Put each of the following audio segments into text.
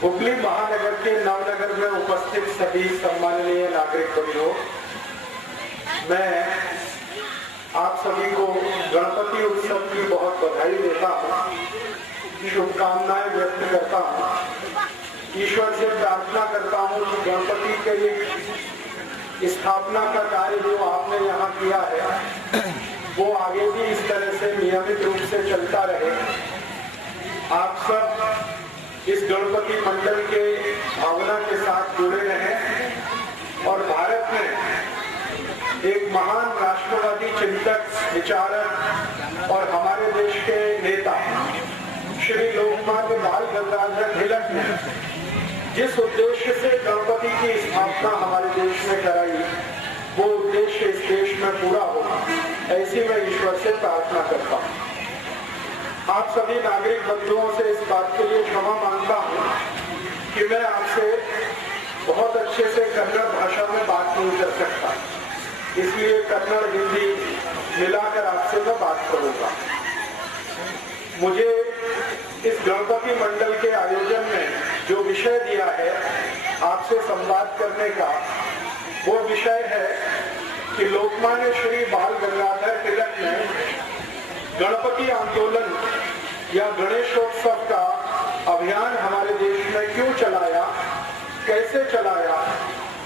हुगली महानगर के नवनगर में उपस्थित सभी सम्माननीय नागरिक बंधुओं, मैं आप सभी को गणपति उत्सव की बहुत बधाई देता हूँ, शुभकामनाएं व्यक्त करता हूँ। ईश्वर से प्रार्थना करता हूँ कि गणपति के स्थापना का कार्य जो आपने यहाँ किया है वो आगे भी इस तरह से नियमित रूप से चलता रहे। आप सब इस गणपति मंडल के भावना के साथ जुड़े रहें और भारत में एक महान राष्ट्रवादी चिंतक, विचारक और हमारे देश के नेता श्री लोकमान्य बाल गंगाधर तिलक ने जिस उद्देश्य से गणपति की स्थापना हमारे देश में कराई, वो उद्देश्य इस देश में पूरा हो, ऐसी मैं ईश्वर से प्रार्थना करता हूँ। आप सभी नागरिक बंधुओं से इस बात के लिए क्षमा मांगता हूँ कि मैं आपसे बहुत अच्छे से कन्नड़ भाषा में बात नहीं कर सकता, इसलिए कन्नड़ हिंदी मिलाकर आपसे मैं बात करूंगा। मुझे इस गणपति मंडल के आयोजन में जो विषय दिया है आपसे संवाद करने का, वो विषय है कि लोकमान्य श्री बाल गंगाधर तिलक ने गणपति आंदोलन या गणेशोत्सव का अभियान हमारे देश में क्यों चलाया, कैसे चलाया,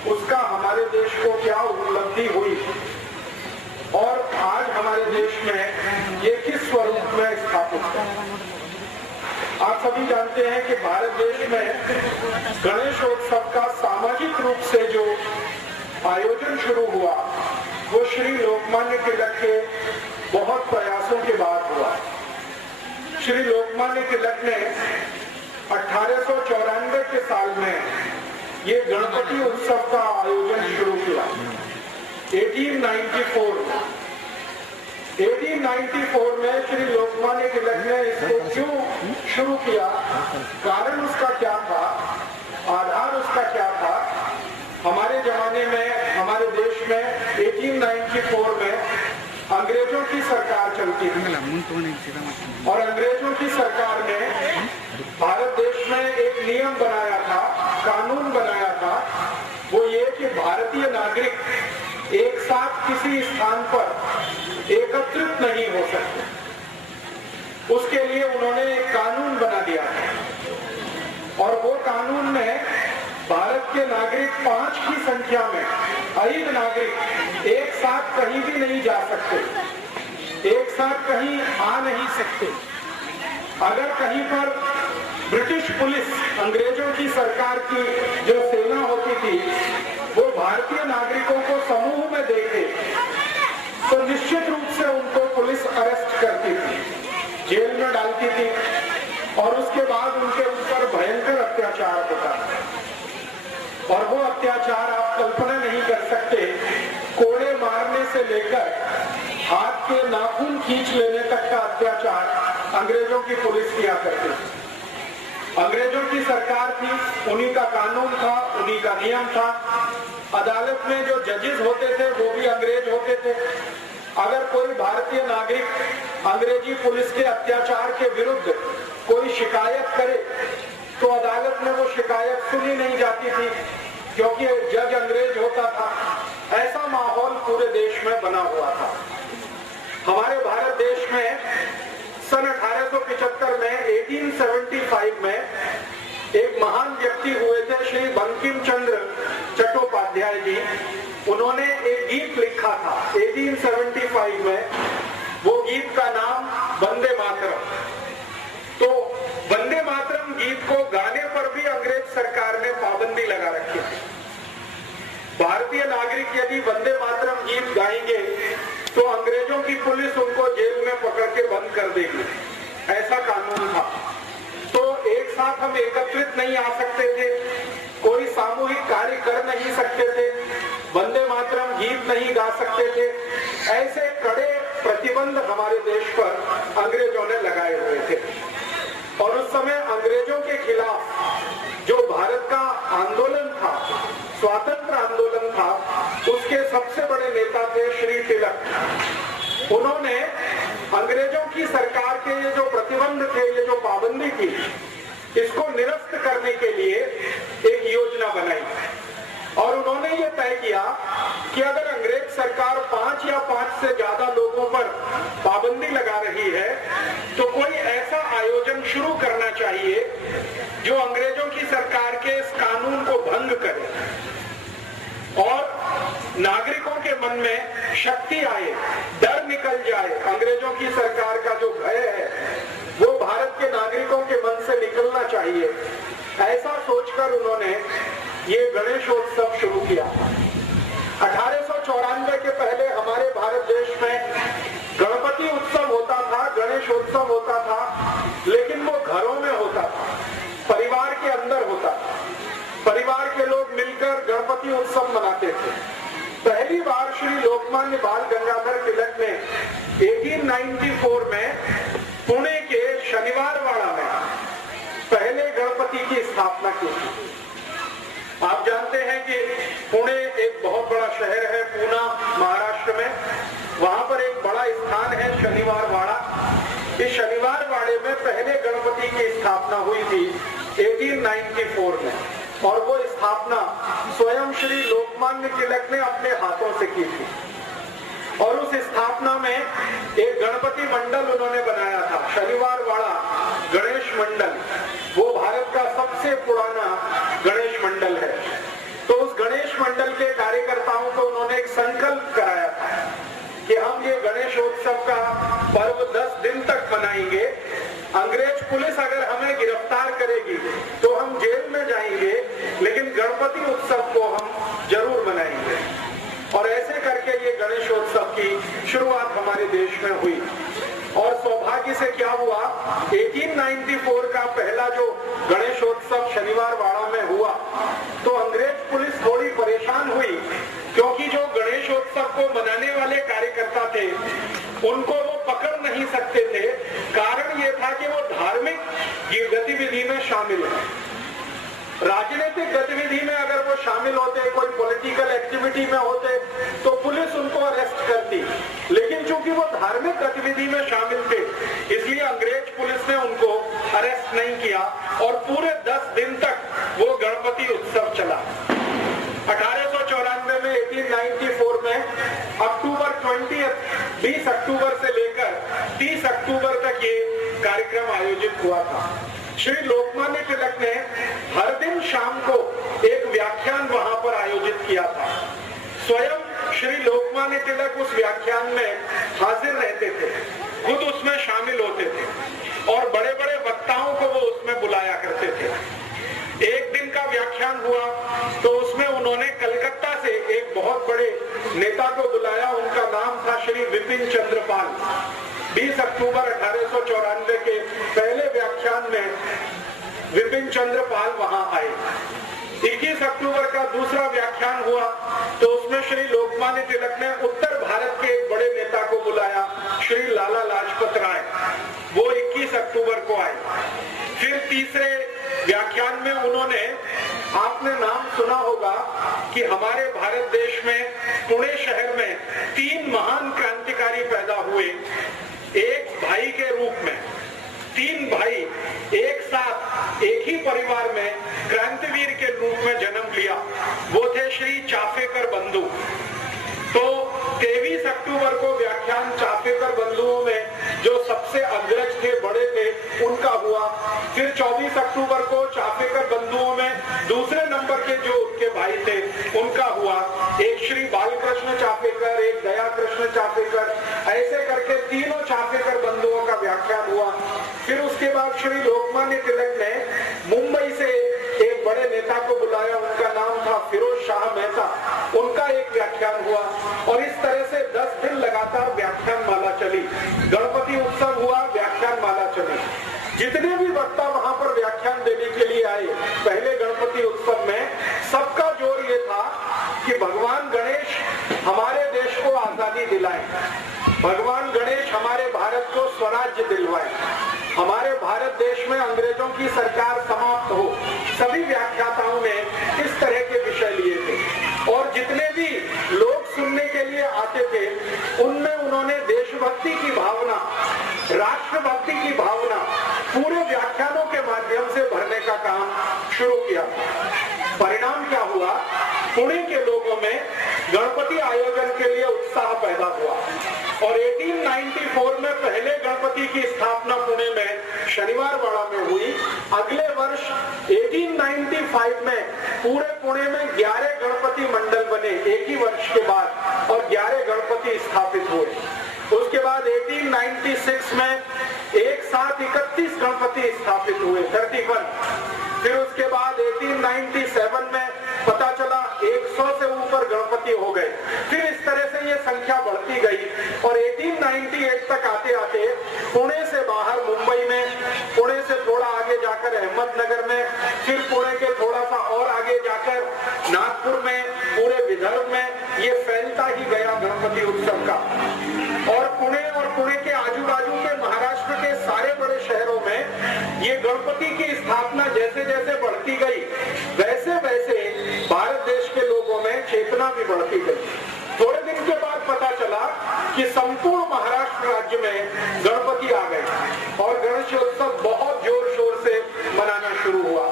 उसका हमारे देश को क्या उपलब्धि हुई और आज हमारे देश में ये किस स्वरूप में स्थापित है। आप सभी जानते हैं कि भारत देश में गणेशोत्सव का सामाजिक रूप से जो आयोजन शुरू हुआ वो श्री लोकमान्य तिलक के बहुत प्रयासों के बाद हुआ। श्री लोकमान्य तिलक ने 1894 के साल में ये गणपति उत्सव का आयोजन शुरू किया। 1894 में श्री लोकमान्य तिलक ने इसको क्यों शुरू किया, कारण उसका क्या था, आधार उसका क्या था। हमारे जमाने में, हमारे देश में 1894 में अंग्रेजों की सरकार चलती थी और अंग्रेजों की सरकार ने भारत देश में एक नियम बनाया था, कानून बनाया था। वो ये कि भारतीय नागरिक एक साथ किसी स्थान पर एकत्रित नहीं हो सकते। उसके लिए उन्होंने एक कानून बना दिया था और वो कानून में भारत के नागरिक 5 की संख्या में अधिक नागरिक एक साथ कहीं भी नहीं जा सकते, एक साथ कहीं आ नहीं सकते। अगर कहीं पर ब्रिटिश पुलिस, अंग्रेजों की सरकार की जो सेना होती थी, वो भारतीय नागरिकों को समूह में देखे तो निश्चित रूप से उनको पुलिस अरेस्ट करती थी, जेल में डालती थी और उसके बाद उनके ऊपर भयंकर अत्याचार होता था। और वो अत्याचार आप कल्पना नहीं कर सकते, कोड़े मारने से लेकर हाथ के नाखून खींच लेने तक का अत्याचार अंग्रेजों की पुलिस किया करती थी। अंग्रेजों की सरकार थी, उन्हीं का कानून था, उन्हीं का नियम था। अदालत में जो जजेस होते थे वो भी अंग्रेज होते थे। अगर कोई भारतीय नागरिक अंग्रेजी पुलिस के अत्याचार के विरुद्ध कोई शिकायत करे तो अदालत में वो शिकायत सुनी नहीं जाती थी, क्योंकि जज अंग्रेज होता था। ऐसा माहौल पूरे देश में बना हुआ था। हमारे भारत देश में सन 1875 में 1875 में एक महान व्यक्ति हुए थे, श्री बंकिम चंद्र चट्टोपाध्याय जी। उन्होंने एक गीत लिखा था 1875 में। वो गीत का नाम वंदे मातरम। तो वंदे मातरम गीत को गाने पर भी अंग्रेज सरकार ने पाबंदी लगा रखी थी। भारतीय नागरिक यदि वंदे मातरम गीत गाएंगे तो अंग्रेजों की पुलिस उनको जेल में पकड़ के बंद कर देगी, ऐसा कानून था। तो एक साथ हम एकत्रित नहीं आ सकते थे, कोई सामूहिक कार्य कर नहीं सकते थे, वंदे मातरम गीत नहीं गा सकते थे। ऐसे कड़े प्रतिबंध हमारे देश पर अंग्रेजों ने लगाए हुए थे। और उस समय अंग्रेजों के खिलाफ जो भारत का आंदोलन था, स्वातंत्र आंदोलन था, उसके सबसे बड़े नेता थे श्री तिलक। उन्होंने अंग्रेजों की सरकार के ये जो प्रतिबंध थे, ये जो पाबंदी थी, इसको निरस्त करने के लिए एक योजना बनाई और उन्होंने ये तय किया कि अगर अंग्रेज सरकार 5 या 5 से ज्यादा लोगों पर पाबंदी लगा रही है तो कोई ऐसा आयोजन शुरू करना चाहिए जो अंग्रेजों की सरकार के इस कानून को भंग करे और नागरिकों के मन में शक्ति आए, डर निकल जाए। अंग्रेजों की सरकार का जो भय है वो भारत के नागरिकों के मन से निकलना चाहिए। ऐसा सोचकर उन्होंने ये गणेशोत्सव शुरू किया। 1894 के पहले हमारे भारत देश में गणपति उत्सव होता था, गणेशोत्सव होता था, लेकिन वो घरों में होता था, परिवार के अंदर होता था। परिवार के लोग मिलकर गणपति उत्सव मनाते थे। पहली बार श्री लोकमान्य बाल गंगाधर तिलक ने 1894 में पुणे के शनिवारवाड़ा में पहले गणपति की स्थापना की थी। आप जानते हैं कि पुणे एक बहुत बड़ा शहर है, पूना महाराष्ट्र में। वहां पर एक बड़ा स्थान है शनिवारवाड़ा। इस शनिवारवाड़े में पहले गणपति की स्थापना हुई थी 1894 में और वो स्थापना स्वयं श्री लोकमान्य तिलक ने अपने हाथों से की थी। और उस स्थापना में एक गणपति मंडल उन्होंने बनाया था, शनिवारवाड़ा गणेश मंडल। वो भारत का सबसे पुराना गणेश मंडल है। तो उस गणेश मंडल के कार्यकर्ताओं को उन्होंने एक संकल्प कराया था कि हम ये गणेशोत्सव का पर्व 10 दिन तक मनाएंगे। अंग्रेज पुलिस अगर हमें गिरफ्तार करेगी तो हम जेल में जाएंगे, लेकिन गणपति उत्सव को हम जरूर मनाएंगे। और ऐसे करके ये गणेशोत्सव की शुरुआत हमारे देश में हुई। और सौभाग्य से क्या हुआ, 1894 का पहला जो गणेशोत्सव शनिवारवाड़ा में हुआ तो अंग्रेज पुलिस थोड़ी परेशान हुई, क्योंकि जो गणेशोत्सव को मनाने वाले कार्यकर्ता थे उनको वो पकड़ नहीं सकते थे। कारण ये था कि वो धार्मिक गतिविधि में शामिल है। राजनीतिक गतिविधि में अगर वो शामिल होते, कोई पॉलिटिकल एक्टिविटी में होते तो पुलिस उनको अरेस्ट करती, लेकिन चूंकि वो धार्मिक गतिविधि में शामिल थे इसलिए अंग्रेज पुलिस ने उनको अरेस्ट नहीं किया और पूरे 10 दिन तक वो गणपति उत्सव चला। 1894 में 1894 में अक्टूबर 20 अक्टूबर से लेकर 30 अक्टूबर तक ये कार्यक्रम आयोजित हुआ था। श्री लोकमान्य तिलक ने हर दिन शाम को एक व्याख्यान वहां पर आयोजित किया था। स्वयं श्री लोकमान्य तिलक उस व्याख्यान में हाजिर रहते थे, खुद उसमें शामिल होते थे और बड़े बड़े वक्ताओं को वो उसमें बुलाया करते थे। एक दिन का व्याख्यान हुआ तो उसमें उन्होंने कलकत्ता से एक बहुत बड़े नेता को बुलाया। उनका नाम था श्री विपिन चंद्र पाल। 20 अक्टूबर 1894 के पहले व्याख्यान में विपिन चंद्र पाल वहां आए। 21 अक्टूबर का दूसरा व्याख्यान हुआ तो उसमें श्री लोकमान्य तिलक ने उत्तर भारत के एक बड़े नेता को बुलाया, श्री लाला लाजपत राय। वो 21 अक्टूबर को आए। फिर तीसरे व्याख्यान में उन्होंने, आपने नाम सुना होगा कि हमारे भारत देश में पुणे शहर में 3 महान क्रांतिकारी पैदा हुए एक भाई के रूप में। 3 भाई एक साथ एक ही परिवार में क्रांतिवीर के रूप में जन्म लिया। वो थे श्री चाफेकर बंधु। तो 23 अक्टूबर को व्याख्यान चाफेकर बंधुओं में जो सबसे अग्रज थे, बड़े थे, उनका हुआ। फिर 24 अक्टूबर को चाफेकर बंधुओं में दूसरे नंबर के जो उनके भाई थे उनका हुआ। एक श्री बालकृष्ण चाफेकर, एक दया कृष्ण चाफेकर, ऐसे करके तीनों चाफेकर बंधुओं का व्याख्यान हुआ। फिर उसके बाद श्री लोकमान्य तिलक ने मुंबई से एक बड़े नेता को बुलाया, उनका नाम था फिरोज शाह मेहता। उनका एक व्याख्यान हुआ और इस तरह से 10 दिन लगातार व्याख्यान माला चली। गणपति उत्सव हुआ, व्याख्यान माला चली। जितने भी वक्ता वहां पर व्याख्यान देने के लिए आए पहले गणपति उत्सव में, सबका जोर ये था कि भगवान गणेश हमारे देश को आजादी दिलाए, भगवान गणेश हमारे भारत को स्वराज्य दिलवाए, हमारे भारत देश में अंग्रेजों की सरकार समाप्त हो। सभी व्याख्याताओं ने इस तरह के विषय लिए थे और जितने भी लोग सुनने के लिए आते थे उनमें उन्होंने देशभक्ति की भावना, राष्ट्रभक्ति की भावना पूरे व्याख्यानों के माध्यम से भरने का काम शुरू किया। परिणाम क्या हुआ, पुणे के लोगों में गणपति आयोजन के लिए उत्साह पैदा हुआ और 1894 में पहले गणपति की स्थापना पुणे में शनिवारवाड़ा में हुई। अगले वर्ष 1895 में पूरे पुणे में 11 गणपति मंडल बने एक ही वर्ष के बाद और 11 गणपति स्थापित हुए। उसके बाद 1896 में एक साथ 31 गणपति स्थापित हुए, 31। फिर उसके बाद 1897 में पता चला 100 से ऊपर गणपति हो गए। फिर इस तरह से ये संख्या बढ़ती गई और 1898 तक आते आते पुणे से बाहर मुंबई में, पुणे से थोड़ा आगे जाकर अहमदनगर में, फिर पुणे के थोड़ा सा और आगे जाकर नागपुर में, पूरे विदर्भ में ये फैलता ही गया गणपति उत्सव का। और पुणे के आजू बाजू के महाराष्ट्र के सारे बड़े शहरों में ये गणपति की स्थापना जैसे जैसे बढ़ती गई वैसे वैसे भारत देश के लोगों में चेतना भी बढ़ती गई। थोड़े दिन के बाद पता चला कि संपूर्ण महाराष्ट्र राज्य में गणपति आ गए और गणेशोत्सव बहुत जोर शोर से मनाना शुरू हुआ।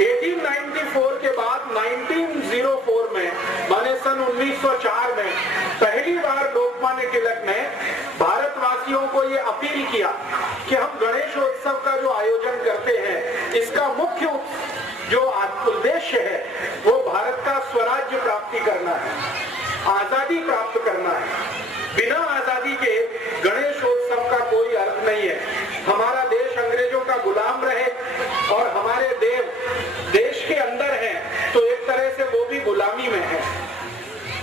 1894 के बाद 1904 में, माने सन 1904 में पहली बार लोकमान्य तिलक ने भारतवासियों को ये अपील किया कि हम गणेशोत्सव का जो आयोजन करते हैं इसका मुख्य जो उद्देश्य है वो भारत का स्वराज्य प्राप्ति करना है, आजादी प्राप्त करना है। बिना आजादी के गणेशोत्सव का कोई अर्थ नहीं है। हमारा देश अंग्रेजों का गुलाम रहे और हमारे देव देश के अंदर हैं तो एक तरह से वो भी गुलामी में है।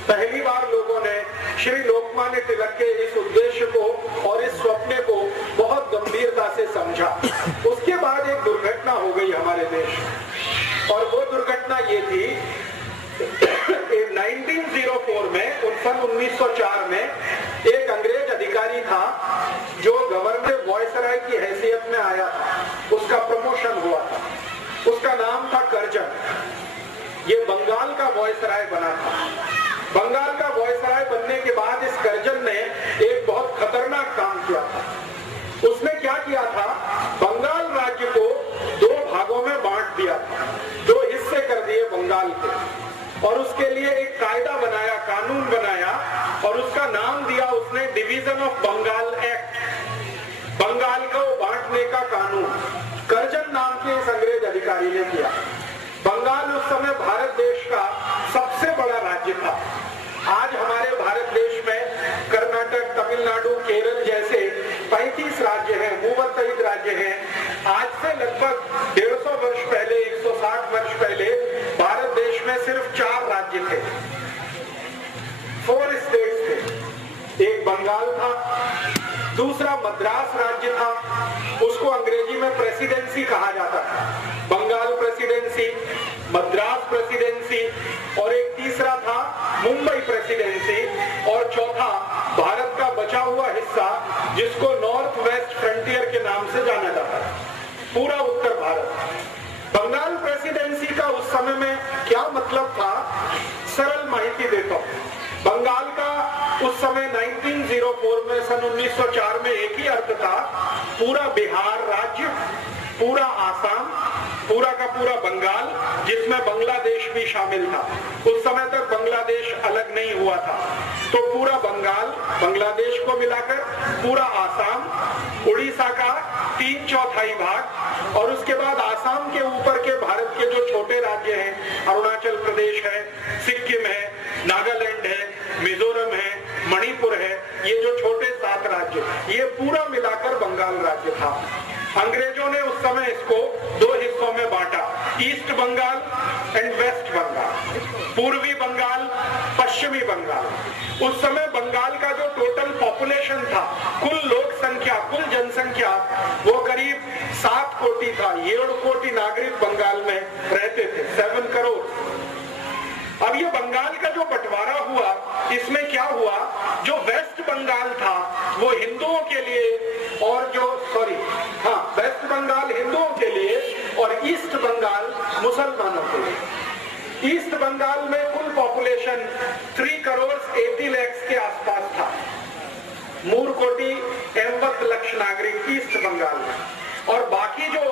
पहली बार लोगों ने श्री लोकमान्य तिलक के इस उद्देश्य को और इस स्वप्न को बहुत गंभीरता से समझा। उसके बाद एक दुर्घटना हो गई हमारे देश और वो दुर्घटना ये थी 1904 में, सन 1904 में एक अंग्रेज अधिकारी था जो गवर्नर वॉयसराय की हैसियत में आया था, उसका प्रमोशन हुआ था। उसका नाम था कर्जन। ये बंगाल का वॉयसराय बना था। बंगाल का वॉयसराय बनने के बाद इस कर्जन ने एक बहुत खतरनाक काम किया था। उसने क्या किया था, बंगाल राज्य को 2 भागों में बांट दिया था, 2 हिस्से कर दिए बंगाल के और उसके लिए एक कायदा बनाया, कानून बनाया और उसका नाम दिया उसने division of Bengal act, Bengal को बांटने का कानून। कर्जन नाम के इस अंग्रेज अधिकारी ने किया। बंगाल उस समय भारत देश का सबसे बड़ा राज्य था। आज हमारे भारत देश में कर्नाटक, तमिलनाडु, केरल जैसे 35 राज्य हैं, भूमध्ययुक्त राज्य हैं। आज से लगभग 150 वर्ष पहले, 160 वर्ष पहले भारत देश में सिर्फ 4 राज्य थे, 4 स्टेट्स थे। एक बंगाल था, दूसरा मद्रास राज्य था, उसको अंग्रेजी में प्रेसिडेंसी कहा जाता था, बंगाल प्रेसिडेंसी, मद्रास प्रेसिडेंसी, और एक तीसरा था मुंबई प्रेसिडेंसी, और चौथा भारत का बचा हुआ हिस्सा जिसको नॉर्थ वेस्ट फ्रंटियर के नाम से जाना जाता है, पूरा उत्तर भारत। बंगाल प्रेसिडेंसी का उस समय में क्या मतलब था, सरल माहिती देता हूं। बंगाल का उस समय 1904 में, सन 1904 में एक ही अर्थ था, पूरा बिहार राज्य, पूरा आसाम, पूरा का पूरा बंगाल, जिसमें बांग्लादेश भी शामिल था। उस समय तक बांग्लादेश अलग नहीं हुआ था, तो पूरा बंगाल, बांग्लादेश को मिलाकर पूरा आसाम, उड़ीसा का 3/4 भाग, और उसके बाद आसाम के ऊपर के भारत के जो छोटे राज्य हैं, अरुणाचल प्रदेश है, सिक्किम है, नागालैंड है, मिजोरम है, मणिपुर है, ये जो छोटे 7 राज्य, ये पूरा मिलाकर बंगाल राज्य था। अंग्रेजों ने उस समय इसको 2 हिस्सों में बांटा, east Bengal and west Bengal, पूर्वी बंगाल, पश्चिमी बंगाल। उस समय बंगाल का जो टोटल पॉपुलेशन था, कुल लोक संख्या, कुल जनसंख्या, वो करीब 7 कोटि था। 7 कोटि नागरिक बंगाल में रहते थे, 7 करोड़। अब ये बंगाल का जो बंटवारा हुआ, इसमें क्या हुआ, जो वेस्ट बंगाल था वो हिंदुओं के लिए, और वेस्ट बंगाल हिंदुओं के लिए और ईस्ट बंगाल मुसलमानों के लिए। ईस्ट बंगाल में कुल पॉपुलेशन 3 करोड़ 80 लाख के आसपास था, 3 कोटि 80 लाख नागरिक ईस्ट बंगाल में, और बाकी जो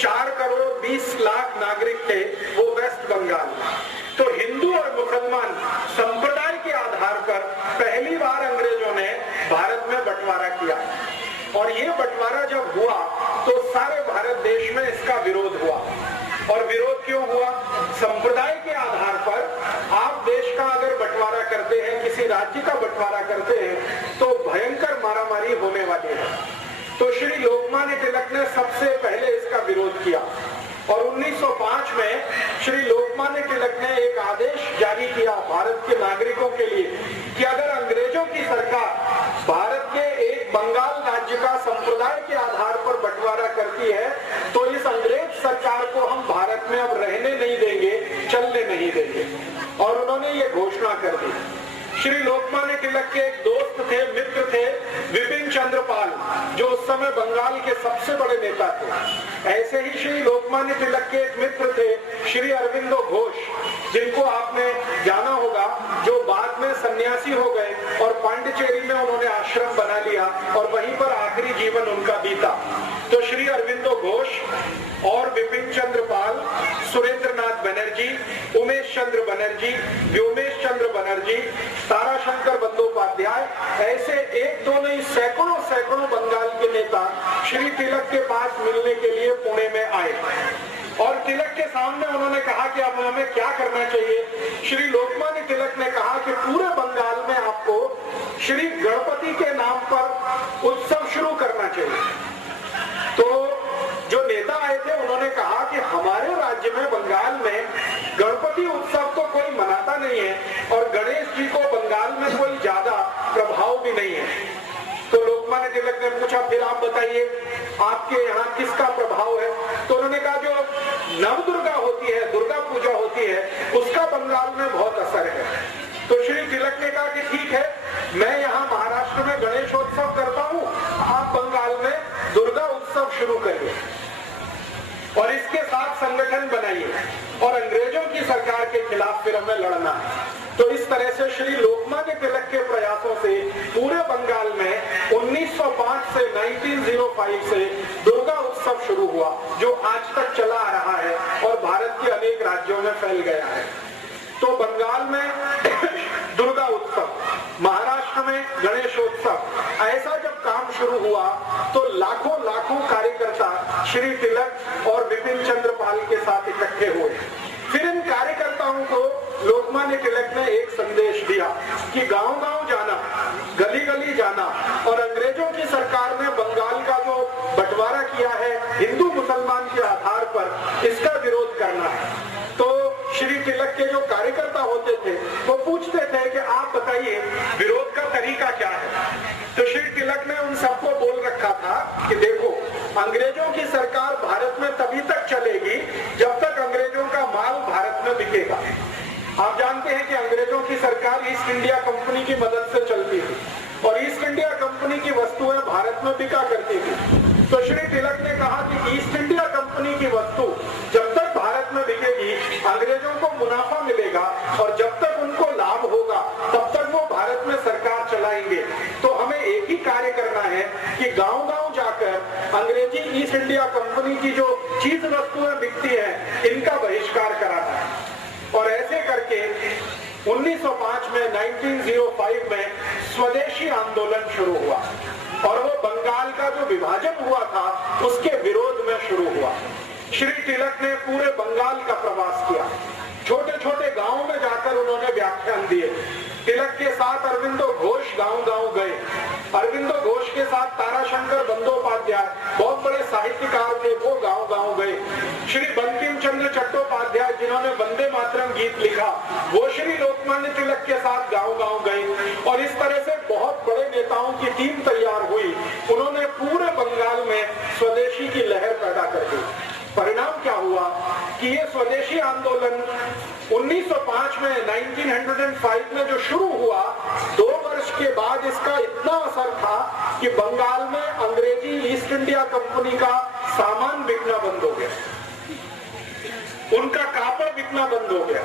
4 करोड़ 20 लाख नागरिक थे वो वेस्ट बंगाल में। तो हिंदू और मुसलमान संप्रदाय के आधार पर पहली बार अंग्रेजों ने भारत में बंटवारा किया, और ये बंटवारा जब हुआ तो सारे भारत देश में इसका विरोध हुआ। और विरोध क्यों हुआ? संप्रदाय के आधार पर आप देश का अगर बंटवारा करते हैं, किसी राज्य का बंटवारा करते हैं, तो भयंकर मारामारी होने वाली है। तो श्री लोकमान्य तिलक ने सबसे पहले इसका विरोध किया, और 1905 में श्री लोकमान्य तिलक ने एक आदेश जारी किया भारत के नागरिकों के लिए कि अगर अंग्रेजों की सरकार भारत के एक बंगाल राज्य का संप्रदाय के आधार पर बंटवारा करती है तो इस अंग्रेज सरकार को हम भारत में अब रहने नहीं देंगे, चलने नहीं देंगे। और उन्होंने ये घोषणा कर दी। श्री लोकमान्य तिलक के एक दोस्त थे, मित्र थे, विपिन चंद्र पाल, जो उस समय बंगाल के सबसे बड़े नेता थे। ऐसे ही श्री लोकमान्य तिलक के एक मित्र थे श्री अरविंदो घोष, जिनको आपने जाना होगा, जो बाद में सन्यासी हो गए और पांडिचेरी में उन्होंने आश्रम बना लिया और वहीं पर आखिरी जीवन उनका बीता। तो श्री अरविंदो घोष और विपिन चंद्र पाल, सुरेंद्रनाथ बनर्जी, उमेश चंद्र बनर्जी, व्योमेश चंद्र बनर्जी, ताराशंकर बंदोपाध्याय, ऐसे एक दो नहीं सैकड़ों सैकड़ों बंगाल के नेता श्री तिलक के पास मिलने के लिए पुणे में आए। और तिलक के सामने उन्होंने कहा कि अब हमें क्या करना चाहिए। श्री लोकमान्य तिलक ने कहा कि पूरे बंगाल में आपको श्री गणपति के नाम पर उत्सव शुरू करना चाहिए। तो जो नेता आए थे उन्होंने कहा कि हमारे राज्य में, बंगाल में गणपति उत्सव तो कोई मनाता नहीं है और गणेश जी को बंगाल में कोई ज्यादा प्रभाव भी नहीं है। तो लोकमान्य तिलक ने पूछा, फिर आप बताइए आपके यहाँ किसका प्रभाव है? तो उन्होंने कहा जो नवदुर्गा होती है, दुर्गा पूजा होती है, उसका बंगाल में बहुत असर है। तो श्री तिलक ने कहा कि ठीक है, मैं यहाँ महाराष्ट्र में गणेशोत्सव करता हूँ, आप बंगाल में दुर्गा उत्सव शुरू करिए और इसके साथ संगठन बनाइए और अंग्रेजों की सरकार के खिलाफ फिर हमें लड़ना है। तो इस तरह से श्री लोकमान्य तिलक के प्रयासों से पूरे बंगाल में 1905 से 1905 से दुर्गा उत्सव शुरू हुआ, जो आज तक चला आ रहा है और भारत के अनेक राज्यों में फैल गया है। तो बंगाल में दुर्गा उत्सव, महाराष्ट्र में गणेशोत्सव, ऐसा जब काम शुरू हुआ तो लाखों लाखों कार्यकर्ता श्री तिलक और विपिन चंद्र पाल के साथ इकट्ठे हुए। फिर इन कार्यकर्ताओं को लोकमान्य तिलक ने एक संदेश दिया कि गांव-गांव जाना, गली-गली जाना और अंग्रेजों की सरकार ने बंगाल का जो बंटवारा किया है हिंदू मुसलमान के आधार पर, इसका विरोध करना है। तो श्री तिलक के जो कार्यकर्ता होते थे वो पूछते थे कि आप बताइए विरोध का तरीका क्या है। तो श्री तिलक ने उन सबको बोल रखा था कि देखो, अंग्रेजों की सरकार भारत में तभी तक चलेगी जब तक अंग्रेजों का माल भारत में बिकेगा। आप जानते हैं कि अंग्रेजों की सरकार ईस्ट इंडिया कंपनी की मदद से चलती थी और ईस्ट इंडिया कंपनी की वस्तुएं भारत में बिका करती थी। तो श्री तिलक ने कहा कि ईस्ट इंडिया कंपनी की वस्तु जब तक भारत में बिकेगी अंग्रेजों को मुनाफा मिलेगा और जब तक उनको लाभ होगा तब तक वो भारत में सरकार चलाएंगे। तो हमें एक ही कार्य करना है कि गांव-गांव जाकर अंग्रेजी ईस्ट इंडिया कंपनी की जो चीज वस्तुएं बिकती हैं इनका बहिष्कार कराना है। और ऐसे करके 1905 में 1905 में स्वदेशी आंदोलन शुरू हुआ और वो बंगाल का जो विभाजन हुआ था उसके विरोध में शुरू हुआ। श्री तिलक ने पूरे बंगाल का प्रवास किया, छोटे छोटे गांवों में जाकर उन्होंने व्याख्यान दिए। तिलक के साथ अरविंदो घोष गांव-गांव गए। अरविंदो घोष के साथ ताराशंकर बंदोपाध्याय, बहुत बड़े साहित्यकार थे, वो गांव-गांव गए। श्री बंकिम चंद्र चट्टोपाध्याय जिन्होंने वंदे मातरम गीत लिखा, वो श्री लोकमान्य तिलक के साथ गांव-गांव गए और इस तरह से बहुत बड़े नेताओं की टीम तैयार हुई। उन्होंने पूरे बंगाल में स्वदेशी की लहर पैदा कर दी। परिणाम क्या हुआ कि ये स्वदेशी आंदोलन 1905 में 1905 में जो शुरू हुआ, 2 वर्ष के बाद इसका इतना असर था कि बंगाल में अंग्रेजी ईस्ट इंडिया कंपनी का सामान बिकना बंद हो गया, उनका कापड़ बिकना बंद हो गया।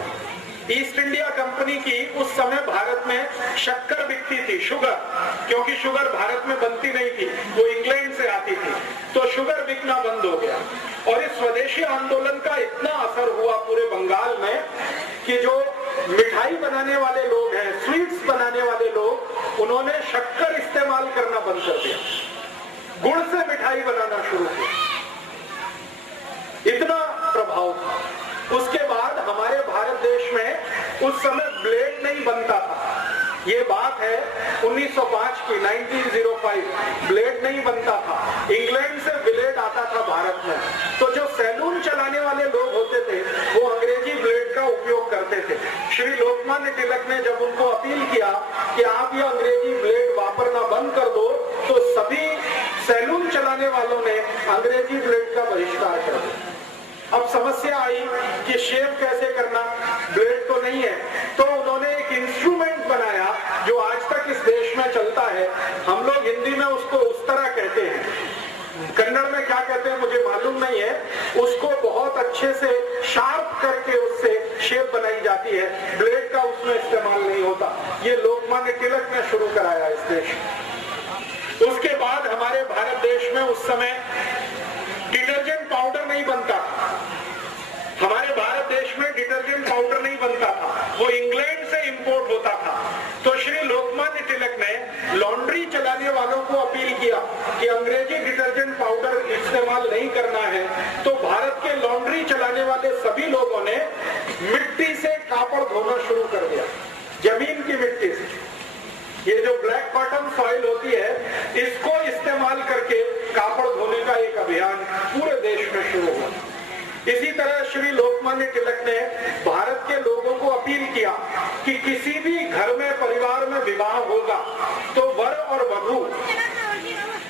ईस्ट इंडिया कंपनी की उस समय भारत में शक्कर बिकती थी, शुगर, क्योंकि शुगर भारत में बनती नहीं थी, वो इंग्लैंड से आती थी, तो शुगर बिकना बंद हो गया। और इस स्वदेशी आंदोलन का इतना असर हुआ पूरे बंगाल में कि जो मिठाई बनाने वाले लोग हैं, स्वीट्स बनाने वाले लोग, उन्होंने शक्कर इस्तेमाल करना बंद कर दिया, गुड़ से मिठाई बनाना शुरू किया। इतना प्रभाव था। उसके बाद हमारे भारत देश में उस समय ब्लेड नहीं बनता था, ये बात है 1905 की, 1905, ब्लेड नहीं बनता था, इंग्लैंड से ब्लेड आता था भारत में। तो जो सैलून चलाने वाले लोग होते थे वो अंग्रेजी ब्लेड का उपयोग करते थे। श्री लोकमान्य तिलक ने जब उनको अपील किया कि आप ये अंग्रेजी ब्लेड वापरना बंद कर दो, तो सभी सैलून चलाने वालों ने अंग्रेजी ब्लेड का बहिष्कार कर दिया। अब समस्या आई कि शेव कैसे करना, ब्लेड तो नहीं है, तो उन्होंने एक इंस्ट्रूमेंट बनाया जो आज तक इस देश में चलता है। हम लोग हिंदी में उसको उस तरह कहते हैं, कन्नड़ में क्या कहते हैं मुझे मालूम नहीं है, उसको बहुत अच्छे से शार्प करके उससे शेप बनाई जाती है, ब्लेड का उसमें इस्तेमाल नहीं होता। ये लोकमान्य तिलक ने शुरू कराया इस देश। उसके बाद हमारे भारत देश में उस समय डिटर्जेंट पाउडर नहीं बनता, हमारे भारत देश में डिटर्जेंट पाउडर नहीं बनता था, वो इंग्लैंड से इंपोर्ट होता था। तो श्री लोकमान्य तिलक ने लॉन्ड्री चलाने वालों को अपील किया कि अंग्रेजी डिटर्जेंट पाउडर इस्तेमाल नहीं करना है। तो भारत के लॉन्ड्री चलाने वाले सभी लोगों ने मिट्टी से कापड़ धोना शुरू कर दिया, जमीन की मिट्टी से। ये जो ब्लैक बॉटम सॉइल होती है, इसको इस्तेमाल करके कापड़ धोने का एक अभियान पूरे देश में शुरू हुआ। इसी तरह श्री लोकमान्य तिलक ने भारत के लोगों को अपील किया कि किसी भी घर में, परिवार में विवाह होगा तो वर और वधू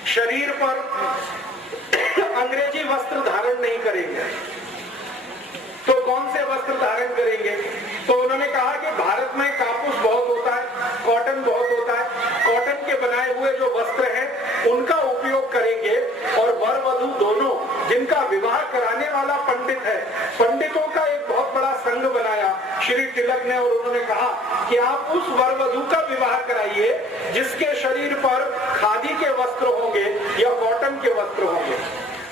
शरीर पर अंग्रेजी वस्त्र धारण नहीं करेंगे। तो कौन से वस्त्र धारण करेंगे? तो उन्होंने कहा कि भारत में कापूस बहुत होता है, कॉटन बहुत होता है, कॉटन के बनाए हुए जो वस्त्र हैं उनका उपयोग करेंगे, और वर वधू दोनों जिनका विवाह कराने वाला पंडित है, पंडितों का एक बहुत बड़ा संघ बनाया श्री तिलक ने, और उन्होंने कहा कि आप उस वर वधू का विवाह कराइए जिसके शरीर पर खादी के वस्त्र होंगे या कॉटन के वस्त्र होंगे।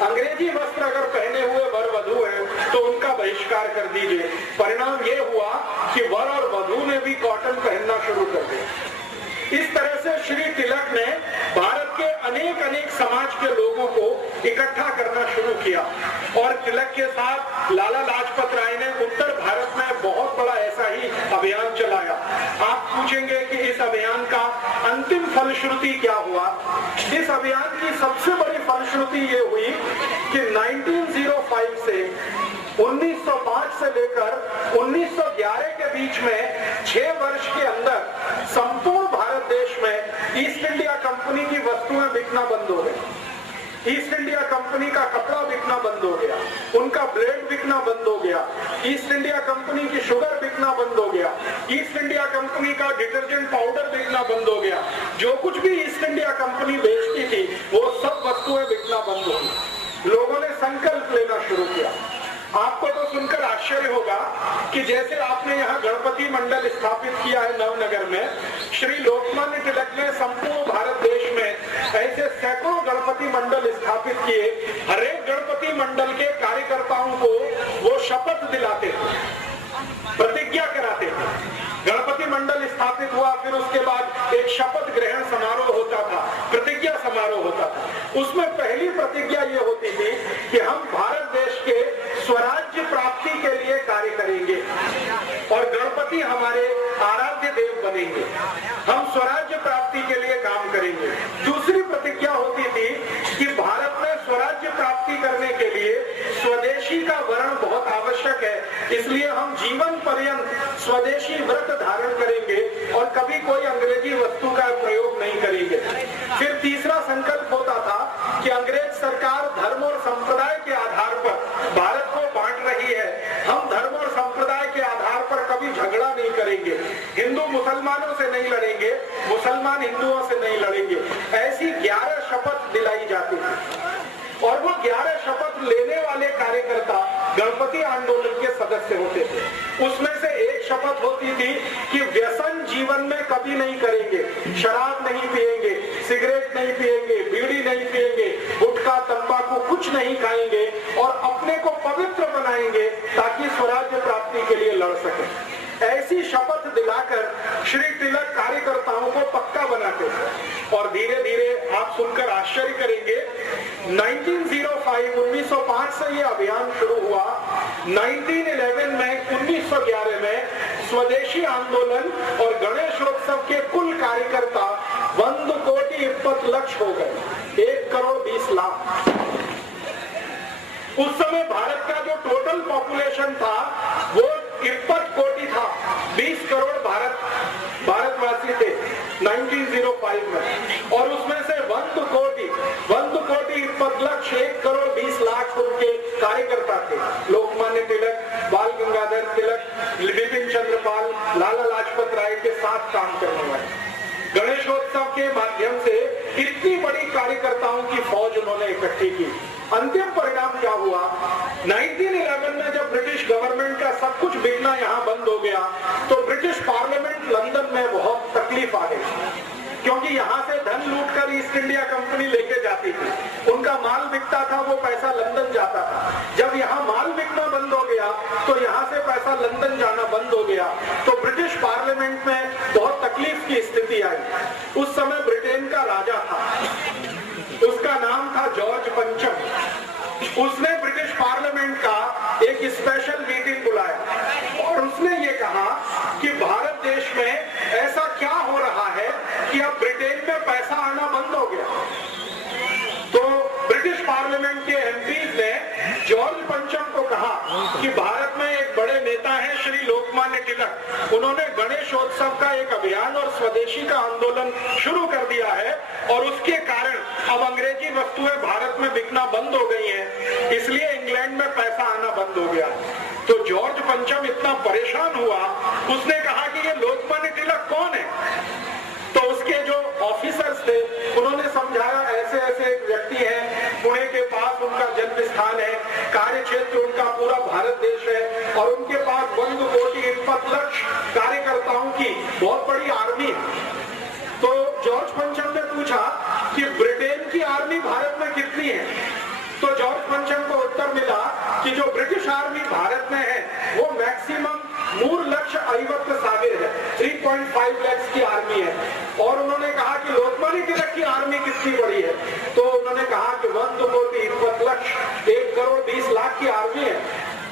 अंग्रेजी वस्त्र अगर पहने हुए वर वधू हैं तो उनका बहिष्कार कर दीजिए। परिणाम ये हुआ कि वर और वधू ने भी कॉटन पहनना शुरू कर दिया। इस तरह से श्री तिलक ने भारत के अनेक अनेक समाज के लोगों को इकट्ठा करना शुरू किया, और तिलक के साथ लाला लाजपत राय ने उत्तर भारत में बहुत बड़ा ऐसा ही अभियान चलाया। आप पूछेंगे कि इस अभियान का अंतिम फलश्रुति क्या हुआ? इस अभियान की सबसे बड़ी फलश्रुति ये हुई कि 1905 से 1905 से लेकर 1911 के बीच में 6 वर्ष के अंदर संपूर्ण भारत देश में ईस्ट इंडिया कंपनी की वस्तुएं बिकना बंद हो गई। ईस्ट इंडिया कंपनी का कपड़ा बिकना बंद हो गया, उनका ब्लेड बिकना बंद हो गया, ईस्ट इंडिया कंपनी की शुगर बिकना बंद हो गया, ईस्ट इंडिया कंपनी का डिटर्जेंट पाउडर बिकना बंद हो गया। जो कुछ भी ईस्ट इंडिया कंपनी बेचती थी वो सब वस्तुएं बिकना बंद हो गई। लोगों ने संकल्प लेना शुरू किया। आपको तो सुनकर आश्चर्य होगा कि जैसे आपने यहाँ गणपति मंडल स्थापित किया है नवनगर में, श्री लोकमान्य तिलक ने संपूर्ण भारत देश में ऐसे सैकड़ों गणपति मंडल स्थापित किए। हर एक गणपति मंडल के कार्यकर्ताओं को वो शपथ दिलाते थे, प्रतिज्ञा कराते थे। गणपति मंडल स्थापित हुआ, फिर उसके बाद एक शपथ ग्रहण समारोह होता था, प्रतिज्ञा समारोह होता था। उसमें पहली प्रतिज्ञा ये होती थी कि हम भारत देश के स्वराज्य प्राप्ति के लिए कार्य करेंगे और गणपति हमारे आराध्य देव बनेंगे, हम स्वराज्य प्राप्ति के लिए काम करेंगे। दूसरी प्रतिज्ञा होती थी कि भारत में स्वराज्य प्राप्ति करने के लिए स्वदेशी का वर्ण बहुत आवश्यक है, इसलिए हम जीवन पर्यंत स्वदेशी व्रत धारण करेंगे और कभी कोई अंग्रेजी वस्तु का प्रयोग नहीं करेंगे। फिर तीसरा संकल्प होता था कि अंग्रेज सरकार धर्म और संप्रदाय के आधार पर भारत को बांट रही है, हम धर्म और संप्रदाय के आधार पर कभी झगड़ा नहीं करेंगे, हिंदू मुसलमानों से नहीं लड़ेंगे, मुसलमान हिंदुओं से नहीं लड़ेंगे। ऐसी 11 शपथ दिलाई जाती थी, और वो 11 शपथ लेने वाले कार्यकर्ता गणपति आंदोलन आंदोलन के सदस्य होते थे। उसमें से एक शपथ होती थी कि व्यसन जीवन में कभी नहीं करेंगे, शराब नहीं पिएंगे, सिगरेट नहीं पिएंगे, बीड़ी नहीं पिएंगे, गुटखा तंबाकू कुछ नहीं खाएंगे और अपने को पवित्र बनाएंगे ताकि स्वराज्य प्राप्ति के लिए लड़ सके। ऐसी शपथ दिलाकर श्री तिलक कार्यकर्ताओं को पक्का बनाते थे और धीरे धीरे आप सुनकर आश्चर्य करेंगे 1905 से ये अभियान शुरू हुआ। 1911 में 1911 में स्वदेशी आंदोलन और गणेशोत्सव के कुल कार्यकर्ता 1,20,20 हो गए, 1,20,00,000। उस समय भारत का जो टोटल पॉपुलेशन था वो 21 कोटि था, 20 करोड़ भारतवासी थे 1905 में और उसमें से 1,20,20,00,000 उनके कार्यकर्ता थे। लोकमान्य तिलक, बाल गंगाधर तिलक, विपिन चंद्र पाल, लाला लाजपत राय के साथ काम करने वाले। गणेशोत्सव के माध्यम से इतनी बड़ी कार्यकर्ताओं की फौज उन्होंने इकट्ठी की। अंतिम परिणाम क्या हुआ? 1911 में जब ब्रिटिश गवर्नमेंट का सब कुछ बिकना यहाँ बंद हो गया तो ब्रिटिश पार्लियामेंट लंदन में बहुत तकलीफ आ गई, क्योंकि यहाँ से धन लूटकर ईस्ट इंडिया कंपनी लेके जाती थी। उनका माल बिकता था, वो पैसा लंदन जाता था। जब यहाँ माल बिकना बंद हो गया तो यहाँ से पैसा लंदन जाना बंद हो गया, तो ब्रिटिश पार्लियामेंट में बहुत तकलीफ की स्थिति आई। उस समय ब्रिटेन का राजा था, उसका नाम था जॉर्ज पंचम। उसने ब्रिटिश पार्लियामेंट का एक स्पेशल मीटिंग बुलाया और उसने ये कहा कि भारत देश में ऐसा क्या हो रहा है कि अब ब्रिटेन में पैसा आना बंद हो गया। तो ब्रिटिश पार्लियामेंट के एमपीज ने जॉर्ज पंचम को कहा कि भारत में एक बड़े नेता हैं श्री लोकमान्य तिलक, उन्होंने गणेशोत्सव का एक अभियान और स्वदेशी का आंदोलन शुरू कर दिया है और उसके कारण अब अंग्रेजी वस्तुएं भारत में बिकना बंद हो गई हैं, इसलिए इंग्लैंड में पैसा आना बंद हो गया। तो जॉर्ज पंचम इतना परेशान हुआ, उसने कहा कि ये लोकमान्य तिलक कौन है? तो उसके जो ऑफिसर्स थे उन्होंने समझाया ऐसे ऐसे एक व्यक्ति है, पुणे के पास उनका जन्म स्थान है, कार्य क्षेत्र उनका पूरा भारत देश है और उनके पास 1,20,20,00,000 कार्यकर्ताओं की बहुत बड़ी आर्मी है। तो जॉर्ज पंचम ने पूछा कि ब्रिटेन की आर्मी भारत में कितनी है? तो जॉर्ज पंचम को उत्तर मिला कि जो ब्रिटिश आर्मी भारत में है वो मैक्सिमम 3,50,000 है, 3.5 लाख की आर्मी है। और उन्होंने कहा कि लोकमान्य तिलक की आर्मी कितनी बड़ी है? तो उन्होंने कहा कि 1,20,20,00,000 की आर्मी है।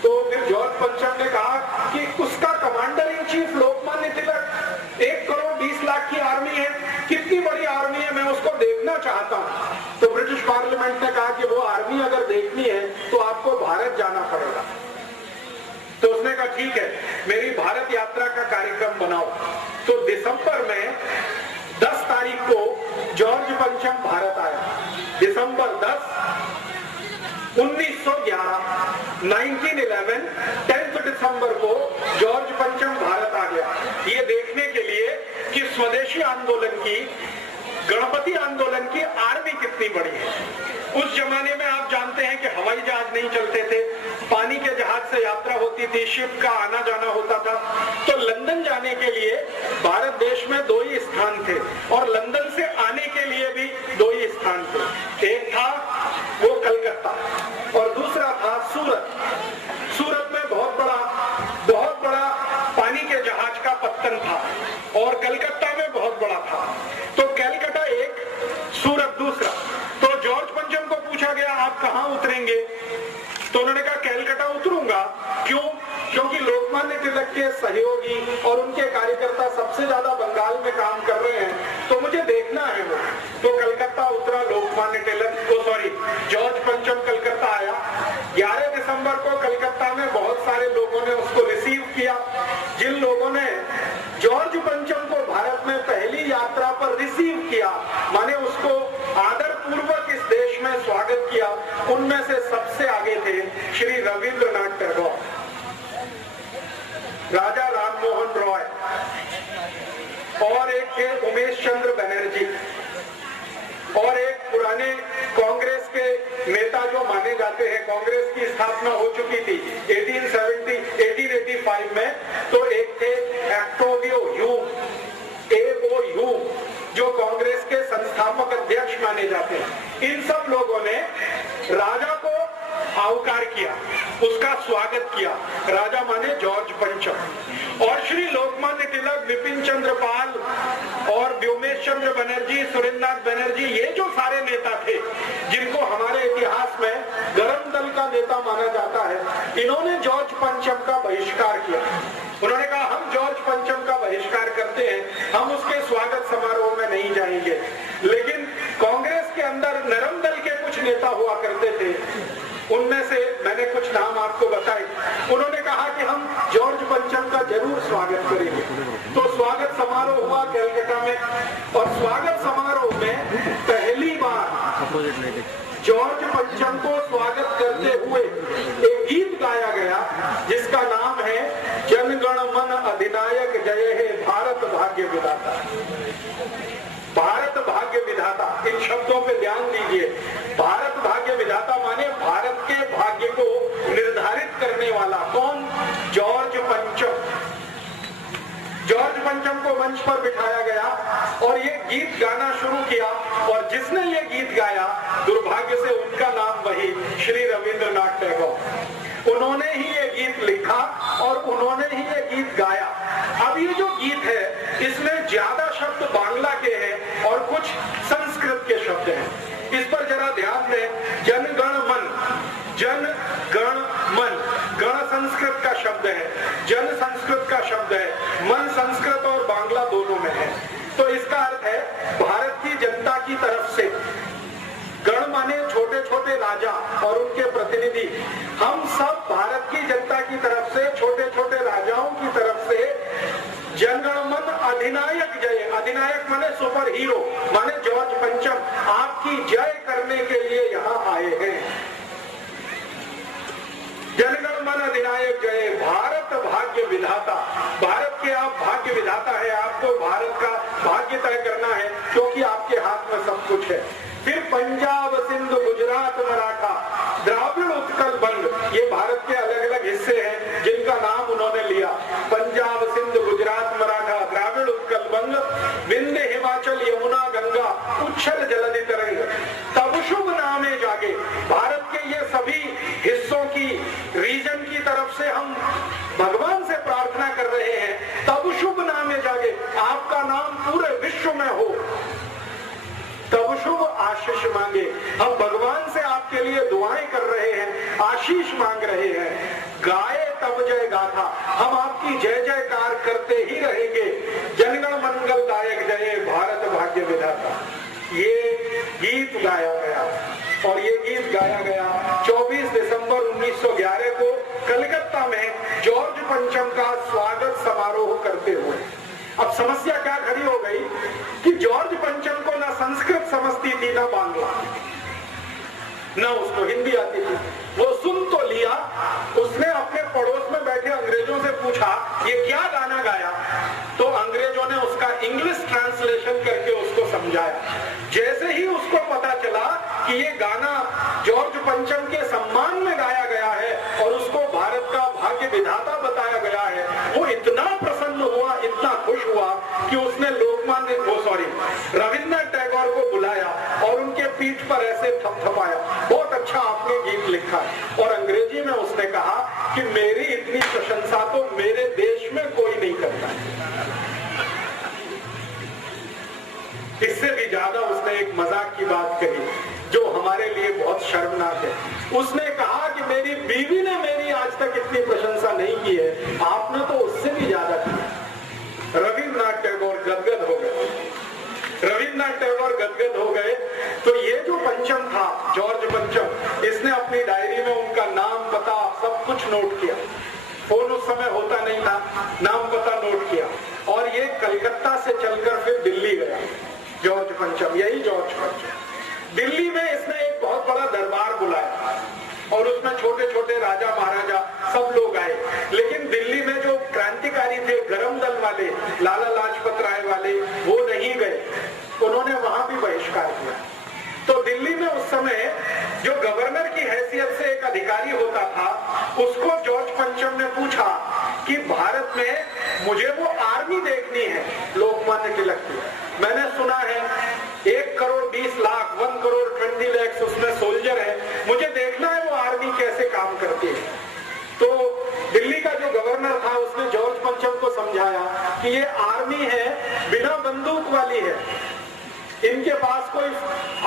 तो फिर जॉर्ज पंचम ने कहा कि उसका commander in chief Lokmanya Tilak 1,20,00,000 की आर्मी है, कितनी बड़ी आर्मी है, मैं उसको देखना चाहता हूँ। तो ब्रिटिश पार्लियामेंट ने कहा कि वो आर्मी अगर देखनी है तो आपको भारत जाना पड़ेगा। तो उसने कहा ठीक है, मेरी भारत यात्रा का कार्यक्रम बनाओ। तो दिसंबर में 10 तारीख को जॉर्ज पंचम भारत आया। दिसंबर 10, 1911 10 दिसंबर को जॉर्ज पंचम भारत आ गया, ये देखने के लिए कि स्वदेशी आंदोलन की, गणपति आंदोलन की आर्मी कितनी बड़ी है। उस जमाने में आप जानते हैं कि हवाई जहाज नहीं चलते थे, पानी के जहाज से यात्रा होती थी, शिप का आना जाना होता था। तो लंदन जाने के लिए भारत देश में 2 ही स्थान थे और लंदन से आने के लिए भी 2 ही स्थान थे। एक था वो कलकत्ता और दूसरा था सूरत। सूरत में बहुत बड़ा पानी के जहाज का पत्तन था और कलकत्ता में बहुत बड़ा था। तो कलकत्ता एक, सूरत दूसरा। तो जॉर्ज पंचम को पूछा गया आप कहाँ उतरेंगे? तो उन्होंने कहा कलकत्ता उतरूंगा। क्यों? क्योंकि लोकमान्य तिलक के सहयोगी और उनके कार्यकर्ता सबसे ज्यादा बंगाल में काम कर रहे हैं, तो मुझे देखना है वो। तो कलकत्ता उतरा लोकमान्य तिलक, जॉर्ज पंचम कलकत्ता आया। 11 दिसंबर को कलकत्ता में बहुत सारे लोगों ने उसको रिसीव किया। जिन लोगों ने जॉर्ज पंचम को भारत में पहली यात्रा पर रिसीव किया, माने उसको आदर पूर्वक इस देश में स्वागत किया, उनमें से सबसे आगे थे श्री रविंद्रनाथ टैगोर, राजा राममोहन रॉय और एक थे उमेश चंद्र बनर्जी और एक पुराने कांग्रेस के नेता जो माने जाते हैं, कांग्रेस की स्थापना हो चुकी थी 1885 में। तो एक थे ऑक्टेवियो ह्यूम, A.O. ह्यूम, जो कांग्रेस के संस्थापक अध्यक्ष माने जाते हैं। इन सब लोगों ने राजा को आवकार किया, उसका स्वागत किया। राजा माने जॉर्ज पंचम। और श्री लोकमान्य तिलक, विपिन चंद्र पाल और व्योमेश चंद्र बनर्जी, सुरेंद्रनाथ बनर्जी, ये जो सारे नेता थे जिनको हमारे इतिहास में गरम दल का नेता माना जाता है, इन्होंने जॉर्ज पंचम का बहिष्कार किया। उन्होंने कहा हम जॉर्ज पंचम का बहिष्कार करते हैं, हम उसके स्वागत समारोह में नहीं जाएंगे। लेकिन कांग्रेस के अंदर नरम दल के कुछ नेता हुआ करते थे, उनमें से मैंने कुछ नाम आपको बताए। उन्होंने कहा कि हम जॉर्ज पंचम का जरूर स्वागत करेंगे। तो स्वागत समारोह हुआ कलकत्ता में, और स्वागत समारोह में पहली बार जॉर्ज पंचम को स्वागत करते हुए एक गीत गाया गया जिसका नाम है जनगण मन अधिनायक जय हे भारत भाग्य विधाता। भारत भाग्य विधाता, इन शब्दों पे ध्यान दीजिए। भारत भाग्य विधाता माने भारत के भाग्य को निर्धारित करने वाला कौन? जॉर्ज पंचम। जॉर्ज पंचम को मंच पर बिठाया गया और ये गीत गाना शुरू किया, और जिसने ये गीत गाया दुर्भाग्य से उनका नाम वही श्री रविंद्रनाथ टैगोर। उन्होंने ही ये गीत लिखा और उन्होंने ही ये गीत गाया। अब ये जो गीत है इसमें ज्यादा शब्द बांग्ला के हैं और कुछ संस्कृत के शब्द हैं। इस पर जरा ध्यान दें। जनगण मन, जन गण मन, गण संस्कृत का शब्द है, जन संस्कृत का शब्द है, मन संस्कृत और बांग्ला दोनों में है। तो इसका अर्थ है भारत की जनता की तरफ से, गण माने छोटे छोटे राजा और उनके प्रतिनिधि, हम सब भारत की जनता की तरफ से, छोटे छोटे राजाओं की तरफ से जनगण मन अधिनायक जय, अधिनायक माने सुपर हीरो, माने जॉर्ज पंचम, आपकी जय करने के लिए यहाँ आए हैं। जनगण मन अधिनायक जय, भारत भाग्य विधाता। भारत के आप भाग्य विधाता है, आपको भारत का भाग्य तय करना है क्योंकि आपके हाथ में सब कुछ है। फिर पंजाब, सिंध, गुजरात, मराठा, द्राविड़, उत्कल, बंग, ये भारत के अलग अलग हिस्से हैं जिनका नाम उन्होंने लिया। पंजाब, सिंध, गुजरात, मराठा, द्राविड़, उत्कल, बंग, विंध्य, हिमाचल, यमुना, गंगा, उच्छल जलधि तरंग, तब शुभ नामे जागे। भारत के ये सभी हिस्सों की, रीजन की तरफ से हम भगवान से प्रार्थना कर रहे हैं, तब शुभ नामे जागे, आपका नाम पूरे विश्व में हो, तब शुभ आशीष मांगे। हम भगवान से आपके लिए दुआएं कर रहे हैं, आशीष मांग रहे हैं। गाए तब जय गाथा, हम आपकी जय जयकार करते ही रहेंगे। जनगण मंगलदायक जय, भारत भाग्य विधाता। ये गीत गाया गया, और ये गीत गाया गया 24 दिसंबर 1911 को कलकत्ता में जॉर्ज पंचम का स्वागत समारोह करते हुए। अब समस्या क्या खड़ी हो गई कि जॉर्ज पंचम को ना संस्कृत समझती थी ना बांग्ला, ना उसको हिंदी आती थी। वो सुन तो लिया, उसने अपने पड़ोस में बैठे अंग्रेजों से पूछा ये क्या गाना गाया, तो अंग्रेजों ने उसका इंग्लिश ट्रांसलेशन करके उसको समझाया। जैसे ही उसको पता चला कि ये गाना जॉर्ज पंचम के सम्मान में गाया गया है और उसको भारत का भाग्य विधाता बताया गया है, वो इतना प्रसन्न हुआ, इतना खुश हुआ कि उसने लोकमान्य रविंद्रनाथ टैगोर को बुलाया और उनके पीठ पर ऐसे थपथपाया, बहुत अच्छा आपने गीत लिखा है। और अंग्रेजी में उसने कहा कि मेरी इतनी प्रशंसा तो मेरे देश में कोई नहीं करता है। इससे भी ज्यादा उसने एक मजाक की बात कही जो हमारे लिए बहुत शर्मनाक है। उसने कहा कि मेरी बीवी ने मेरी आज तक इतनी प्रशंसा नहीं की है, आपने तो उससे भी ज्यादा की। रविंद्रनाथ टैगोर गदगद हो गए। रविंद्रनाथ टैगोर गदगद हो गए तो ये जो पंचम था, जॉर्ज पंचम, इसने अपनी डायरी में उनका नाम, पता, सब कुछ नोट किया। फोन उस समय होता नहीं था, नाम पता नोट किया और ये कलकत्ता से चलकर फिर दिल्ली गया। जॉर्ज पंचम, यही जॉर्ज पंचम। दिल्ली में इसने एक बहुत बड़ा दरबार बुलाया और उसमें छोटे छोटे राजा महाराजा सब लोग आए। लेकिन दिल्ली में जो क्रांतिकारी थे, गरम दल वाले, लाला लाजपत राय वाले, वो नहीं गए, उन्होंने वहां भी बहिष्कार किया। तो दिल्ली में उस समय जो गवर्नर की हैसियत से एक अधिकारी होता था, उसको जॉर्ज पंचम ने पूछा कि भारत में मुझे वो आर्मी देखनी है लोकमान्य तिलक की। मैंने सुना है 1 करोड़ 20 लाख 1 करोड़ 20 लाख उसमें सोल्जर है, मुझे देखना है वो आर्मी कैसे काम करती है। तो दिल्ली का जो गवर्नर था उसने जॉर्ज पंचम को समझाया कि ये आर्मी है, बिना बंदूक वाली है, इनके पास कोई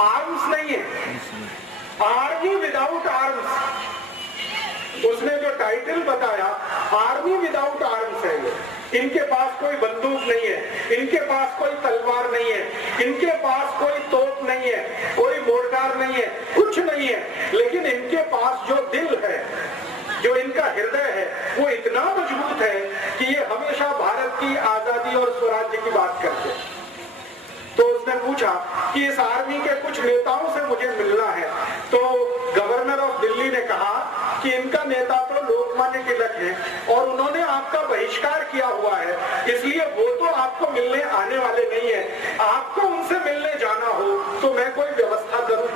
आर्म्स नहीं है, आर्मी विदाउट आर्म्स। उसने जो टाइटल बताया आर्मी विदाउट आर्म्स है ये, इनके पास कोई बंदूक नहीं है, इनके पास कोई तलवार नहीं है, इनके पास कोई तोप नहीं है, कोई मोर्टार नहीं है, कुछ नहीं है, लेकिन इनके पास जो दिल है, जो इनका हृदय है, वो इतना मजबूत है कि ये हमेशा भारत की आजादी और स्वराज्य की बात करते हैं। तो उसने पूछा कि इस आर्मी के कुछ नेताओं से मुझे मिलना है। तो गवर्नर ऑफ दिल्ली ने कहा कि इनका नेता तो लोकमान्य तिलक है और उन्होंने आपका बहिष्कार किया हुआ है, इसलिए वो तो आपको मिलने आने वाले नहीं है, आपको उनसे मिलने जाना हो तो मैं कोई व्यवस्था करूं।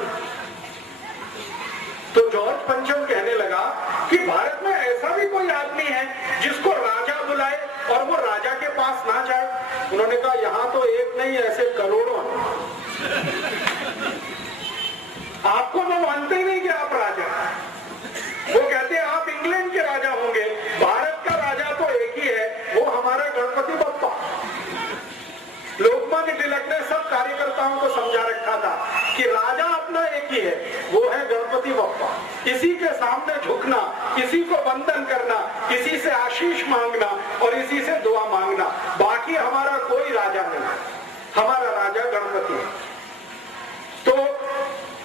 तो जॉर्ज पंचम कहने लगा कि भारत में ऐसा भी कोई आदमी है जिसको राजा बुलाए और वो राजा के पास ना जाए। उन्होंने कहा यहाँ तो एक नहीं, ऐसे करोड़ों हैं। आपको वो मानते ही नहीं कि आप राजा, वो कहते हैं आप इंग्लैंड के राजा होंगे, भारत का राजा तो एक ही है, वो हमारा गणपति बप्पा। लोकमान्य तिलक ने सब कार्यकर्ताओं को समझा रखा था कि राजा अपना एक ही है, वो है गणपति बप्पा। इसी के सामने झुकना, इसी को वंदन करना, इसी से आशीष मांगना और इसी से दुआ मांगना, बाकी हमारा कोई राजा नहीं, हमारा राजा गणपति है। तो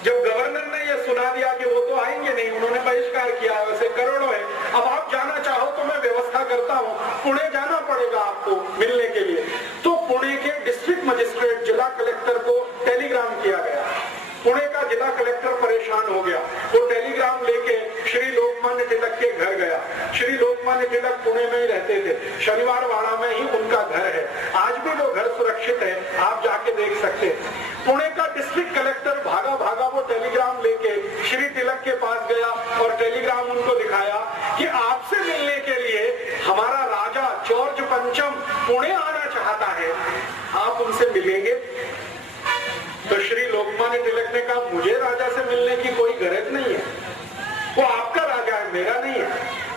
जब गवर्नर ने यह सुना दिया कि वो तो आएंगे नहीं, उन्होंने बहिष्कार किया, वैसे करोड़ों है, अब आप जाना चाहो तो मैं व्यवस्था करता हूँ, पुणे जाना पड़ेगा आपको मिलने के लिए। तो पुणे के डिस्ट्रिक्ट मजिस्ट्रेट, जिला कलेक्टर को टेलीग्राम किया गया। पुणे का जिला कलेक्टर परेशान हो गया, वो टेलीग्राम लेके श्री लोकमान्य तिलक के घर गया। श्री लोकमान्य तिलक पुणे में ही रहते थे, शनिवार वाड़ा में ही उनका घर है, आज भी वो घर सुरक्षित है, आप जाके देख सकते हैं। पुणे का डिस्ट्रिक्ट कलेक्टर भागा भागा वो टेलीग्राम लेके श्री तिलक के पास गया और टेलीग्राम उनको दिखाया कि आपसे मिलने के लिए हमारा राजा जॉर्ज पंचम पुणे आना चाहता है, आप उनसे मिलेंगे। तो श्री लोकमान्य तिलक ने कहा मुझे राजा से मिलने की कोई गरज नहीं है, वो आपका राजा है, मेरा नहीं है,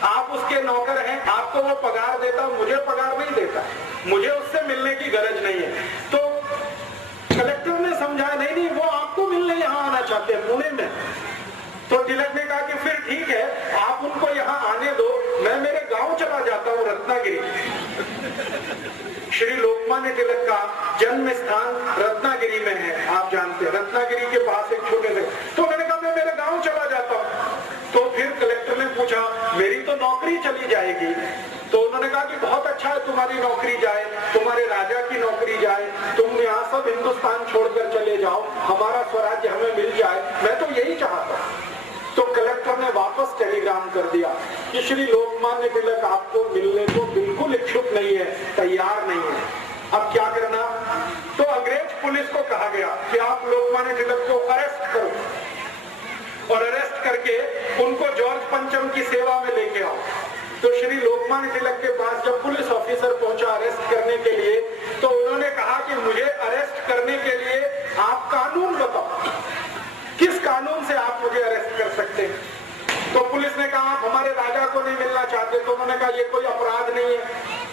आप उसके नौकर हैं, आपको वो पगार देता, मुझे पगार नहीं देता, मुझे उससे मिलने की गरज नहीं है। तो कलेक्टर ने समझाया नहीं, वो आपको मिलने यहाँ आना चाहते हैं पुणे में। तो तिलक ने कहा कि फिर ठीक है, आप उनको यहाँ आने दो, मैं मेरे गांव चला जाता हूँ रत्नागिरी। श्री लोकमान्य तिलक का जन्म स्थान रत्नागिरी में है, आप जानते हैं, रत्नागिरी के पास एक छोटे से। तो मैंने कहा मैं मेरे गांव चला जाता हूँ। तो फिर कलेक्टर ने पूछा मेरी तो नौकरी चली जाएगी। तो उन्होंने कहा कि बहुत अच्छा है तुम्हारी नौकरी जाए, तुम्हारे राजा की नौकरी जाए, तुम यहाँ सब हिंदुस्तान छोड़कर चले जाओ, हमारा स्वराज्य हमें मिल जाए, मैं तो यही चाहता हूँ। तो कलेक्टर ने वापस टेलीग्राम कर दिया कि श्री लोकमान्य तिलक आपको मिलने को बिल्कुल इच्छुक नहीं है, तैयार नहीं है, अब क्या करना। तो अंग्रेज पुलिस को कहा गया कि आप लोकमान्य तिलक को अरेस्ट करो और अरेस्ट करके उनको जॉर्ज पंचम की सेवा में लेके आओ। तो श्री लोकमान्य तिलक के पास जब पुलिस ऑफिसर पहुंचा अरेस्ट करने के लिए, तो उन्होंने कहा कि मुझे अरेस्ट करने के लिए आप कानून बताओ, किस कानून से आप मुझे अरेस्ट कर सकते हैं। तो पुलिस ने कहा आप हमारे राजा को नहीं मिलना चाहते। तो उन्होंने कहा ये कोई अपराध नहीं है,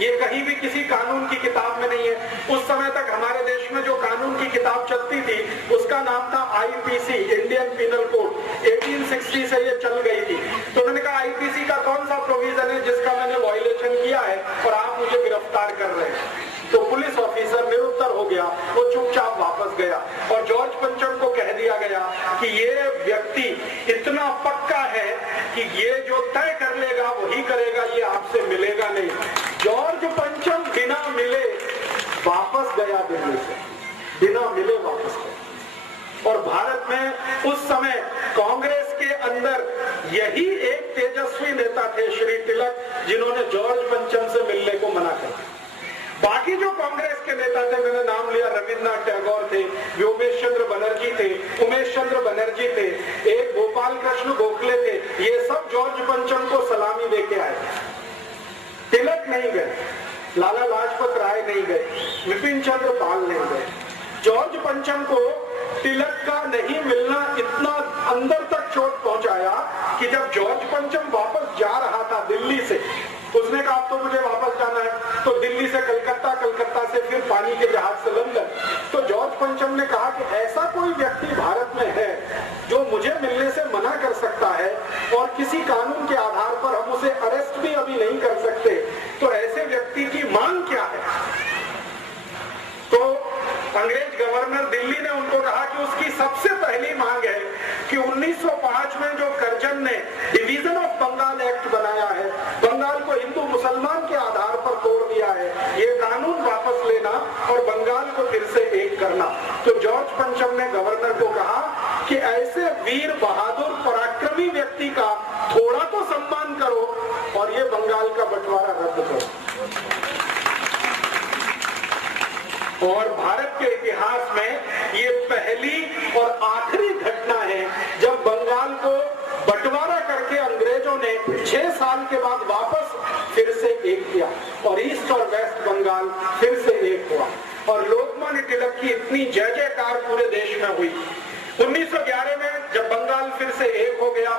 ये कहीं भी किसी कानून की किताब में नहीं है। उस समय तक हमारे देश में जो कानून की किताब चलती थी उसका नाम था आईपीसी, इंडियन पिनल कोड, 1860 से ये चल गई थी। तो उन्होंने कहा आईपीसी का कौन सा प्रोविजन है जिसका मैंने वायलेशन किया है और आप मुझे गिरफ्तार कर रहे हैं। तो पुलिस ऑफिसर निरुत्तर हो गया, वो चुपचाप वापस गया और जॉर्ज पंचम को कह दिया गया कि ये व्यक्ति इतना पक्का है कि ये जो तय कर लेगा वही करेगा, ये आपसे मिलेगा नहीं। जॉर्ज पंचम बिना मिले वापस गया दिल्ली से, बिना मिले वापस गया। और भारत में उस समय कांग्रेस के अंदर यही एक तेजस्वी नेता थे श्री तिलक, जिन्होंने जॉर्ज पंचम से मिलने को मना कर दिया। बाकी जो कांग्रेस के नेता नेता थे, मैंने नाम लिया, रविन्द्रनाथ टैगोर थे, व्योमेश चंद्र बनर्जी थे, उमेश चंद्र बनर्जी थे, एक गोपाल कृष्ण गोखले थे, ये सब जॉर्ज पंचम को सलामी देके आए। तिलक नहीं गए, लाला लाजपत राय नहीं गए, विपिन चंद्र पाल नहीं गए। जॉर्ज पंचम को तिलक का नहीं मिलना इतना अंदर तक चोट पहुंचाया कि जब जॉर्ज पंचम वापस जा रहा था दिल्ली से, उसने कहा अब तो मुझे वापस जाना है, तो दिल्ली से कलकत्ता, कलकत्ता से फिर पानी के जहाज से लंदन। तो जॉर्ज पंचम ने कहा कि ऐसा कोई व्यक्ति भारत में है जो मुझे मिलने से मना कर सकता है और किसी कानून के आधार पर हम उसे अरेस्ट भी अभी नहीं कर सकते, तो ऐसे व्यक्ति की मांग क्या है? तो अंग्रेज गवर्नर दिल्ली ने उनको कहा कि उसकी सबसे पहली मांग है कि 1905 में जो कर्जन ने डिवीजन ऑफ बंगाल एक्ट बनाया है, बंगाल को हिंदू मुसलमान के आधार पर तोड़ दिया है, ये कानून वापस लेना और बंगाल को फिर से एक करना। तो जॉर्ज पंचम ने गवर्नर को कहा कि ऐसे वीर बहादुर पराक्रमी व्यक्ति का थोड़ा तो सम्मान करो और ये बंगाल का बंटवारा रद्द करो। और भारत के इतिहास में ये पहली और आखिरी घटना है जब बंगाल को बंटवारा करके अंग्रेजों ने 6 साल के बाद वापस फिर से एक किया और ईस्ट और वेस्ट बंगाल फिर से एक हुआ और लोकमान्य तिलक की इतनी जय जयकार पूरे देश में हुई। 1911 में जब बंगाल फिर से एक हो गया,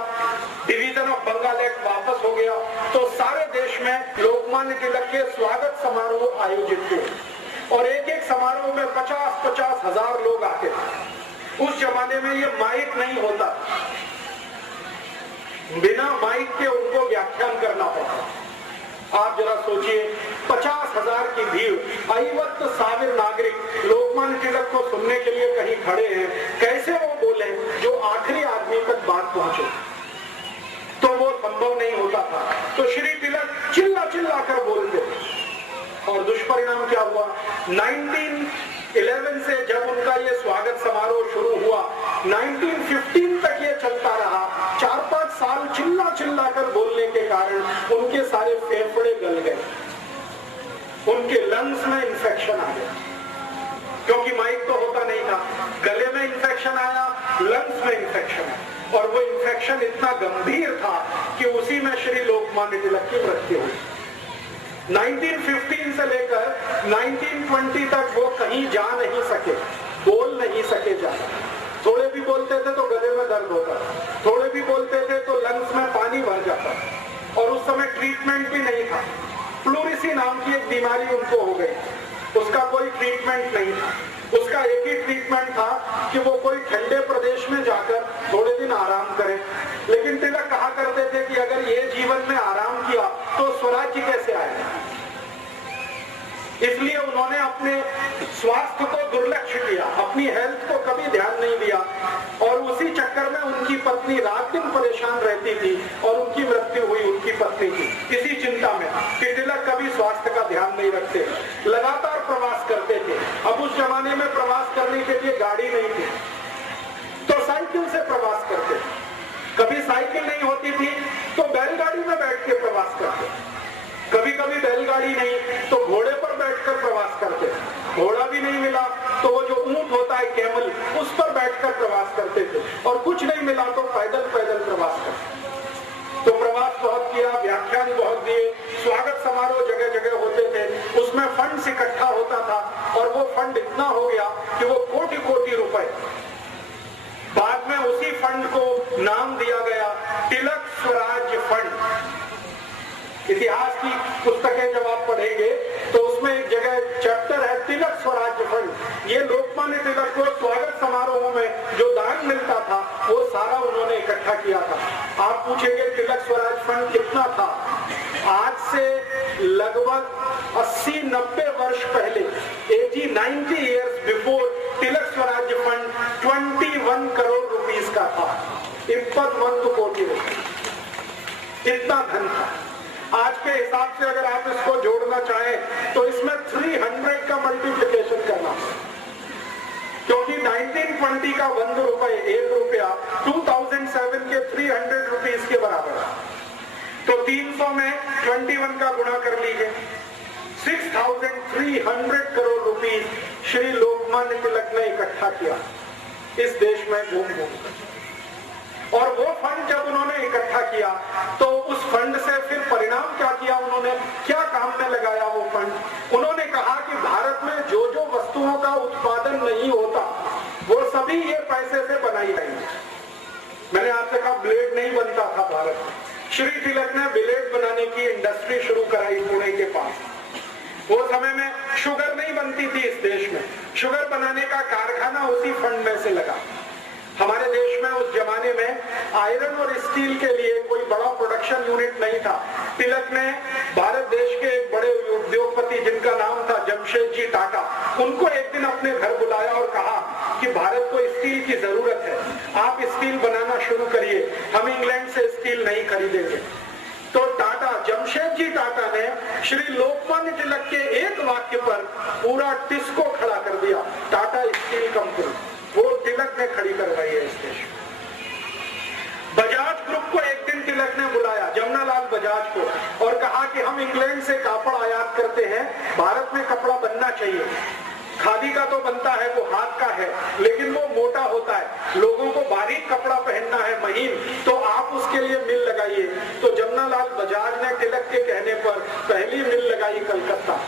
डिवीजन ऑफ बंगाल एक्ट वापस हो गया, तो सारे देश में लोकमान्य तिलक के स्वागत समारोह आयोजित हुए और एक एक समारोह में 50-50 हजार लोग आते थे। उस जमाने में ये माइक नहीं होता, बिना माइक के उनको व्याख्यान करना पड़ता। आप जरा सोचिए, 50,000 की भीड़, 50,000 नागरिक लोकमान्य तिलक को सुनने के लिए कहीं खड़े हैं, कैसे वो बोले जो आखिरी आदमी तक बात पहुंचे? तो वो संभव नहीं होता था। तो श्री तिलक चिल्ला चिल्ला कर बोलते और दुष्परिणाम क्या हुआ? 1911 से जब उनका ये स्वागत समारोह शुरू हुआ, 1915 तक ये चलता रहा। 4-5 साल चिल्ला चिल्ला कर बोलने के कारण उनके सारे फेफड़े गल गए, उनके लंग्स में इंफेक्शन आ गया, क्योंकि माइक तो होता नहीं था। गले में इंफेक्शन आया, लंग्स में इंफेक्शन आया और वो इंफेक्शन इतना गंभीर था कि उसी में श्री लोकमान्य तिलक की मृत्यु हुई। 1915 से लेकर 1920 तक वो कहीं जा नहीं सके, बोल नहीं सके ज्यादा। थोड़े भी बोलते थे तो गले में दर्द होता, थोड़े भी बोलते थे तो लंग्स में पानी भर जाता और उस समय ट्रीटमेंट भी नहीं था। प्लूरिसी नाम की एक बीमारी उनको हो गई, उसका कोई ट्रीटमेंट नहीं था। उसका एक ही ट्रीटमेंट था कि वो कोई ठंडे प्रदेश में जाकर थोड़े दिन आराम करें। लेकिन तिलक कहा करते थे कि अगर ये जीवन में आराम किया तो स्वराज्य कैसे आएगा? इसलिए उन्होंने अपने स्वास्थ्य को दुर्लक्ष्य किया, अपनी हेल्थ को कभी ध्यान नहीं दिया और उसी चक्कर में उनकी पत्नी रात दिन परेशान रहती थी और उनकी मृत्यु हुई उनकी पत्नी की, इसी चिंता में कि तिलक कभी स्वास्थ्य का ध्यान नहीं रखते, लगातार प्रवास करते थे। अब उस जमाने में प्रवास करने के लिए गाड़ी नहीं थी तो साइकिल से प्रवास करते, कभी साइकिल नहीं होती थी तो बैलगाड़ी में बैठ के प्रवास करते, कभी कभी बैलगाड़ी नहीं तो घोड़े पर बैठकर प्रवास करते, घोड़ा भी नहीं मिला तो वो जो ऊंट होता है कैमल, उस पर बैठकर प्रवास करते थे और कुछ नहीं मिला तो पैदल पैदल प्रवास करते। तो प्रवास बहुत किया, व्याख्यान बहुत दिए, स्वागत समारोह जगह जगह होते थे, उसमें फंड इकट्ठा होता था और वो फंड इतना हो गया कि वो कोटि कोटि रुपए। बाद में उसी फंड को नाम दिया गया तिलक स्वराज फंड। इतिहास की पुस्तकें जब आप पढ़ेंगे तो उसमें एक जगह चैप्टर है तिलक स्वराज फंड। ये लोकमान्य तिलक को स्वागत समारोह में जो दान मिलता था वो सारा उन्होंने इकट्ठा किया था। आप पूछेंगे तिलक स्वराज फंड कितना था? आज से लगभग 80-90 वर्ष पहले, 80-90 years बिफोर, तिलक स्वराज फंड 21 करोड़ रुपीस का था, 21 कोटि रुपए, इतना धन था। आज के हिसाब से अगर आप इसको जोड़ना चाहें तो इसमें 300 का मल्टीप्लिकेशन करना, क्योंकि 1920 का 1 रुपए, 1 रुपया 2007 के 300 रुपीस के बराबर है। तो 300 में 21 का गुणा कर लीजिए, 6,300 करोड़ रुपीस श्री लोकमान्य तिलक ने इकट्ठा किया इस देश में घूम घूम। और वो फंड जब उन्होंने इकट्ठा किया तो उस फंड से फिर परिणाम क्या किया, उन्होंने क्या काम में लगाया वो फंड। उन्होंने कहा कि भारत में जो जो वस्तुओं का उत्पादन नहीं होता वो सभी ये पैसे से बनाई गई। मैंने आपसे कहा ब्लेड नहीं बनता था भारत में, श्री तिलक ने ब्लेड बनाने की इंडस्ट्री शुरू कराई पुणे के पास। वो समय में शुगर नहीं बनती थी इस देश में, शुगर बनाने का कारखाना उसी फंड में से लगा। हमारे देश में उस जमाने में आयरन और स्टील के लिए कोई बड़ा प्रोडक्शन यूनिट नहीं था। तिलक ने भारत देश के एक बड़े उद्योगपति जिनका नाम था जमशेद जी टाटा, उनको एक दिन अपने घर बुलाया और कहा कि भारत को स्टील की जरूरत है, आप स्टील बनाना शुरू करिए, हम इंग्लैंड से स्टील नहीं खरीदेंगे। तो टाटा, जमशेद जी टाटा ने श्री लोकमान्य तिलक के एक वाक्य पर पूरा टिस्को खड़ा कर दिया। टाटा स्टील कंपनी वो तिलक ने खड़ी करवाई है इस देश। बजाज ग्रुप को एक दिन तिलक ने बुलाया, जमनालाल बजाज को, और कहा कि हम इंग्लैंड से कापड़ आयात करते हैं, भारत में कपड़ा बनना चाहिए। खादी का तो बनता है, वो हाथ का है, लेकिन वो मोटा होता है, लोगों को बारीक कपड़ा पहनना है, महीन, तो आप उसके लिए मिल लगाइए। तो जमनालाल बजाज ने तिलक के कहने पर पहली मिल लगाई कलकत्ता।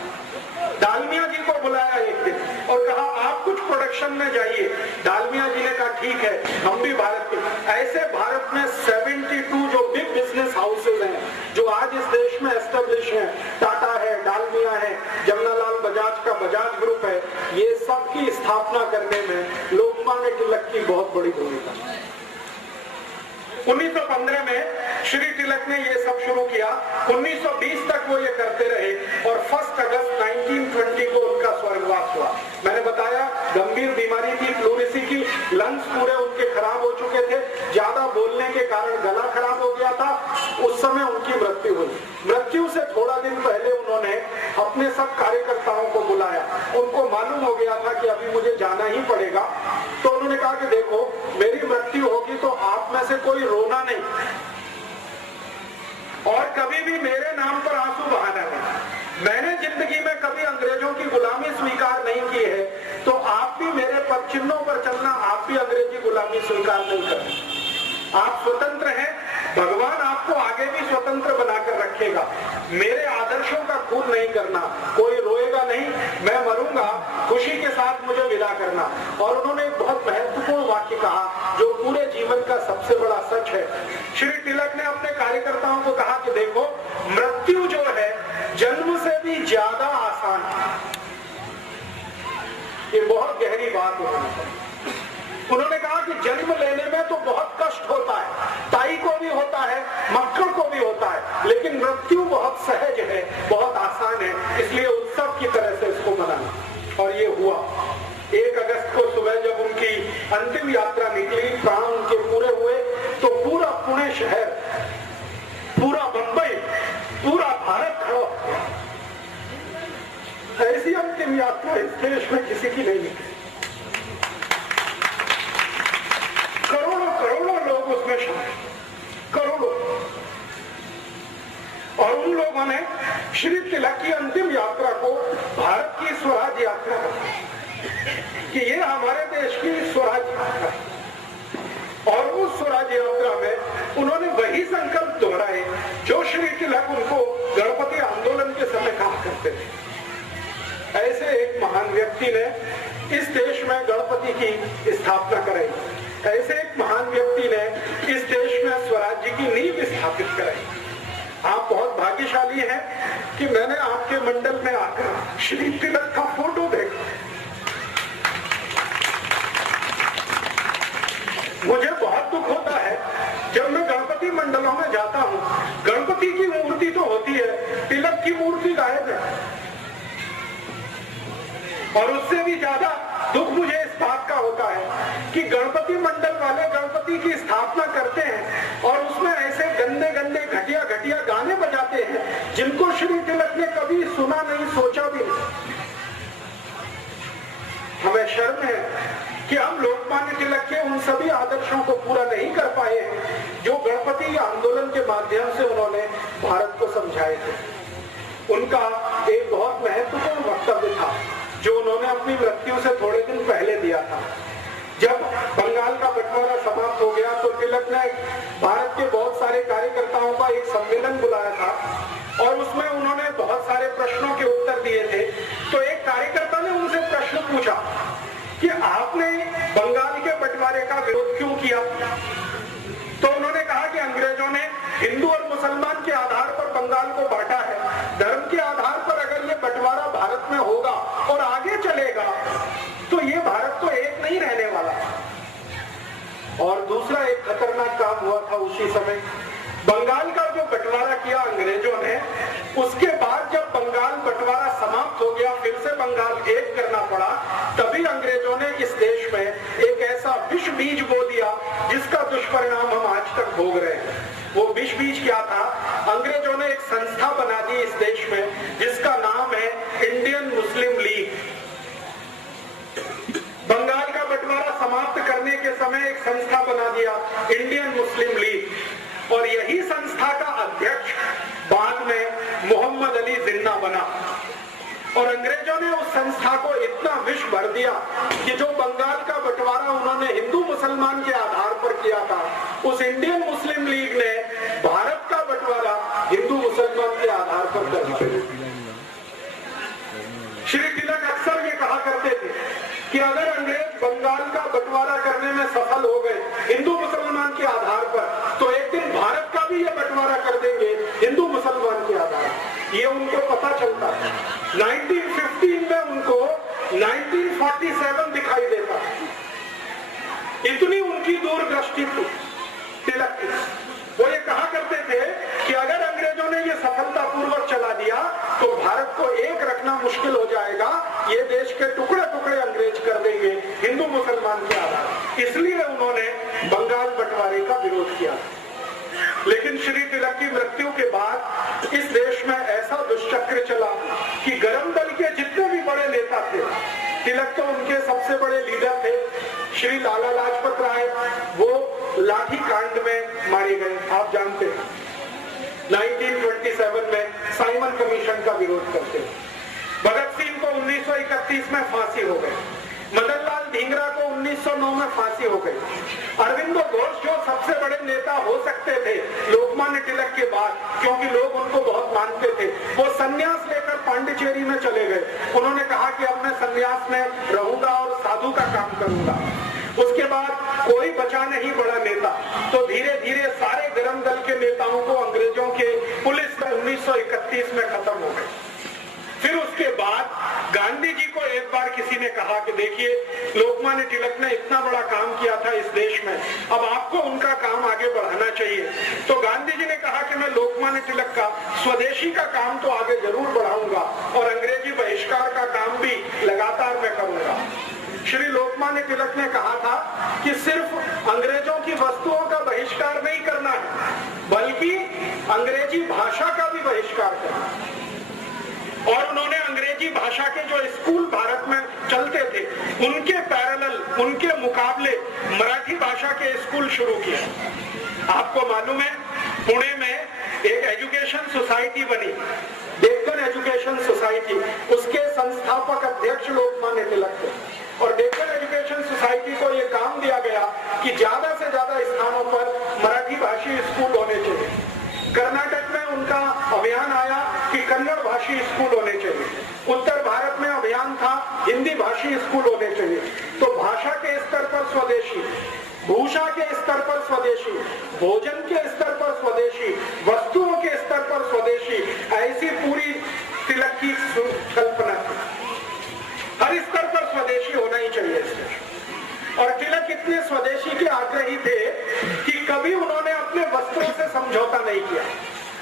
डालमिया जी को बुलाया एक दिन और कहा आप कुछ प्रोडक्शन में जाइए। डालमिया जी ने कहा ठीक है, हम भी भारत के। ऐसे भारत में 72 जो बिग बिजनेस हाउसेज हैं जो आज इस देश में एस्टेब्लिश हैं, टाटा है, डालमिया है, जमनालाल बजाज का बजाज ग्रुप है, ये सब की स्थापना करने में लोकमान्य तिलक की बहुत बड़ी भूमिका है। 1915 में श्री तिलक ने ये सब शुरू किया, 1920 तक वो ये करते रहे और 1 अगस्त 1920 को उनका स्वर्गवास हुआ। मैंने बताया गंभीर बीमारी थी प्लूरिसी की, लंग्स पूरे उनके खराब हो चुके थे, ज्यादा बोलने के कारण गला खराब हो गया था। उस समय उनकी मृत्यु हुई। मृत्यु से थोड़ा दिन पहले उन्होंने अपने सब कार्यकर्ताओं को बुलाया, उनको मालूम हो गया था कि अभी मुझे जाना ही पड़ेगा। तो उन्होंने कहा कि देखो मेरी मृत्यु होगी तो आप में से कोई रोना नहीं और कभी भी मेरे नाम पर आंसू बहाना नहीं। मैंने जिंदगी में कभी अंग्रेजों की गुलामी स्वीकार नहीं की है, तो आप भी मेरे पद चिन्हों पर चलना, आप भी अंग्रेजी गुलामी स्वीकार नहीं करें। आप स्वतंत्र हैं, भगवान आपको आगे भी स्वतंत्र बनाकर रखेगा। मेरे आदर्शों का खून नहीं करना, कोई रोएगा नहीं, मैं मरूंगा, खुशी के साथ मुझे विदा करना। और उन्होंने एक बहुत महत्वपूर्ण वाक्य कहा जो पूरे जीवन का सबसे बड़ा सच है। श्री तिलक ने अपने कार्यकर्ताओं को कहा कि देखो मृत्यु जो है जन्म से भी ज्यादा आसान है। ये बहुत गहरी बात है। उन्होंने कहा कि जन्म लेने में तो बहुत कष्ट होता है, ताई को भी होता है, मक्खन को भी होता है, लेकिन मृत्यु बहुत सहज है, बहुत आसान है, इसलिए उत्सव की तरह से इसको मनाना। और ये हुआ 1 अगस्त को सुबह जब उनकी अंतिम यात्रा निकली, प्राण उनके पूरे हुए, तो पूरा पुणे शहर, पूरा बंबई, पूरा भारत खड़ा हो गया। ऐसी अंतिम यात्रा इस देश में किसी की नहीं निकली। करोड़ों करोड़ों लोग उसमें शामिल, करोड़ों। और उन लोगों ने श्री तिलक की अंतिम यात्रा को भारत की स्वराज यात्रा बताया कि ये हमारे देश की स्वराज यात्रा है। और उस स्वराज यात्रा में उन्होंने वही संकल्प दोहराए जो श्री तिलक उनको गणपति आंदोलन के समय कहा करते थे। ऐसे एक महान व्यक्ति ने इस देश में गणपति की स्थापना कराई। ऐसे एक महान व्यक्ति ने इस देश में स्वराज्य की नींव स्थापित कराई। आप बहुत भाग्यशाली हैं कि मैंने आपके मंडल में आकर श्री तिलक का फोटो देखा। मुझे बहुत दुख होता है जब मैं गणपति मंडलों में जाता हूँ, गणपति की मूर्ति तो होती है, तिलक की मूर्ति गायब है। और उससे भी ज्यादा दुख मुझे इस बात का होता है कि गणपति मंडल वाले गणपति की स्थापना करते हैं और उसमें ऐसे गंदे गंदे घटिया घटिया गाने बजाते हैं जिनको श्री तिलक ने कभी सुना नहीं, सोचा भी नहीं। हमें शर्म है कि हम लोकमान्य तिलक के उन सभी आदर्शों को पूरा नहीं कर पाए हैं जो गणपति आंदोलन के माध्यम से उन्होंने भारत को समझाए थे। उनका एक बहुत महत्वपूर्ण वक्तव्य था जो उन्होंने अपनी मृत्यु से थोड़े दिन पहले दिया था। जब बंगाल का बंटवारा समाप्त हो गया तो तिलक ने भारत के बहुत सारे कार्यकर्ताओं का एक सम्मेलन बुलाया था और उसमें उन्होंने बहुत सारे प्रश्नों के उत्तर दिए थे। तो एक कार्यकर्ता ने उनसे प्रश्न पूछा कि आपने बंगाल के बंटवारे का विरोध क्यों किया? तो उन्होंने कहा कि अंग्रेजों ने हिंदू और मुसलमान के आधार पर बंगाल को बांटा है। धर्म के आधार पर अगर ये बंटवारा भारत में होगा और आगे चलेगा तो ये भारत तो एक नहीं रहने वाला। और दूसरा एक खतरनाक काम हुआ था उसी समय, बंगाल का जो बंटवारा किया अंग्रेजों ने, उसके बाद जब बंगाल बंटवारा समाप्त हो गया, फिर से बंगाल एक करना पड़ा, तभी अंग्रेजों ने इस देश में एक ऐसा विष बीज बो दिया जिसका दुष्परिणाम हम आज तक भोग रहे हैं। वो विष बीज क्या था? अंग्रेजों ने एक संस्था बना दी इस देश में जिसका नाम है इंडियन मुस्लिम लीग। बंगाल का बंटवारा समाप्त करने के समय एक संस्था बना दिया इंडियन मुस्लिम लीग और यही संस्था का अध्यक्ष बाद में मोहम्मद अली जिन्ना बना। और अंग्रेजों ने उस संस्था को इतना विष भर दिया कि जो बंगाल का बंटवारा उन्होंने हिंदू मुसलमान के आधार पर किया था, उस इंडियन मुस्लिम लीग ने भारत का बंटवारा हिंदू मुसलमान के आधार पर कर दिया। श्री तिलक अक्सर ये कहा करते थे कि अगर अंग्रेज बंगाल का बंटवारा करने में सफल हो गए हिंदू मुसलमान के आधार पर, तो एक दिन भारत का भी ये बंटवारा कर देंगे हिंदू मुसलमान के आधार पर। ये उनको पता चलता है। 1915 में उनको 1947 दिखाई देता। इतनी उनकी दूरदृष्टि थी तिलक की। वो ये कहा करते थे कि अगर अंग्रेजों ने ये सफलतापूर्वक चला दिया तो भारत को एक रखना मुश्किल हो जाएगा, ये देश के टुकड़े टुकड़े अंग्रेज कर देंगे हिंदू मुसलमान के आधार। इसलिए उन्होंने बंगाल बंटवारे का विरोध किया। लेकिन श्री तिलक की मृत्यु के बाद इस देश में ऐसा दुष्चक्र चला कि गरम दल के जितने भी बड़े नेता थे, तिलक तो उनके सबसे बड़े लीडर थे, श्री लाला लाजपत राय, वो लाठी कांड में मारे गए। आप जानते हैं 1927 में साइमन कमीशन का विरोध करते। भगत सिंह को 1931 में फांसी हो गई। मदन लाल ढींगरा को 1909 में फांसी हो गई। अरविंदो घोष जो सबसे बड़े नेता हो सकते थे लोकमान्य तिलक के बाद, क्योंकि लोग उनको बहुत मानते थे, वो संन्यास लेकर पांडिचेरी में चले गए। उन्होंने कहा कि अब मैं संन्यास में रहूंगा और साधु का काम करूंगा। उसके बाद कोई बचा नहीं बड़ा नेता, तो धीरे धीरे सारे गरम दल के नेताओं को अंग्रेजों के पुलिस में 1931 में खत्म हो गए। फिर उसके बाद गांधी जी को एक बार किसी ने कहा कि देखिए लोकमान्य तिलक ने इतना बड़ा काम किया था इस देश में, अब आपको उनका काम आगे बढ़ाना चाहिए। तो गांधी जी ने कहा कि मैं लोकमान्य तिलक का स्वदेशी का काम तो आगे जरूर बढ़ाऊंगा और अंग्रेजी बहिष्कार का काम भी लगातार मैं करूंगा। श्री लोकमान्य तिलक ने कहा था कि सिर्फ अंग्रेजों की वस्तुओं का बहिष्कार नहीं करना है, बल्कि अंग्रेजी भाषा का भी बहिष्कार करना है। और उन्होंने अंग्रेजी भाषा के जो स्कूल भारत में चलते थे उनके पैरेलल, उनके मुकाबले मराठी भाषा के स्कूल शुरू किए। आपको मालूम है पुणे में एक एजुकेशन सोसाइटी बनी, डेक्कन एजुकेशन सोसाइटी, उसके संस्थापक अध्यक्ष लोकमान्य तिलक थे। और डेक्कन एजुकेशन सोसाइटी को यह काम दिया गया कि ज्यादा से ज्यादा स्थानों पर मराठी भाषी स्कूल होने चाहिए। कर्नाटक में उनका अभियान आया कि कन्नड़ भाषी स्कूल होने चाहिए। उत्तर भारत में अभियान था हिंदी भाषी स्कूल होने चाहिए। तो भाषा के स्तर पर स्वदेशी, भूषा के स्तर पर स्वदेशी, भोजन के स्तर पर स्वदेशी, वस्तुओं के स्तर पर स्वदेशी, ऐसी पूरी तिलक की कल्पना थी। हर स्तर पर स्वदेशी होना ही चाहिए। और तिलक इतने स्वदेशी के आग्रही थे कि कभी उन्होंने अपने वस्त्रों से समझौता नहीं किया।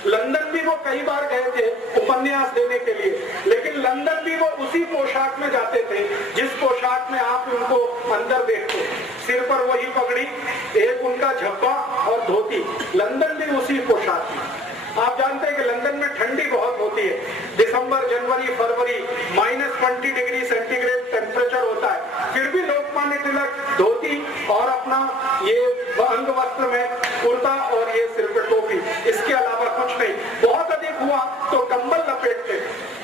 लंदन भी वो कई बार गए थे उपन्यास देने के लिए, लेकिन लंदन भी वो उसी पोशाक में जाते थे जिस पोशाक में आप उनको अंदर देखते। सिर पर वही पगड़ी, एक उनका झब्बा और धोती, लंदन भी उसी पोशाक में। आप जानते हैं कि लंदन में ठंडी बहुत होती है। दिसंबर, जनवरी, फरवरी -20 डिग्री सेंटीग्रेड टेम्परेचर होता है, फिर भी लोकमान्य तिलक धोती और अपना ये अंग वस्त्र में कुर्ता और ये सिर पर टोपी, इसके अलावा कुछ नहीं। बहुत अधिक हुआ हुआ तो कंबल लपेटते थे।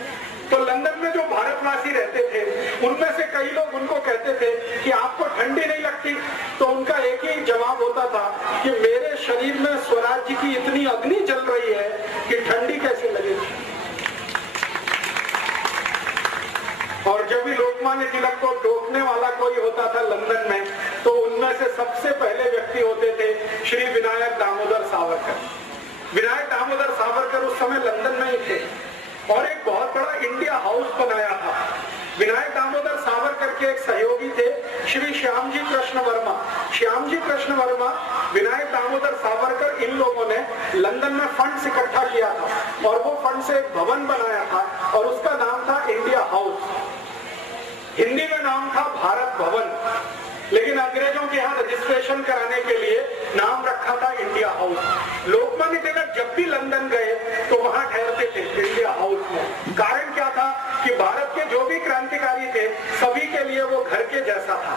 तो लंदन में जो भारतवासी रहते थे उनमें से कई लोग उनको कहते थे कि आपको ठंडी नहीं लगती, तो उनका एक ही जवाब होता था कि मेरे शरीर में स्वराज्य की इतनी अग्नि जल रही है कि ठंडी कैसे लगेगी। और जब भी लोकमान्य तिलक को टोकने वाला कोई होता था लंदन में, तो उनमें से सबसे पहले व्यक्ति होते थे श्री विनायक दामोदर सावरकर। विनायक दामोदर सावरकर उस समय लंदन में ही थे और एक बहुत बड़ा इंडिया हाउस बनाया था। विनायक दामोदर सावरकर के एक सहयोगी थे श्री श्यामजी कृष्ण वर्मा। श्यामजी कृष्ण वर्मा, विनायक दामोदर सावरकर, इन लोगों ने लंदन में फंड्स इकट्ठा किया था और वो फंड से एक भवन बनाया था और उसका नाम था इंडिया हाउस। हिंदी में नाम था भारत भवन, लेकिन अंग्रेजों के यहाँ रजिस्ट्रेशन कराने के लिए नाम रखा था इंडिया हाउस। लोकमान्य तिलक जब भी लंदन गए तो वहां ठहरते थे इंडिया हाउस में। कारण क्या था कि भारत के जो भी क्रांतिकारी थे सभी के लिए वो घर के जैसा था।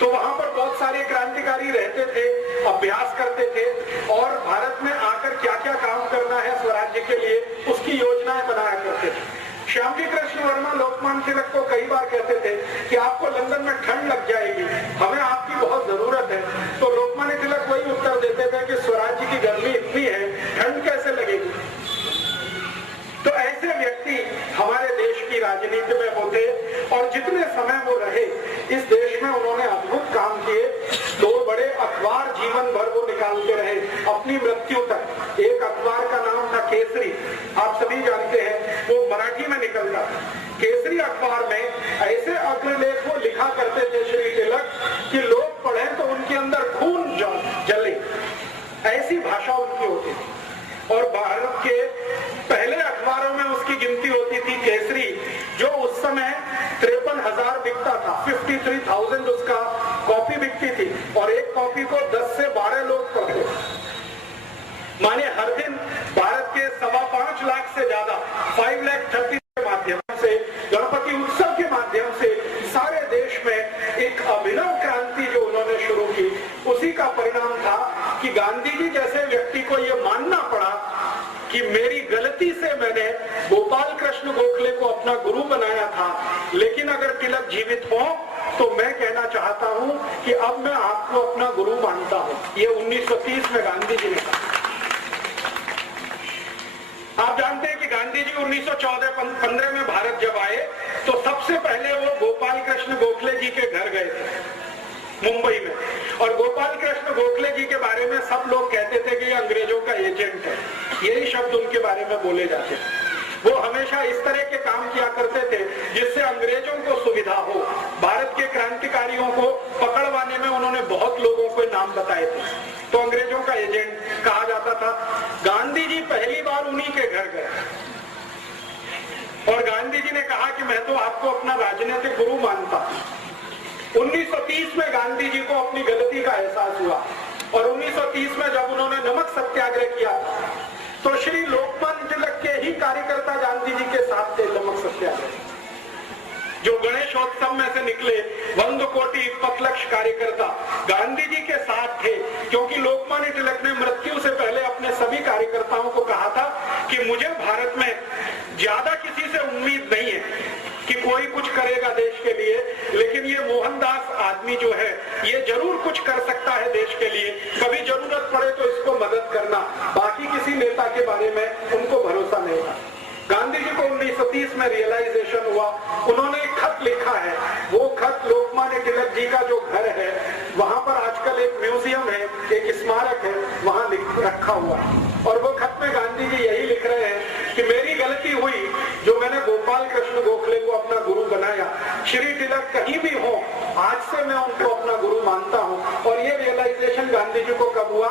तो वहां पर बहुत सारे क्रांतिकारी रहते थे, अभ्यास करते थे और भारत में आकर क्या क्या काम करना है स्वराज्य के लिए उसकी योजनाएं बनाया करते थे। श्यामजी कृष्ण वर्मा लोकमान्य तिलक को कई बार कहते थे कि आपको लंदन में ठंड लग जाएगी, हमें आपकी बहुत जरूरत है। तो लोकमान्य तिलक वही उत्तर देते थे कि स्वराज्य की गर्मी इतनी है, ठंड कैसे लगेगी। तो ऐसे व्यक्ति हमारे देश की राजनीति में होते और जितने समय वो रहे इस देश में उन्होंने अद्भुत काम किए। 2 बड़े अखबार जीवन भर वो निकालते रहे अपनी मृत्यु तक। एक अखबार का नाम था केसरी, आप सभी जानते हैं, वो मराठी में निकलता था। केसरी अखबार में ऐसे अग्रलेख वो लिखा करते थे श्री तिलक कि लोग पढ़े तो उनके अंदर खून जले, ऐसी भाषा उनकी होती थी। और भारत के पहले अखबारों में उसकी गिनती होती थी केसरी, जो उस समय 53,000 बिकता था। 53,000 उसका कॉपी बिकती थी और एक कॉपी को 10 से 12 लोग पढ़ते। माने हर दिन भारत के 5.25 लाख से ज्यादा 5,30,000 के माध्यम से, गणपति उत्सव के माध्यम से सारे देश में एक अभिनव क्रांति जो उन्होंने शुरू की, उसी का परिणाम था कि गांधी जी जैसे व्यक्ति को यह मानना पड़ा कि मेरी गलती से मैंने गोपाल कृष्ण गोखले को अपना गुरु बनाया था, लेकिन अगर तिलक जीवित हो तो मैं कहना चाहता हूं कि अब मैं आपको अपना गुरु मानता हूं। ये 1930 में गांधी जी ने कहा। आप जानते हैं कि गांधी जी 1914-15 में भारत जब आए तो सबसे पहले वो गोपाल कृष्ण गोखले जी के घर गए थे मुंबई में। और गोपाल कृष्ण गोखले जी के बारे में सब लोग कहते थे कि ये अंग्रेजों का एजेंट है, यही शब्द उनके बारे में बोले जाते थे। वो हमेशा इस तरह के काम किया करते थे जिससे अंग्रेजों को सुविधा हो। भारत के क्रांतिकारियों को पकड़वाने में उन्होंने बहुत लोगों को नाम बताए थे, तो अंग्रेजों का एजेंट कहा जाता था। गांधी जी पहली बार उन्हीं के घर गए और गांधी जी ने कहा कि मैं तो आपको अपना राजनीतिक गुरु मानता हूं। 1930 में गांधी जी को अपनी गलती का एहसास हुआ और 1930 में जब उन्होंने नमक सत्याग्रह किया तो श्री लोकमान्य तिलक के ही कार्यकर्ता गांधी जी के साथ थे। नमक सत्याग्रह जो गणेशोत्सव में से निकले 100 कोटि 20 लाख कार्यकर्ता गांधी जी के साथ थे, क्योंकि लोकमान्य तिलक ने मृत्यु से पहले अपने सभी कार्यकर्ताओं को कहा था कि मुझे भारत में ज्यादा किसी से उम्मीद नहीं है कि कोई कुछ करेगा देश के लिए, लेकिन ये मोहनदास आदमी जो है ये जरूर कुछ कर सकता है देश के लिए, कभी जरूरत पड़े तो इसको मदद करना। बाकी किसी नेता के बारे में उनको भरोसा नहीं था। गांधी जी को 1930 में रियलाइजेशन हुआ, उन्होंने एक खत लिखा है। वो खत लोकमान्य तिलक जी का जो घर है वहां पर आजकल एक म्यूजियम है, एक स्मारक है, वहां रखा हुआ है। और वो खत में गांधी जी यही लिख रहे हैं कि मेरी गलती हुई जो मैंने गोपाल कृष्ण गोखले को अपना गुरु बनाया। श्री तिलक कहीं भी हो, आज से मैं उनको अपना गुरु मानता हूं। और ये रियलाइजेशन गांधी जी को कब हुआ?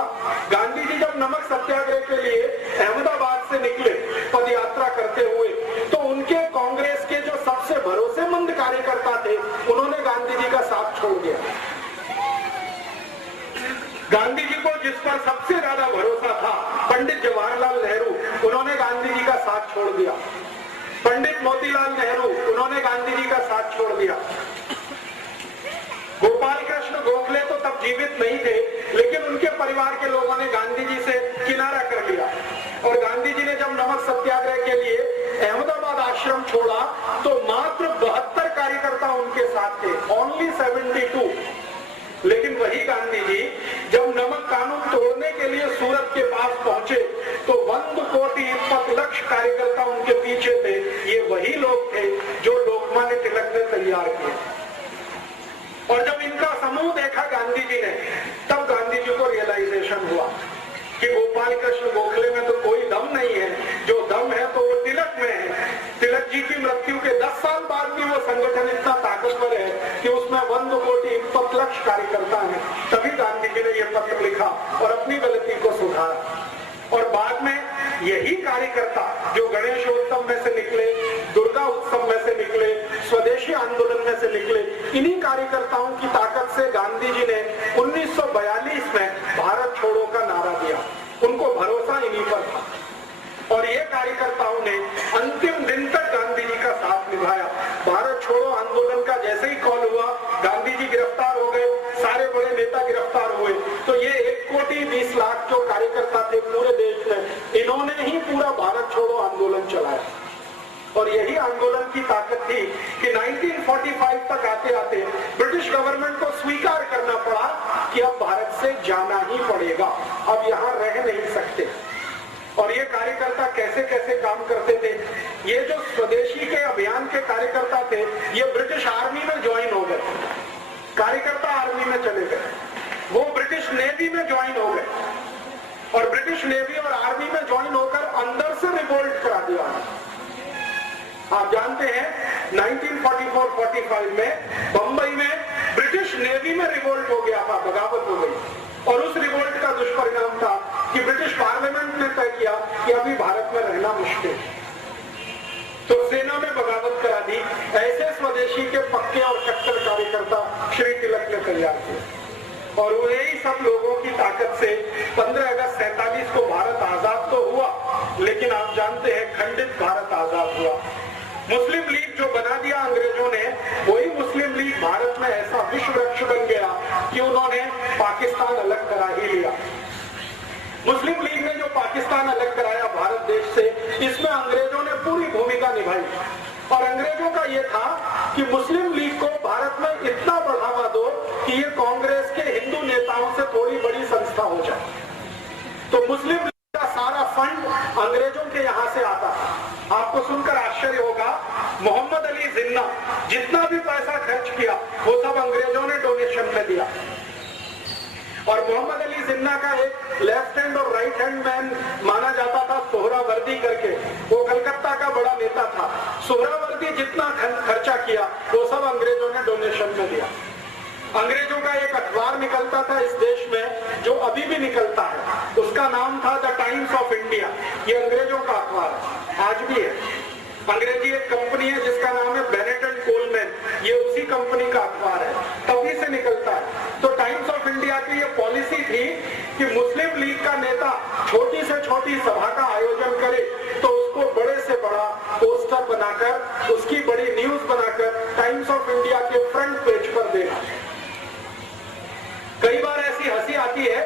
गांधी जी जब नमक सत्याग्रह के लिए अहमदाबाद से निकले पद यात्रा करते हुए, तो उनके कांग्रेस के जो सबसे भरोसेमंद कार्यकर्ता थे उन्होंने गांधी जी का साथ छोड़ दिया। गांधी जी को जिस पर सबसे ज्यादा भरोसा था पंडित जवाहरलाल नेहरू, उन्होंने गांधी जी का साथ छोड़ दिया। पंडित मोतीलाल नेहरू, उन्होंने गांधी जी का साथ छोड़ दिया। गोपाल कृष्ण गोखले तो तब जीवित नहीं थे, लेकिन उनके परिवार के लोगों ने गांधी जी से किनारा कर लिया। और गांधी जी ने जब नमक सत्याग्रह के लिए अहमदाबाद आश्रम छोड़ा तो मात्र 72 कार्यकर्ता उनके साथ थे, ओनली 72। लेकिन वही गांधी जी जब नमक कानून तोड़ने के लिए सूरत के पास पहुंचे तो 1,20,20,00,000 कार्यकर्ता उनके पीछे थे। ये वही लोग थे जो लोकमान्य तिलक ने तैयार किए। और जब इनका समूह देखा गांधी जी ने, तब गांधी जी को रियलाइजेशन हुआ कि गोपाल कृष्ण गोखले में तो कोई दम नहीं है, जो दम है तो वो तिलक में है। तिलक जी की मृत्यु के 10 साल बाद भी वो संगठन इतना ताकतवर है कि उसमें 1,20,20,00,000 कार्यकर्ता हैं। तभी गांधी जी ने ये पत्र लिखा और अपनी गलती को सुधारा। और बाद में यही कार्यकर्ता जो गणेशोत्सव में से निकले, दुर्गा उत्सव में से निकले, स्वदेशी आंदोलन में से निकले, इन्हीं कार्यकर्ताओं की ताकत से गांधी जी ने 1942 में भारत छोड़ो का नारा दिया। उनको भरोसा इन्हीं पर था और ये कार्यकर्ताओं ने अंतिम दिन तक गांधी जी का साथ निभाया। भारत छोड़ो आंदोलन का जैसे ही कॉल हुआ, गांधी जी गिरफ्तार हो गए, सारे बड़े नेता गिरफ्तार हुए, तो ये 1,20,20,00,000 जो कार्यकर्ता थे पूरे देश में, इन्होंने ही पूरा भारत छोड़ो आंदोलन चलाया। और यही आंदोलन की ताकत थी कि 1945 तक आते आते ब्रिटिश गवर्नमेंट को स्वीकार करना पड़ा कि अब भारत से जाना ही पड़ेगा, अब यहाँ रह नहीं सकते। और ये कार्यकर्ता कैसे कैसे काम करते थे। ये जो स्वदेशी के अभियान के कार्यकर्ता थे, ये ब्रिटिश आर्मी में ज्वाइन हो गए, कार्यकर्ता आर्मी में चले गए, वो ब्रिटिश नेवी में ज्वाइन हो गए और ब्रिटिश नेवी और आर्मी में ज्वाइन होकर अंदर से रिवोल्ट करा दिया। आप जानते हैं 1944-45 में बंबई में ब्रिटिश नेवी में रिवोल्ट हो गया था, बगावत हो गई। और उस रिवोल्ट का दुष्परिणाम था कि ब्रिटिश पार्लियामेंट ने तय किया कि अभी भारत में रहना मुश्किल, तो सेना में बगावत करा दी। ऐसे स्वदेशी के पक्के और कट्टर कार्यकर्ता श्री तिलक ने तैयार किए और यही सब लोगों की ताकत से 15 अगस्त 47 को भारत आजाद तो हुआ, लेकिन आप जानते हैं खंडित भारत आजाद हुआ। मुस्लिम लीग जो बना दिया अंग्रेजों ने, वही मुस्लिम लीग भारत में ऐसा विश्व वृक्ष बन गया कि उन्होंने पाकिस्तान अलग करा ही लिया। मुस्लिम लीग ने जो पाकिस्तान अलग कराया भारत देश से, इसमें अंग्रेजों ने पूरी भूमिका निभाई। और अंग्रेजों का यह था कि मुस्लिम लीग को भारत में इतना बढ़ावा दो कि ये कांग्रेस के हिंदू नेताओं से थोड़ी बड़ी संस्था हो जाए। तो मुस्लिम लीग का सारा फंड अंग्रेजों के यहाँ से आता था। आपको सुनकर आश्चर्य होगा, मोहम्मद अली जिन्ना जितना भी पैसा खर्च किया वो सब अंग्रेजों ने डोनेशन में दिया। और मोहम्मद अली जिन्ना का एक लेफ्ट हैंड और राइट हैंड मैन माना जाता था, सोहरावर्दी करके, वो कलकत्ता का बड़ा नेता था। सोहरावर्दी जितना खर्चा किया वो सब अंग्रेजों ने डोनेशन में दिया। अंग्रेजों का एक अखबार निकलता था इस देश में जो अभी भी निकलता है, उसका नाम था द टाइम्स ऑफ इंडिया। ये अंग्रेजों का अखबार है, आज भी है। अंग्रेजी एक कंपनी है जिसका नाम है बेनेट एंड कोलमैन, ये उसी कंपनी का अखबार है, तभी से निकलता है। तो टाइम्स ऑफ इंडिया की ये पॉलिसी थी कि मुस्लिम लीग का नेता छोटी से छोटी सभा का आयोजन करे तो उसको बड़े से बड़ा पोस्टर बनाकर, उसकी बड़ी न्यूज बनाकर टाइम्स ऑफ इंडिया के फ्रंट पेज पर देना। कई बार ऐसी हंसी आती है,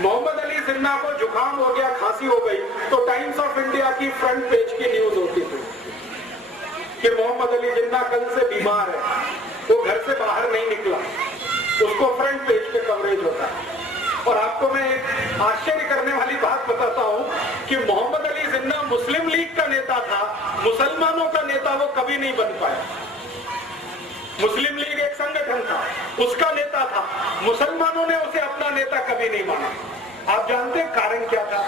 मोहम्मद अली जिन्ना को जुकाम हो गया, खांसी हो गई, तो टाइम्स ऑफ इंडिया की फ्रंट पेज की न्यूज होती थी कि मोहम्मद अली जिन्ना कल से बीमार है, वो घर से बाहर नहीं निकला, उसको फ्रंट पेज पे कवरेज होता है। और आपको मैं एक आश्चर्य करने वाली बात बताता हूं कि मोहम्मद अली जिन्ना मुस्लिम लीग का नेता था, मुसलमानों का नेता वो कभी नहीं बन पाया। मुस्लिम लीग एक संगठन था, उसका नेता था, मुसलमानों ने उसे अपना नेता कभी नहीं माना। आप जानते हैं कारण क्या था?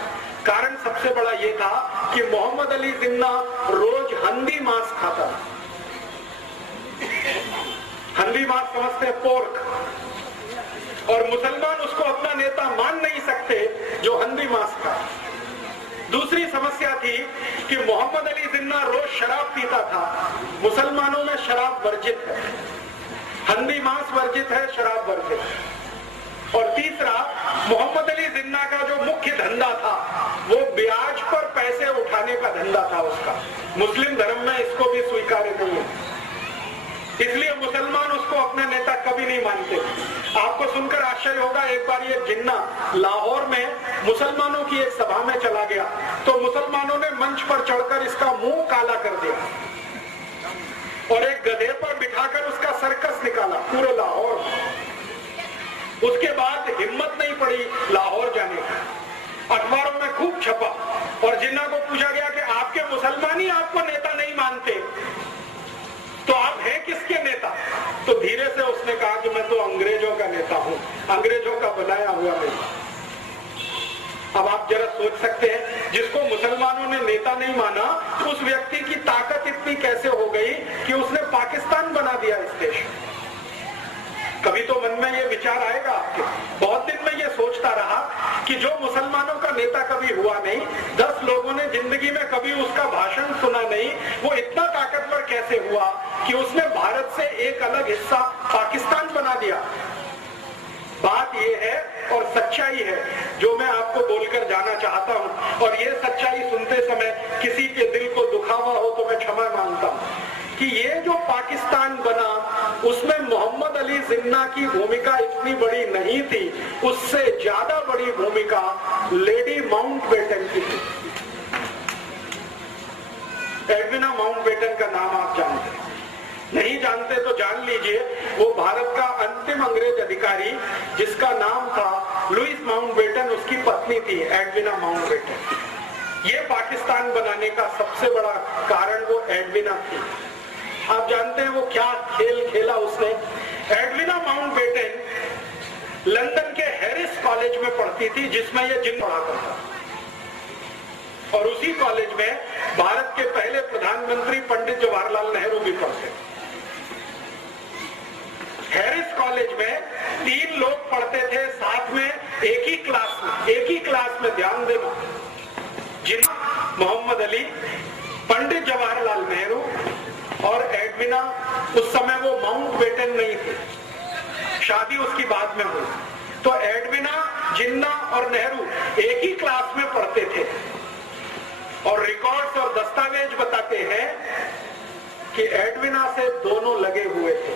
कारण सबसे बड़ा ये था कि मोहम्मद अली जिन्ना रोज हंडी मांस खाता था। हंडी मांस समझते हैं, पोर्क, और मुसलमान उसको अपना नेता मान नहीं सकते जो हंडी मांस खा। दूसरी समस्या थी कि मोहम्मद अली जिन्ना रोज शराब पीता था, मुसलमानों में शराब वर्जित है, हंडी मांस वर्जित है, शराब वर्जित है। और तीसरा, मोहम्मद अली जिन्ना का जो मुख्य धंधा था वो ब्याज पर पैसे उठाने का धंधा था उसका। मुस्लिम धर्म में इसको भी स्वीकार्य नहीं है। इसलिए मुसलमान उसको अपना नेता कभी नहीं मानते। आपको सुनकर आश्चर्य होगा, एक बार ये जिन्ना लाहौर में मुसलमानों की एक सभा में चला गया तो मुसलमानों ने मंच पर चढ़कर इसका मुंह काला कर दिया और एक गधे पर बिठाकर उसका सर्कस निकाला पूरे लाहौर में। उसके बाद हिम्मत नहीं पड़ी लाहौर जाने की, अखबारों में खूब छपा और जिन्ना को पूछा गया कि आपके मुसलमान ही आपको नेता नहीं मानते तो आप हैं किसके नेता? तो धीरे से उसने कहा कि मैं तो अंग्रेजों का नेता हूं, अंग्रेजों का बनाया हुआ नेता। अब आप जरा सोच सकते हैं, जिसको मुसलमानों ने नेता नहीं माना उस व्यक्ति की ताकत इतनी कैसे हो गई कि उसने पाकिस्तान बना दिया इस देश। कभी तो मन में ये विचार आएगा आपके। बहुत दिन में ये सोचता रहा कि जो मुसलमानों का नेता कभी हुआ नहीं, 10 लोगों ने जिंदगी में कभी उसका भाषण सुना नहीं, वो इतना ताकतवर कैसे हुआ कि उसने भारत से एक अलग हिस्सा पाकिस्तान बना दिया। बात ये है और सच्चाई है जो मैं आपको बोलकर जाना चाहता हूं, और ये सच्चाई सुनते समय किसी के दिल को दुखा हुआ हो तो मैं क्षमा मांगता हूं कि ये जो पाकिस्तान बना उसमें मोहम्मद अली जिन्ना की भूमिका इतनी बड़ी नहीं थी, उससे ज्यादा बड़ी भूमिका लेडी माउंटबेटन की थी। एडविना माउंटबेटन का नाम आप जानते हैं, नहीं जानते तो जान लीजिए। वो भारत का अंतिम अंग्रेज अधिकारी जिसका नाम था लुइस माउंटबेटन, उसकी पत्नी थी एडविना माउंटबेटन। ये पाकिस्तान बनाने का सबसे बड़ा कारण वो एडविना थी। आप जानते हैं वो क्या खेल खेला उसने? एडविना माउंटबेटन लंदन के हैरिस कॉलेज में पढ़ती थी जिसमें ये जिन्न पढ़ा करता, और उसी कॉलेज में भारत के पहले प्रधानमंत्री पंडित जवाहरलाल नेहरू भी पढ़ते। हैरिस कॉलेज में 3 लोग पढ़ते थे साथ में एक ही क्लास में ध्यान देना, जिन्ना मोहम्मद अली, पंडित जवाहरलाल नेहरू और एडविना। उस समय वो माउंटबेटन नहीं थे, शादी उसकी बाद में हुई। तो एडविना, जिन्ना और नेहरू एक ही क्लास में पढ़ते थे, और रिकॉर्ड्स और दस्तावेज बताते हैं कि एडविना से दोनों लगे हुए थे।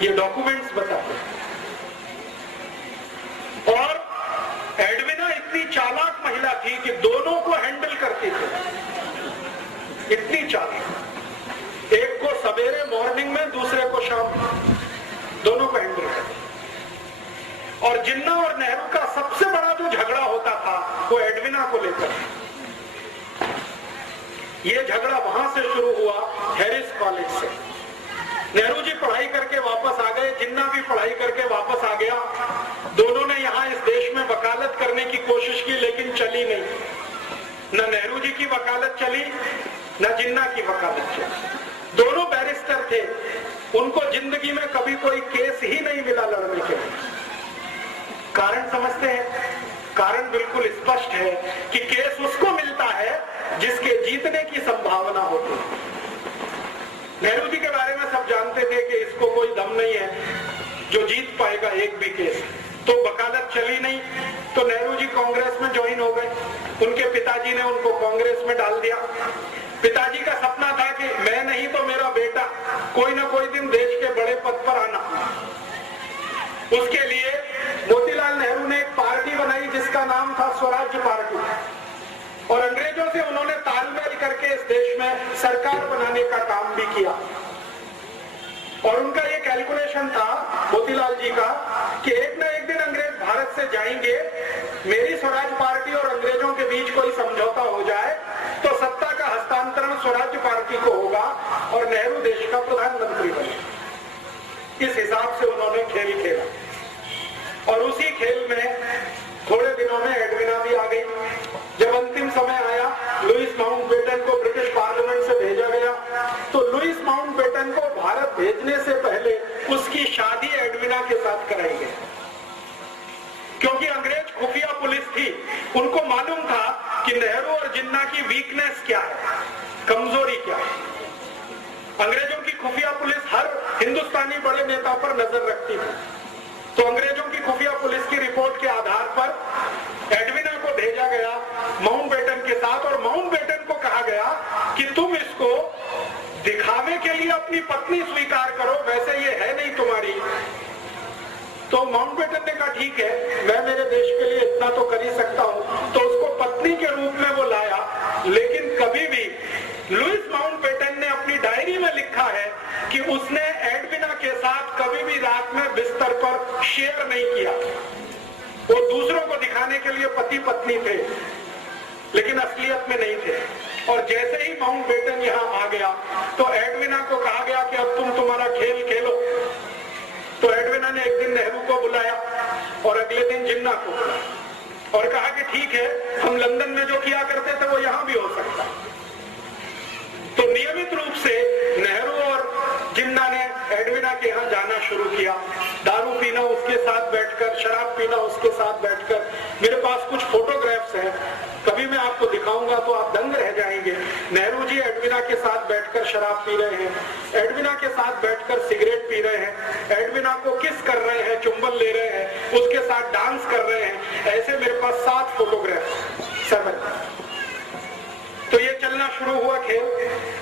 ये डॉक्यूमेंट्स बताते हैं। और एडविना इतनी चालाक महिला थी कि दोनों को हैंडल करती थी, इतनी चालाक। एक को सवेरे मॉर्निंग में, दूसरे को शाम में, दोनों को हैंडल करती। और जिन्ना और नेहरू का सबसे बड़ा जो झगड़ा होता था वो एडविना को लेकर। ये झगड़ा वहां से शुरू हुआ, हैरिस कॉलेज से। नेहरू जी पढ़ाई करके वापस आ गए, जिन्ना भी पढ़ाई करके वापस आ गया। दोनों ने यहाँ इस देश में वकालत करने की कोशिश की लेकिन चली नहीं। न नेहरू जी की वकालत चली, न जिन्ना की वकालत चली। दोनों बैरिस्टर थे, उनको जिंदगी में कभी कोई केस ही नहीं मिला लड़ने के लिए। कारण समझते हैं? कारण बिल्कुल स्पष्ट है कि केस उसको मिलता है जिसके जीतने की संभावना होती है। नेहरू जी के बारे में सब जानते थे कि इसको कोई दम नहीं है जो जीत पाएगा एक भी केस। तो वकालत चली नहीं, तो नेहरू जी कांग्रेस में ज्वाइन हो गए। उनके पिताजी ने उनको कांग्रेस में डाल दिया। पिताजी का सपना था कि मैं नहीं तो मेरा बेटा कोई ना कोई दिन देश के बड़े पद पर आना। उसके लिए मोतीलाल नेहरू ने एक पार्टी बनाई जिसका नाम था स्वराज्य पार्टी, और अंग्रेजों से उन्होंने तालमेल करके इस देश में सरकार बनाने का काम भी किया। और उनका ये कैलकुलेशन था मोतीलाल जी का कि एक न एक दिन अंग्रेज भारत से जाएंगे, मेरी स्वराज पार्टी और अंग्रेजों के बीच कोई समझौता हो जाए तो सत्ता का हस्तांतरण स्वराज्य पार्टी को होगा और नेहरू देश का प्रधानमंत्री बने। इस हिसाब से उन्होंने खेल खेला, और उसी खेल में थोड़े दिनों में एडविना भी आ गई। जब अंतिम समय आया, लुइस माउंटबेटन को ब्रिटिश पार्लियामेंट से भेजा गया, तो लुइस माउंटबेटन को भारत भेजने से पहले उसकी शादी एडविना के साथ कराई गई, क्योंकि अंग्रेज खुफिया पुलिस थी। उनको मालूम था कि नेहरू और जिन्ना की वीकनेस क्या है, कमजोरी क्या है। अंग्रेजों की खुफिया पुलिस हर हिंदुस्तानी बड़े नेता पर नजर रखती थी। तो अंग्रेजों की खुफिया पुलिस की रिपोर्ट के आधार पर एडविना को भेजा गया माउंटबेटन के साथ, और माउंटबेटन को कहा गया कि तुम इसको तो माउंटबेटन ने कहा ठीक है, मैं मेरे देश के लिए इतना तो कर ही सकता हूं, तो उसको पत्नी के रूप में वो लाया। लेकिन कभी भी लुइस माउंटबेटन ने अपनी डायरी में लिखा है कि उसने एडविना के साथ कभी भी रात में बिस्तर पर शेयर नहीं किया। वो दूसरों को दिखाने के लिए पति पत्नी थे, लेकिन असलियत में नहीं थे। और जैसे ही माउंटबेटन यहाँ आ गया तो एडविना को कहा गया कि अब तुम तुम्हारा खेल खेलो। तो एडविना ने एक दिन नेहरू को बुलाया और अगले दिन जिन्ना को बुलाया और कहा कि ठीक है, हम लंदन में जो किया करते थे वो यहाँ भी हो सकता। तो नियमित रूप से नेहरू और जिन्ना ने एडविना के यहाँ जाना शुरू किया, दारू पीना उसके साथ बैठकर, शराब पीना उसके साथ बैठकर। मेरे पास कुछ फोटोग्राफ्स हैं, कभी मैं आपको दिखाऊंगा तो आप दंग रह जाएंगे। नेहरू जी एडविना के साथ बैठकर शराब पी रहे हैं, एडविना के साथ बैठकर सिगरेट पी रहे हैं, एडविना को किस कर रहे हैं, चुंबन ले रहे हैं, उसके साथ डांस कर रहे हैं। ऐसे मेरे पास 7 फोटोग्राफ्स, 7। तो ये चलना शुरू हुआ खेल।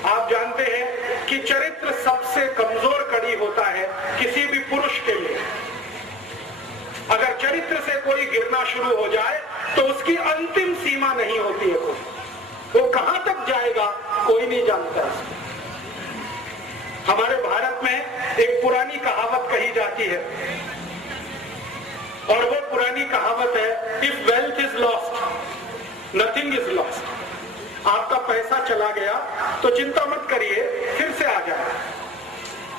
आप जानते हैं कि चरित्र सबसे कमजोर कड़ी होता है किसी भी पुरुष के लिए। अगर चरित्र से कोई गिरना शुरू हो जाए तो उसकी अंतिम सीमा नहीं होती है कोई, वो कहां तक जाएगा कोई नहीं जानता। हमारे भारत में एक पुरानी कहावत कही जाती है और वो पुरानी कहावत है, if wealth is lost nothing is lost. आपका पैसा चला गया तो चिंता मत करिए, फिर से आ जाए।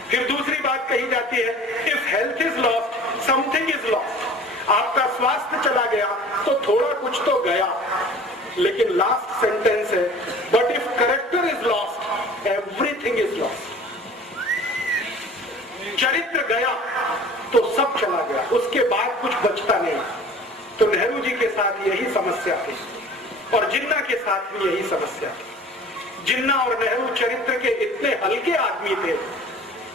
फिर दूसरी बात कही जाती है, if health is lost something is lost. आपका स्वास्थ्य चला गया तो थोड़ा कुछ तो गया। लेकिन लास्ट सेंटेंस है, but if character is lost everything is lost. चरित्र गया तो सब चला गया, उसके बाद कुछ बचता नहीं। तो नेहरू जी के साथ यही समस्या थी और जिन्ना के साथ भी यही समस्या थी। जिन्ना और नेहरू चरित्र के इतने हल्के आदमी थे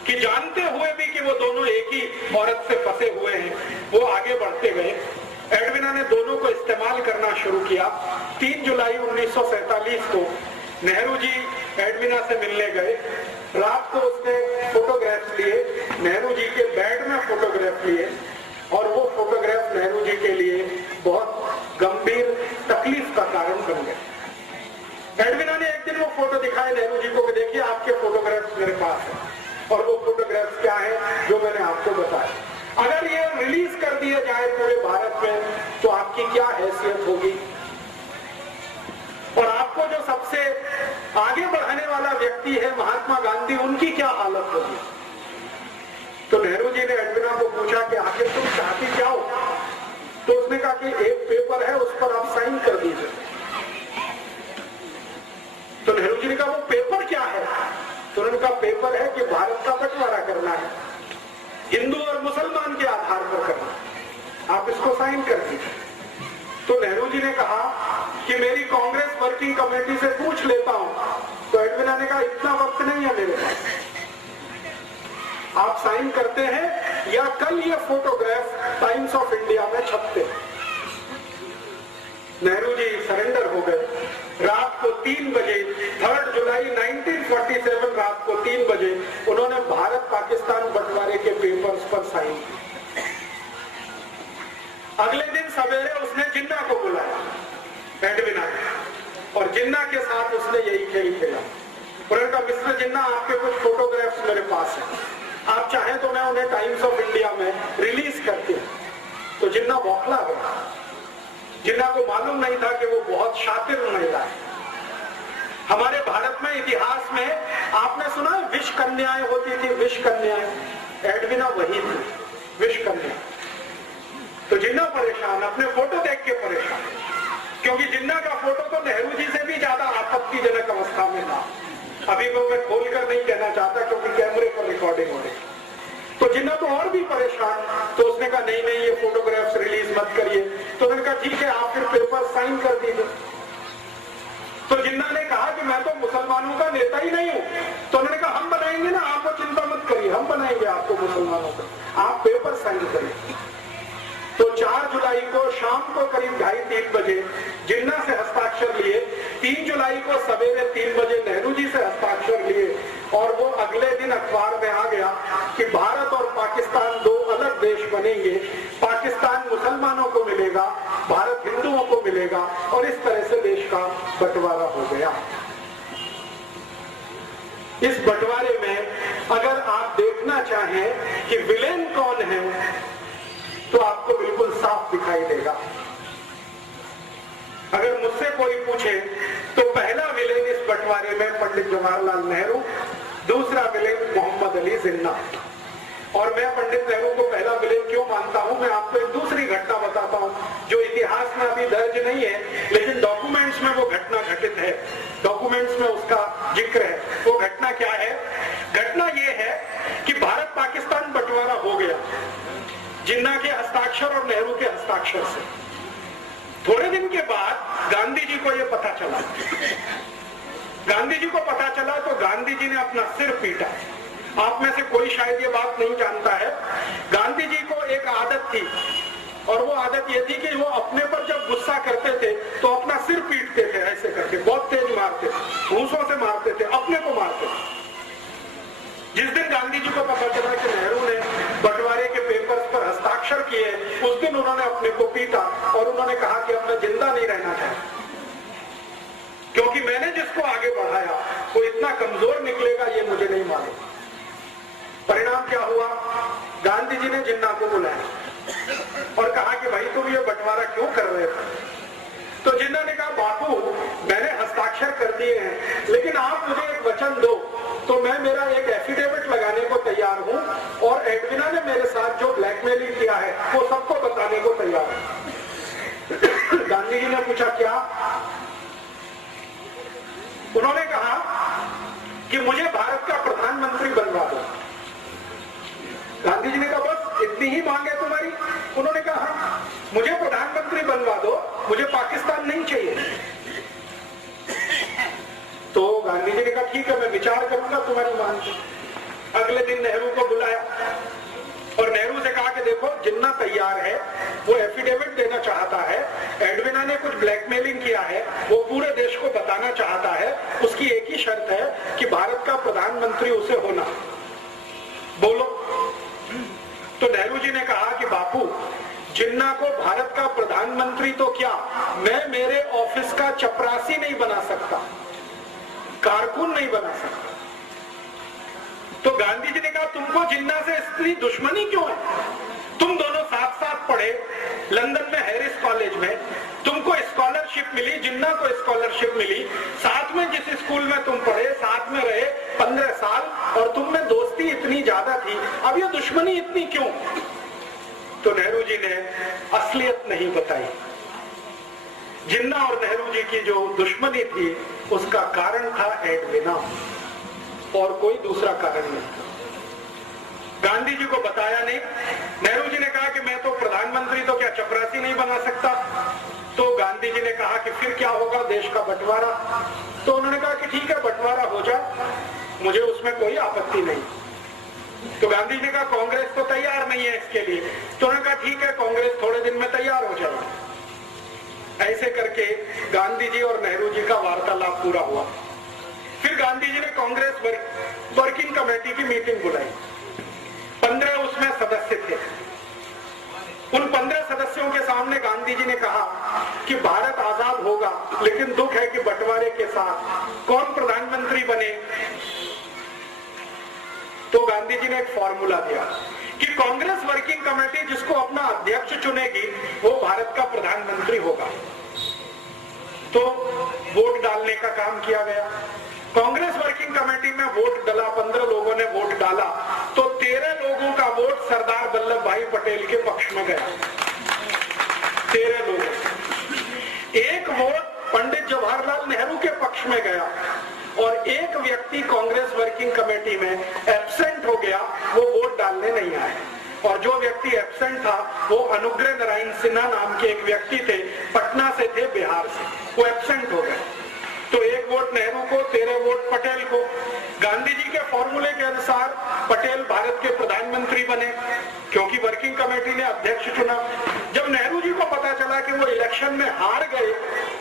कि जानते हुए भी कि वो दोनों एक ही औरत से फंसे हुए हैं, वो आगे बढ़ते गए। एडविना ने दोनों को इस्तेमाल करना शुरू किया। 3 जुलाई 1947 को नेहरू जी एडविना से मिलने गए। रात को उसने फोटोग्राफ लिए, नेहरू जी के बेड में फोटोग्राफ लिए और वो फोटोग्राफ नेहरू जी के लिए बहुत गंभीर तकलीफ का कारण बन गए। एडविना ने एक दिन वो फोटो दिखाए नेहरू जी को कि देखिए आपके फोटोग्राफ्स मेरे पास है। और वो फोटोग्राफ्स क्या है जो मैंने आपको बताया। अगर ये रिलीज कर दिया जाए पूरे भारत में तो आपकी क्या हैसियत होगी और आपको जो सबसे आगे बढ़ाने वाला व्यक्ति है महात्मा गांधी, उनकी क्या हालत होगी। तो नेहरू जी ने एडविना को पूछा कि आखिर तुम चाहती क्या हो। तो उसने कहा कि एक पेपर है, उस पर आप साइन कर दीजिए। तो नेहरू जी ने कहा वो पेपर क्या है। तो उनका पेपर है कि भारत का बंटवारा करना है, हिंदू और मुसलमान के आधार पर करना, आप इसको साइन कर दीजिए। तो नेहरू जी ने कहा कि मेरी कांग्रेस वर्किंग कमेटी से पूछ लेता हूं। तो एडविना ने कहा इतना वक्त नहीं है मेरे पास, आप साइन करते हैं या कल ये फोटोग्राफ टाइम्स ऑफ इंडिया में छपते हैं। नेहरू जी सरेंडर हो गए। रात को 3 बजे 3 जुलाई 1947 रात को 3 बजे उन्होंने भारत पाकिस्तान बंटवारे के पेपर्स पर साइन किए। अगले दिन सवेरे उसने जिन्ना को बुलाया एडविना ने, और जिन्ना के साथ उसने यही खेल खेला। उन्होंने कहा मिस्टर जिन्ना आपके कुछ फोटोग्राफ्स मेरे पास हैं, आप चाहें तो मैं उन्हें टाइम्स ऑफ इंडिया में रिलीज करती हूं। तो जिन्ना बौखला गया। जिन्ना को मालूम नहीं था कि वो बहुत शातिर महिला है। हमारे भारत में इतिहास में आपने सुना विष कन्याएं होती थी, विष कन्याएं। एडविना वही थी, विष कन्या। तो जिन्ना परेशान, अपने फोटो देख के परेशान, क्योंकि जिन्ना का फोटो तो नेहरू जी से भी ज्यादा आपत्तिजनक अवस्था में था। अभी वो मैं खोलकर नहीं कहना चाहता क्योंकि कैमरे पर रिकॉर्डिंग हो रही। तो जिन्ना तो और भी परेशान। तो उसने कहा नहीं नहीं ये फोटोग्राफ्स रिलीज मत करिए। तो उन्होंने कहा ठीक है आप फिर पेपर साइन कर दीजिए। तो जिन्ना ने कहा कि मैं तो मुसलमानों का नेता ही नहीं हूं। तो उन्होंने कहा हम बनाएंगे ना, आपको चिंता मत करिए, हम बनाएंगे आपको मुसलमानों का, आप पेपर साइन करिए। तो 4 जुलाई को शाम को करीब 2:30-3 बजे जिन्ना से हस्ताक्षर लिए, 3 जुलाई को सवेरे 3 बजे नेहरू जी से हस्ताक्षर लिए और वो अगले दिन अखबार में आ गया कि भारत और पाकिस्तान 2 अलग देश बनेंगे और इस तरह से देश का बंटवारा हो गया। इस बंटवारे में अगर आप देखना चाहें कि विलेन कौन है तो आपको बिल्कुल साफ दिखाई देगा। अगर मुझसे कोई पूछे तो पहला विलेन इस बंटवारे में पंडित जवाहरलाल नेहरू, दूसरा विलेन मोहम्मद अली जिन्ना। और मैं पंडित नेहरू को पहला विलेन क्यों मानता हूं, मैं आपको एक दूसरी घटना बताता हूं जो इतिहास में अभी दर्ज नहीं है लेकिन डॉक्यूमेंट्स में वो घटना घटित है, डॉक्यूमेंट्स में उसका जिक्र है। वो घटना क्या है? घटना ये है कि भारत पाकिस्तान बंटवारा हो गया जिन्ना के हस्ताक्षर और नेहरू के हस्ताक्षर से। थोड़े दिन के बाद गांधी जी को यह पता चला, गांधी जी को पता चला तो गांधी जी ने अपना सिर पीटा। आप में से कोई शायद ये बात नहीं जानता है, गांधी जी को एक आदत थी और वो आदत ये थी कि वो अपने पर जब गुस्सा करते थे तो अपना सिर पीटते थे, ऐसे करके बहुत तेज मारते थे, घूंसों से मारते थे, अपने को मारते थे। जिस दिन गांधी जी को पता चला कि नेहरू ने बंटवारे के पेपर्स पर हस्ताक्षर किए, उस दिन उन्होंने अपने को पीटा और उन्होंने कहा कि अब मैं जिंदा नहीं रहना चाहता, क्योंकि मैंने जिसको आगे बढ़ाया वो इतना कमजोर निकलेगा ये मुझे नहीं मालूम। परिणाम क्या हुआ? गांधी जी ने जिन्ना को बुलाया और कहा कि भाई तुम ये बंटवारा क्यों कर रहे थे? तो जिन्ना ने कहा बापू मैंने हस्ताक्षर कर दिए हैं लेकिन आप मुझे एक वचन दो तो मैं मेरा एक एफिडेविट लगाने को तैयार हूं और एडविना ने मेरे साथ जो ब्लैकमेलिंग किया है वो सबको बताने को तैयार है। गांधी जी ने पूछा क्या? उन्होंने कहा कि मुझे भारत का प्रधानमंत्री बनवा दो। गांधी जी ने कहा बस इतनी ही मांग है तुम्हारी? उन्होंने कहा हाँ, मुझे प्रधानमंत्री बनवा दो, मुझे पाकिस्तान नहीं चाहिए। तो गांधी जी ने कहा ठीक है मैं विचार करूंगा तुम्हारी मांग की। अगले दिन नेहरू को बुलाया और नेहरू से कहा कि देखो जिन्ना तैयार है, वो एफिडेविट देना चाहता है, एडविना ने कुछ ब्लैकमेलिंग किया है, वो पूरे देश को बताना चाहता है, उसकी एक ही शर्त है कि भारत का प्रधानमंत्री उसे होना, बोलो। तो नेहरू जी ने कहा कि बापू जिन्ना को भारत का प्रधानमंत्री तो क्या, मैं मेरे ऑफिस का चपरासी नहीं बना सकता, कारकुन नहीं बना सकता। तो गांधी जी ने कहा तुमको जिन्ना से इतनी दुश्मनी क्यों है? तुम दोनों साथ साथ पढ़े लंदन में हैरिस कॉलेज में, तुमको स्कॉलरशिप मिली, जिन्ना को स्कॉलरशिप मिली, साथ में जिस स्कूल में तुम पढ़े साथ में रहे 15 साल और तुम में दोस्ती इतनी ज्यादा थी, अब ये दुश्मनी इतनी क्यों? तो नेहरू जी ने असलियत नहीं बताई। जिन्ना और नेहरू जी की जो दुश्मनी थी उसका कारण था एडविना और कोई दूसरा कारण नहीं। गांधी जी को बताया नहीं। नेहरू जी ने कहा कि मैं तो प्रधानमंत्री तो क्या चपरासी नहीं बना सकता। तो गांधी जी ने कहा कि फिर क्या होगा, देश का बंटवारा। तो उन्होंने कहा कि ठीक है बंटवारा हो जाए, मुझे उसमें कोई आपत्ति नहीं। तो गांधी जी ने कहा कांग्रेस तो तैयार नहीं है इसके लिए। तो उन्होंने कहा ठीक है कांग्रेस थोड़े दिन में तैयार हो जाएगी। ऐसे करके गांधी जी और नेहरू जी का वार्तालाप पूरा हुआ। फिर गांधी जी ने कांग्रेस वर्किंग कमेटी की मीटिंग बुलाई। 15 उसमें सदस्य थे। उन 15 सदस्यों के सामने गांधी जी ने कहा कि भारत आजाद होगा, लेकिन दुख है कि बंटवारे के साथ कौन प्रधानमंत्री बने। तो गांधी जी ने एक फॉर्मूला दिया कि कांग्रेस वर्किंग कमेटी जिसको अपना अध्यक्ष चुनेगी वो भारत का प्रधानमंत्री होगा। तो वोट डालने का काम किया गया। कांग्रेस वर्किंग कमेटी में वोट डाला, 15 लोगों ने वोट डाला, तो 13 लोगों का वोट सरदार वल्लभ भाई पटेल के पक्ष में गया। 13 लोग। एक वोट पंडित जवाहरलाल नेहरू के पक्ष में गया और एक व्यक्ति कांग्रेस वर्किंग कमेटी में एब्सेंट हो गया, वो वोट डालने नहीं आए। और जो व्यक्ति एब्सेंट था वो अनुग्रह नारायण सिन्हा नाम के एक व्यक्ति थे, पटना से थे, बिहार से, वो एब्सेंट हो गए। तो एक वोट नेहरू को, 13 वोट पटेल को। गांधी जी के फॉर्मूले के अनुसार पटेल भारत के प्रधानमंत्री बने क्योंकि वर्किंग कमेटी ने अध्यक्ष चुना। जब नेहरू जी को पता चला कि वो इलेक्शन में हार गए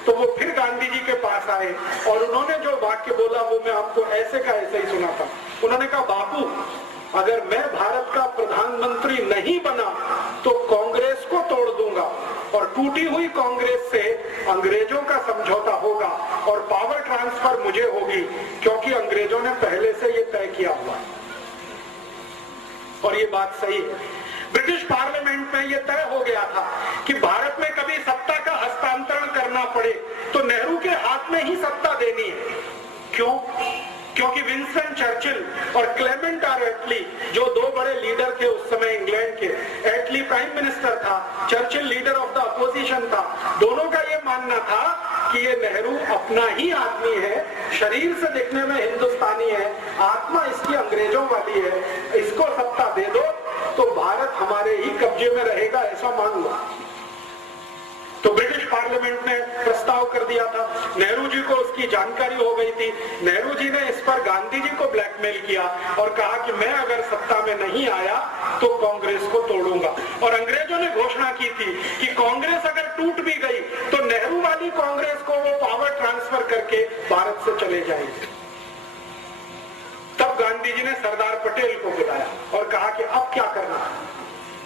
तो वो फिर गांधी जी के पास आए और उन्होंने जो वाक्य बोला वो मैं आपको ऐसे का ऐसे ही सुनाता। उन्होंने कहा बापू अगर मैं भारत का प्रधानमंत्री नहीं बना तो कांग्रेस को तोड़ दूंगा और टूटी हुई कांग्रेस से अंग्रेजों का समझौता होगा और पावर ट्रांसफर मुझे होगी, क्योंकि अंग्रेजों ने पहले से ये तय किया हुआ और ये बात सही है। ब्रिटिश पार्लियामेंट में ये तय हो गया था कि भारत में कभी सत्ता का हस्तांतरण करना पड़े तो नेहरू के हाथ में ही सत्ता देनी है। क्यों? क्योंकि विंस्टन चर्चिल और क्लेमेंट आर एटली, जो दो बड़े लीडर थे उस समय इंग्लैंड के, एटली प्राइम मिनिस्टर था, Churchill leader of the opposition था, दोनों का ये मानना था कि ये नेहरू अपना ही आदमी है, शरीर से दिखने में हिंदुस्तानी है, आत्मा इसकी अंग्रेजों वाली है, इसको सत्ता दे दो तो भारत हमारे ही कब्जे में रहेगा, ऐसा मान लो। तो ब्रिटिश पार्लियामेंट ने प्रस्ताव कर दिया था, नेहरू जी को उसकी जानकारी हो गई थी। नेहरू जी ने इस पर गांधी जी को ब्लैकमेल किया और कहा कि मैं अगर सत्ता में नहीं आया तो कांग्रेस को तोड़ूंगा। और अंग्रेजों ने घोषणा की थी कि कांग्रेस अगर टूट भी गई तो नेहरू वाली कांग्रेस को वो पावर ट्रांसफर करके भारत से चले जाएंगे। तब गांधी जी ने सरदार पटेल को बुलाया और कहा कि अब क्या करना है।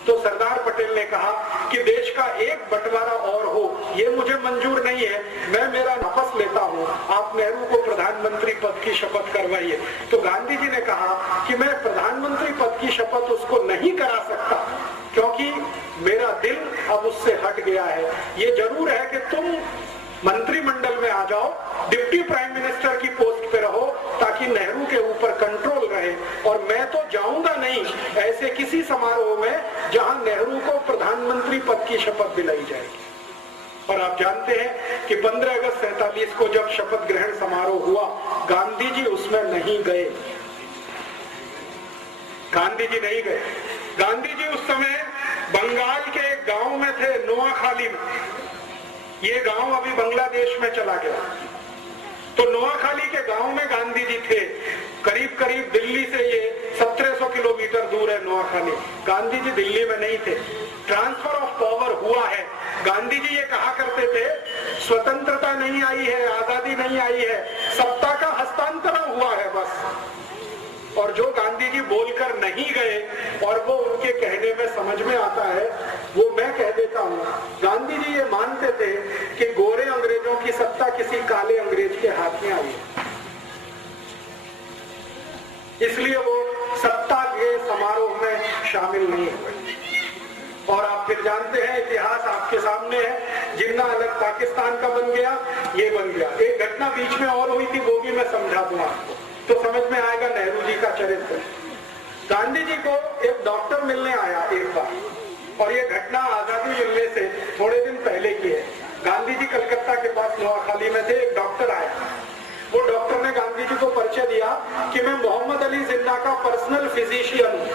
तो सरदार पटेल ने कहा कि देश का एक बंटवारा और हो, ये मुझे मंजूर नहीं है, मैं मेरा वापस लेता हूँ, आप नेहरू को प्रधानमंत्री पद की शपथ करवाइए। तो गांधी जी ने कहा कि मैं प्रधानमंत्री पद की शपथ उसको नहीं करा सकता, क्योंकि मेरा दिल अब उससे हट गया है। ये जरूर है कि तुम मंत्रिमंडल में आ जाओ, डिप्टी प्राइम मिनिस्टर की पोस्ट पे रहो, ताकि नेहरू के ऊपर कंट्रोल रहे, और मैं तो जाऊंगा नहीं ऐसे किसी समारोह में जहां नेहरू को प्रधानमंत्री पद की शपथ दिलाई जाएगी। और आप जानते हैं कि 15 अगस्त 47 को जब शपथ ग्रहण समारोह हुआ, गांधी जी उसमें नहीं गए। गांधी जी नहीं गए। गांधी जी उस समय बंगाल के एक गांव में थे, नोआखाली में। ये गांव अभी बांग्लादेश में चला गया। तो नोआखाली के गांव में गांधी जी थे। करीब करीब दिल्ली से ये 1700 किलोमीटर दूर है नोआखाली। गांधी जी दिल्ली में नहीं थे। ट्रांसफर ऑफ पावर हुआ है। गांधी जी ये कहा करते थे, स्वतंत्रता नहीं आई है, आजादी नहीं आई है, सत्ता का हस्तांतरण हुआ है बस। और जो गांधी जी बोलकर नहीं गए और वो उनके कहने में समझ में आता है, वो मैं कह देता हूँ। गांधी जी ये मानते थे कि गोरे अंग्रेजों की सत्ता किसी काले अंग्रेज के हाथ में आई है, इसलिए वो सत्ता के समारोह में शामिल नहीं हुए। और आप फिर जानते हैं, इतिहास आपके सामने है, जिन्ना अलग पाकिस्तान का बन गया, ये बन गया। एक घटना बीच में और हुई थी, वो भी मैं समझा दूं आपको, तो समझ में आएगा नेहरू जी का चरित्र। गांधी जी को एक डॉक्टर मिलने आया एक बार, और ये घटना आजादी मिलने से थोड़े दिन पहले की है। गांधी जी कलकत्ता के पास नोआखाली में थे, एक डॉक्टर आया। वो डॉक्टर ने गांधी जी को परिचय दिया कि मैं मोहम्मद अली जिन्ना का पर्सनल फिजिशियन हूँ।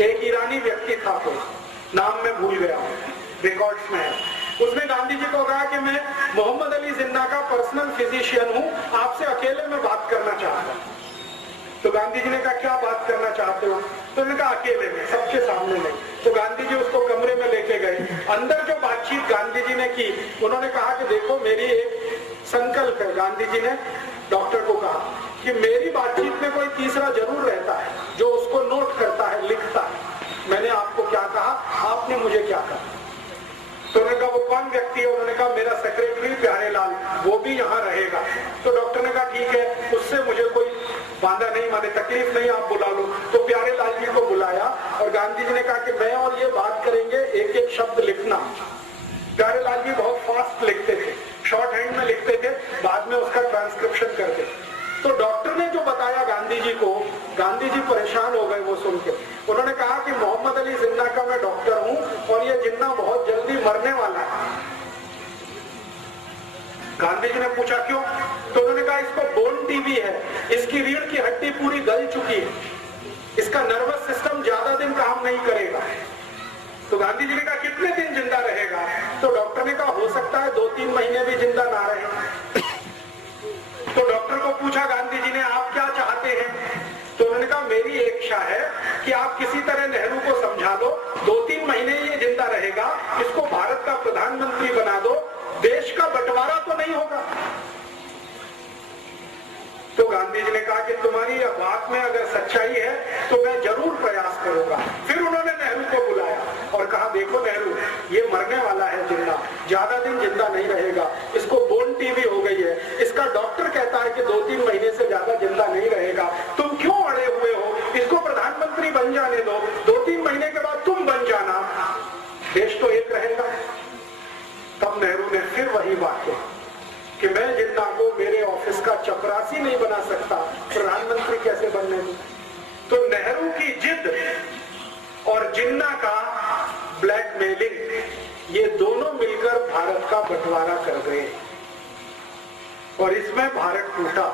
एक ईरानी व्यक्ति था, कोई नाम मैं भूल गया हूँ, रिकॉर्ड्स में है। उसने गांधी जी को कहा कि मैं मोहम्मद अली जिन्ना का पर्सनल फिजिशियन हूँ, आपसे अकेले में बात करना चाहता हूँ। तो गांधी जी ने कहा क्या बात करना चाहते हो? तो उन्होंने कहा अकेले में, सबके सामने नहीं। तो गांधी जी उसको कमरे में लेके गए। अंदर जो बातचीत गांधी जी ने की, उन्होंने कहा कि देखो मेरी एक संकल्प है। गांधी जी ने डॉक्टर को कहा कि मेरी बातचीत में कोई तीसरा जरूर रहता है जो उसको नोट करता है, लिखता है। मैंने आपको क्या कहा, आपने मुझे क्या कहा? तो उन्होंने कहा वो कौन व्यक्ति है? उन्होंने कहा मेरा सेक्रेटरी प्यारेलाल, वो भी यहाँ रहेगा। तो डॉक्टर ने कहा ठीक है, उससे मुझे कोई बांधा नहीं, माने तकलीफ नहीं, आप बुला लो। तो प्यारेलाल जी को बुलाया और गांधी जी ने कहा कि मैं और ये बात करेंगे, एक एक शब्द लिखना। प्यारेलाल जी बहुत फास्ट लिखते थे, शॉर्ट हैंड में लिखते थे, बाद में उसका ट्रांसक्रिप्शन करते। तो डॉक्टर ने जो बताया गांधी जी को, गांधी जी परेशान हो गए वो सुन के। उन्होंने कहा कि मोहम्मद अली जिन्ना का मैं डॉक्टर हूं और ये जिन्ना बहुत जल्दी मरने वाला है। गांधी जी ने पूछा क्यों? तो उन्होंने कहा इसको बोन टीबी है, इसकी रीढ़ की हड्डी पूरी गल चुकी है, इसका नर्वस सिस्टम ज्यादा दिन काम नहीं करेगा। तो गांधी जी ने कहा कितने दिन जिंदा रहेगा? तो डॉक्टर ने कहा हो सकता है 2-3 महीने भी जिंदा ना रहे। तो डॉक्टर को पूछा गांधी जी ने आप क्या चाहते हैं? तो उन्होंने कहा मेरी एक इच्छा है कि आप किसी तरह नेहरू को समझा दो, 2-3 महीने ये जिंदा रहेगा, इसको भारत का प्रधानमंत्री बना दो, देश का बंटवारा तो नहीं होगा। तो गांधी जी ने कहा कि तुम्हारी यह बात में अगर सच्चाई है तो मैं जरूर प्रयास करूंगा। फिर उन्होंने नेहरू को बुलाया और कहा देखो नेहरू, ये मरने वाला है जिन्ना, ज्यादा दिन जिंदा नहीं रहेगा, इसको बोन टीबी हो गई है, इसका डॉक्टर कहता है कि 2-3 महीने से ज्यादा जिंदा नहीं रहेगा, तुम क्यों अड़े हुए हो, इसको प्रधानमंत्री बन जाने दो, 2-3 महीने के बाद तुम बन जाना, देश तो एक रहेगा। तब नेहरू ने फिर वही बात कही कि मैं जिन्ना को मेरे ऑफिस का चपरासी नहीं बना सकता, प्रधानमंत्री कैसे बनने दूं? तो नेहरू की जिद और जिन्ना का ब्लैकमेलिंग, ये दोनों मिलकर भारत का बंटवारा कर गए और इसमें भारत टूटा।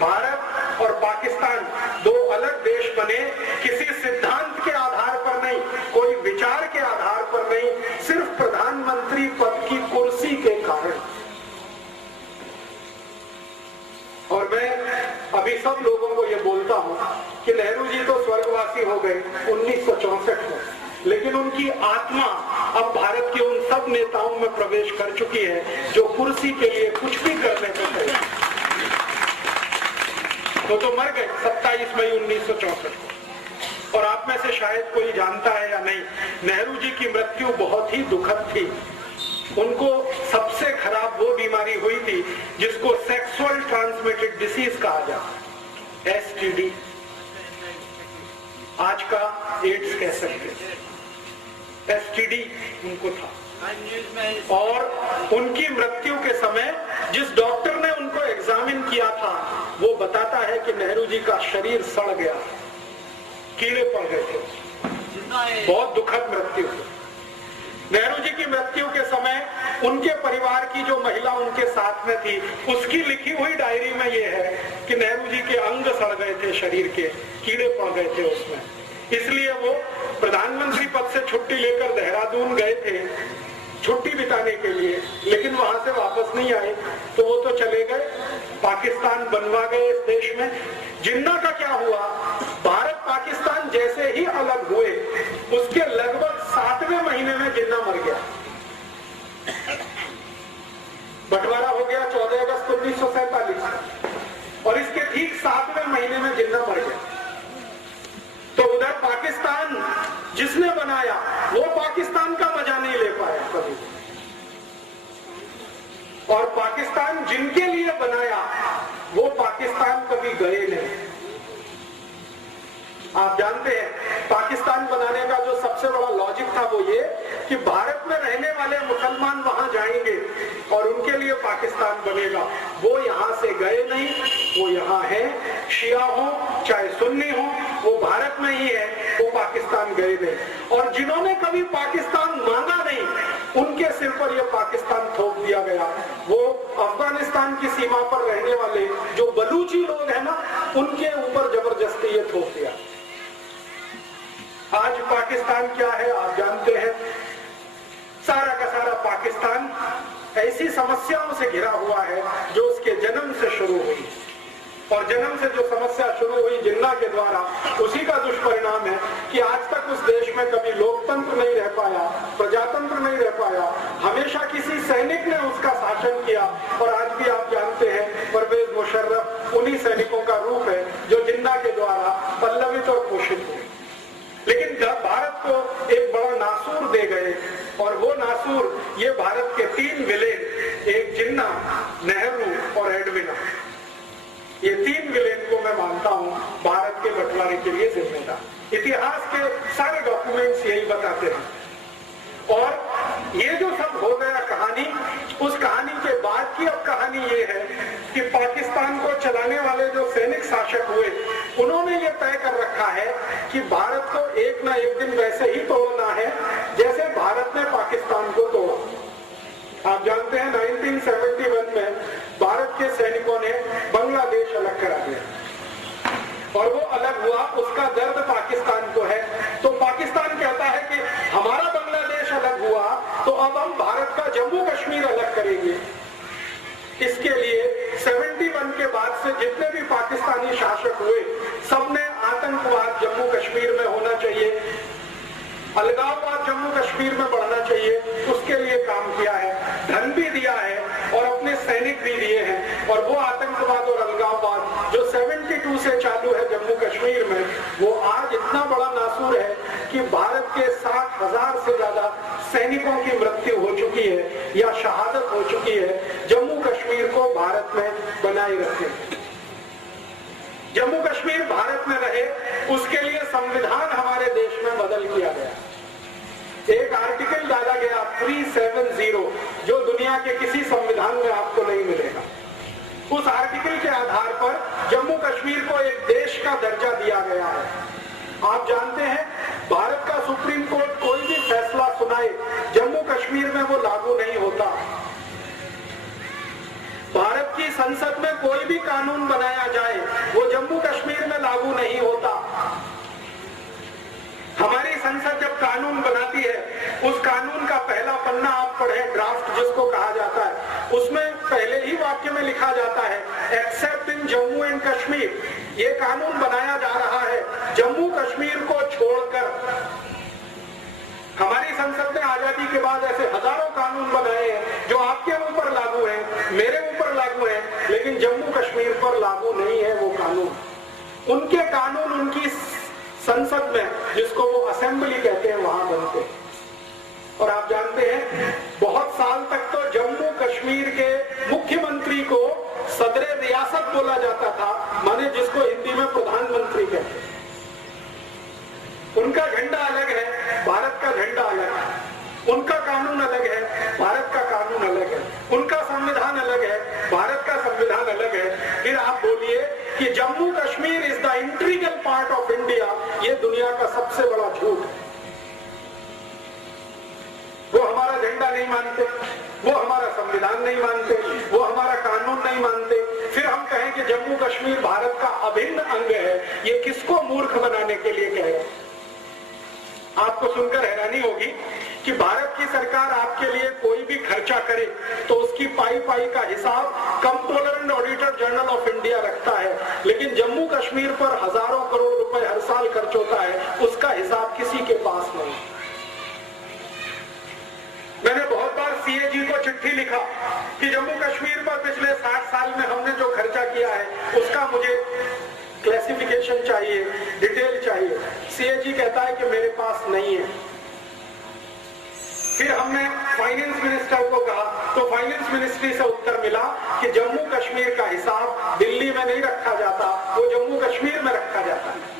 भारत और पाकिस्तान दो अलग देश बने, किसी सिद्धांत के आधार पर नहीं, कोई विचार के आधार पर नहीं, सिर्फ प्रधानमंत्री पद की कुर्सी के कारण। और मैं अभी सब लोगों को ये बोलता हूं कि नेहरू जी तो स्वर्गवासी हो गए 1964 में, लेकिन उनकी आत्मा अब भारत के उन सब नेताओं में प्रवेश कर चुकी है जो कुर्सी के लिए कुछ भी करने को तैयार। तो मर गए 27 मई 1964 को। और आप में से शायद कोई जानता है या नहीं, नेहरू जी की मृत्यु बहुत ही दुखद थी। उनको सबसे खराब वो बीमारी हुई थी जिसको सेक्सुअल ट्रांसमिटेड डिसीज कहा जाता है, STD, आज का एड्स कह सकते हैं, STD उनको था। और उनकी मृत्यु के समय जिस डॉक्टर ने उनको एग्जामिन किया था वो बताता है कि नेहरू जी का शरीर सड़ गया, कीड़े पड़ गए थे। बहुत दुखद मृत्यु। नेहरू जी की मृत्यु के समय उनके परिवार की जो महिला उनके साथ में थी, उसकी लिखी हुई डायरी में ये है कि नेहरू जी के अंग सड़ गए थे, शरीर के कीड़े पड़ गए थे उसमें, इसलिए वो प्रधानमंत्री पद से छुट्टी लेकर देहरादून गए थे छुट्टी बिताने के लिए, लेकिन वहां से वापस नहीं आए, तो वो तो चले गए, पाकिस्तान बनवा गए इस देश में। जिन्ना का क्या हुआ, भारत पाकिस्तान जैसे ही अलग हुए उसके लगभग 7वें महीने में जिन्ना मर गया। बंटवारा हो गया 14 अगस्त 1947 और इसके ठीक 7वें महीने में जिन्ना मर गया। तो उधर पाकिस्तान जिसने बनाया वो पाकिस्तान का मजा नहीं ले पाया कभी, और पाकिस्तान जिनके लिए बनाया वो पाकिस्तान कभी गए नहीं। आप जानते हैं पाकिस्तान बनाने का जो सबसे बड़ा लॉजिक था वो ये कि भारत में रहने वाले मुसलमान वहां जाएंगे और उनके लिए पाकिस्तान बनेगा। वो यहां से गए नहीं, वो यहाँ है, शिया हो चाहे सुन्नी हो, वो भारत में ही है, वो पाकिस्तान गए नहीं। और जिन्होंने कभी पाकिस्तान मांगा नहीं उनके सिर पर यह पाकिस्तान थोप दिया गया। वो अफगानिस्तान की सीमा पर रहने वाले जो बलूची लोग हैं ना, उनके ऊपर जबरदस्ती ये थोप दिया। आज पाकिस्तान क्या है आप जानते हैं, सारा का सारा पाकिस्तान ऐसी समस्याओं से घिरा हुआ है जो उसके जन्म से शुरू हुई, और जन्म से जो समस्या शुरू हुई जिन्ना के द्वारा, उसी का दुष्परिणाम है कि आज तक उस देश में कभी लोकतंत्र नहीं रह पाया, प्रजातंत्र नहीं रह पाया, हमेशा किसी सैनिक ने उसका शासन किया। और आज भी आप जानते हैं परवेज मुशर्रफ उन्हीं सैनिकों का रूप है जो जिन्ना के द्वारा पल्लवित और पोषित हुए। लेकिन भारत को एक बड़ा नासूर दे गए, और वो नासूर ये भारत के 3 विलेन, एक जिन्ना, नेहरू और एडविना, ये 3 विलेन को मैं मानता हूं भारत के बंटवारे के लिए जिम्मेदार। इतिहास के सारे डॉक्यूमेंट्स यही बताते हैं। और ये जो सब हो गया कहानी, उस कहानी के बाद की अब कहानी ये है कि पाकिस्तान को चलाने वाले जो सैनिक शासक हुए उन्होंने ये तय कर रखा है कि भारत को एक ना एक दिन वैसे ही तोड़ना है जैसे भारत ने पाकिस्तान को तोड़ा। आप जानते हैं 1971 में भारत के सैनिकों ने बांग्लादेश अलग करा दिया और वो अलग हुआ, उसका दर्द पाकिस्तान को है। तो पाकिस्तान कहता है कि हमारा बांग्लादेश अलग हुआ तो अब हम भारत का जम्मू कश्मीर अलग करेंगे। इसके लिए 71 के बाद से जितने भी पाकिस्तानी शासक हुए सबने आतंकवाद जम्मू कश्मीर में होना चाहिए, अलगाववाद जम्मू कश्मीर में बढ़ना चाहिए, उसके लिए काम किया है, धन भी दिया है और अपने सैनिक भी दिए हैं। और वो आतंकवाद और अलगाववाद जो 72 से चालू है जम्मू कश्मीर में, वो आज इतना बड़ा नासूर है कि भारत के 7 1000 से ज्यादा सैनिकों की मृत्यु हो चुकी है या शहादत हो चुकी है जम्मू कश्मीर को भारत में बनाए रखें। जम्मू कश्मीर भारत में रहे उसके लिए संविधान हमारे देश में बदल किया गया। एक आर्टिकल डाला गया 370 जो दुनिया के किसी संविधान में आपको नहीं मिलेगा। उस आर्टिकल के आधार पर जम्मू कश्मीर को एक देश का दर्जा दिया गया है। आप जानते हैं भारत का सुप्रीम कोर्ट कोई भी फैसला सुनाए जम्मू कश्मीर में वो लागू नहीं होता। भारत की संसद में कोई भी कानून बनाया जाए वो जम्मू कश्मीर में लागू नहीं होता। हमारी संसद जब कानून बनाती है उस कानून का पहला पन्ना आप पढ़ें, ड्राफ्ट जिसको कहा जाता है, उसमें पहले ही वाक्य में लिखा जाता है accept in Jammu and Kashmir. ये कानून बनाया जा रहा है जम्मू कश्मीर को छोड़कर। हमारी संसद ने आजादी के बाद ऐसे हजारों कानून बनाए हैं जो आपके ऊपर लागू हैं, मेरे ऊपर लागू हैं, लेकिन जम्मू कश्मीर पर लागू नहीं है वो कानून। उनके कानून उनकी संसद में, जिसको वो असेंबली कहते हैं, वहां बनते हैं। और आप जानते हैं बहुत साल तक तो जम्मू कश्मीर के मुख्यमंत्री को सदरे रियासत बोला जाता था, माने जिसको हिंदी में प्रधानमंत्री कहते हैं। उनका झंडा अलग है, भारत का झंडा अलग है। उनका कानून अलग है, भारत का कानून अलग है। उनका संविधान अलग है, भारत का संविधान अलग है। फिर आप बोलिए कि Jammu Kashmir is the integral part of India, ये दुनिया का सबसे बड़ा झूठ है। वो हमारा झंडा नहीं मानते, वो हमारा संविधान नहीं मानते, वो हमारा कानून नहीं मानते, फिर हम कहें कि जम्मू कश्मीर भारत का अभिन्न अंग है। ये किसको मूर्ख बनाने के लिए कहे? आपको सुनकर हैरानी होगी कि भारत की सरकार आपके लिए कोई भी खर्चा करे तो उसकी पाई पाई का हिसाब controller and auditor general of India रखता है, लेकिन जम्मू कश्मीर पर हजारों करोड़ रुपए हर साल खर्च होता है, उसका हिसाब किसी के पास नहीं। मैंने बहुत बार सीएजी को चिट्ठी लिखा कि जम्मू कश्मीर पर पिछले 60 साल में हमने जो खर्चा किया है उसका मुझे क्लासिफिकेशन चाहिए, डिटेल चाहिए। सीएजी कहता है कि मेरे पास नहीं है। फिर हमने फाइनेंस मिनिस्टर को कहा तो फाइनेंस मिनिस्ट्री से उत्तर मिला कि जम्मू कश्मीर का हिसाब दिल्ली में नहीं रखा जाता, वो जम्मू कश्मीर में रखा जाता है।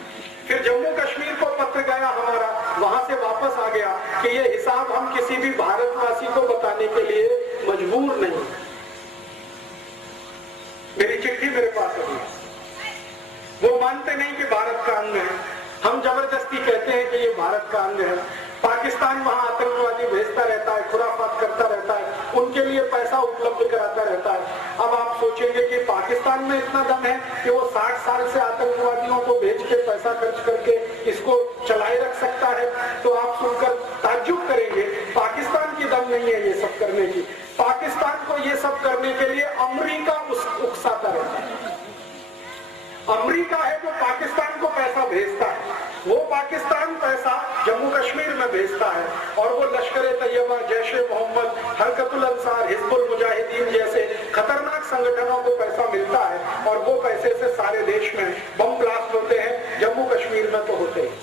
फिर जम्मू कश्मीर को पत्र गया हमारा, वहां से वापस आ गया कि ये हिसाब हम किसी भी भारतवासी को बताने के लिए मजबूर नहीं। मेरी चिट्ठी मेरे पास अभी, वो मानते नहीं कि भारत का अंग है। हम जबरदस्ती कहते हैं कि ये भारत का अंग है। पाकिस्तान वहां आतंकवादी भेजता रहता है, खुराफात करता रहता है, उनके लिए पैसा उपलब्ध कराता रहता है। अब आप सोचेंगे कि पाकिस्तान में इतना दम है कि वो 60 साल से आतंकवादियों को भेज के पैसा खर्च करके इसको चलाए रख सकता है, तो आप सुनकर ताज्जुब करेंगे। पाकिस्तान की दम नहीं है ये सब करने की। पाकिस्तान को ये सब करने के लिए अमेरिका उकसाता रहता है। अमेरिका है जो पाकिस्तान को पैसा भेजता है, वो पाकिस्तान पैसा जम्मू कश्मीर में भेजता है, और वो लश्कर-ए-तैयबा, जैश-ए-मोहम्मद, हरकतुल अंसार, हिजबुल मुजाहिदीन जैसे खतरनाक संगठनों को पैसा मिलता है, और वो पैसे से सारे देश में बम ब्लास्ट होते हैं, जम्मू कश्मीर में तो होते हैं।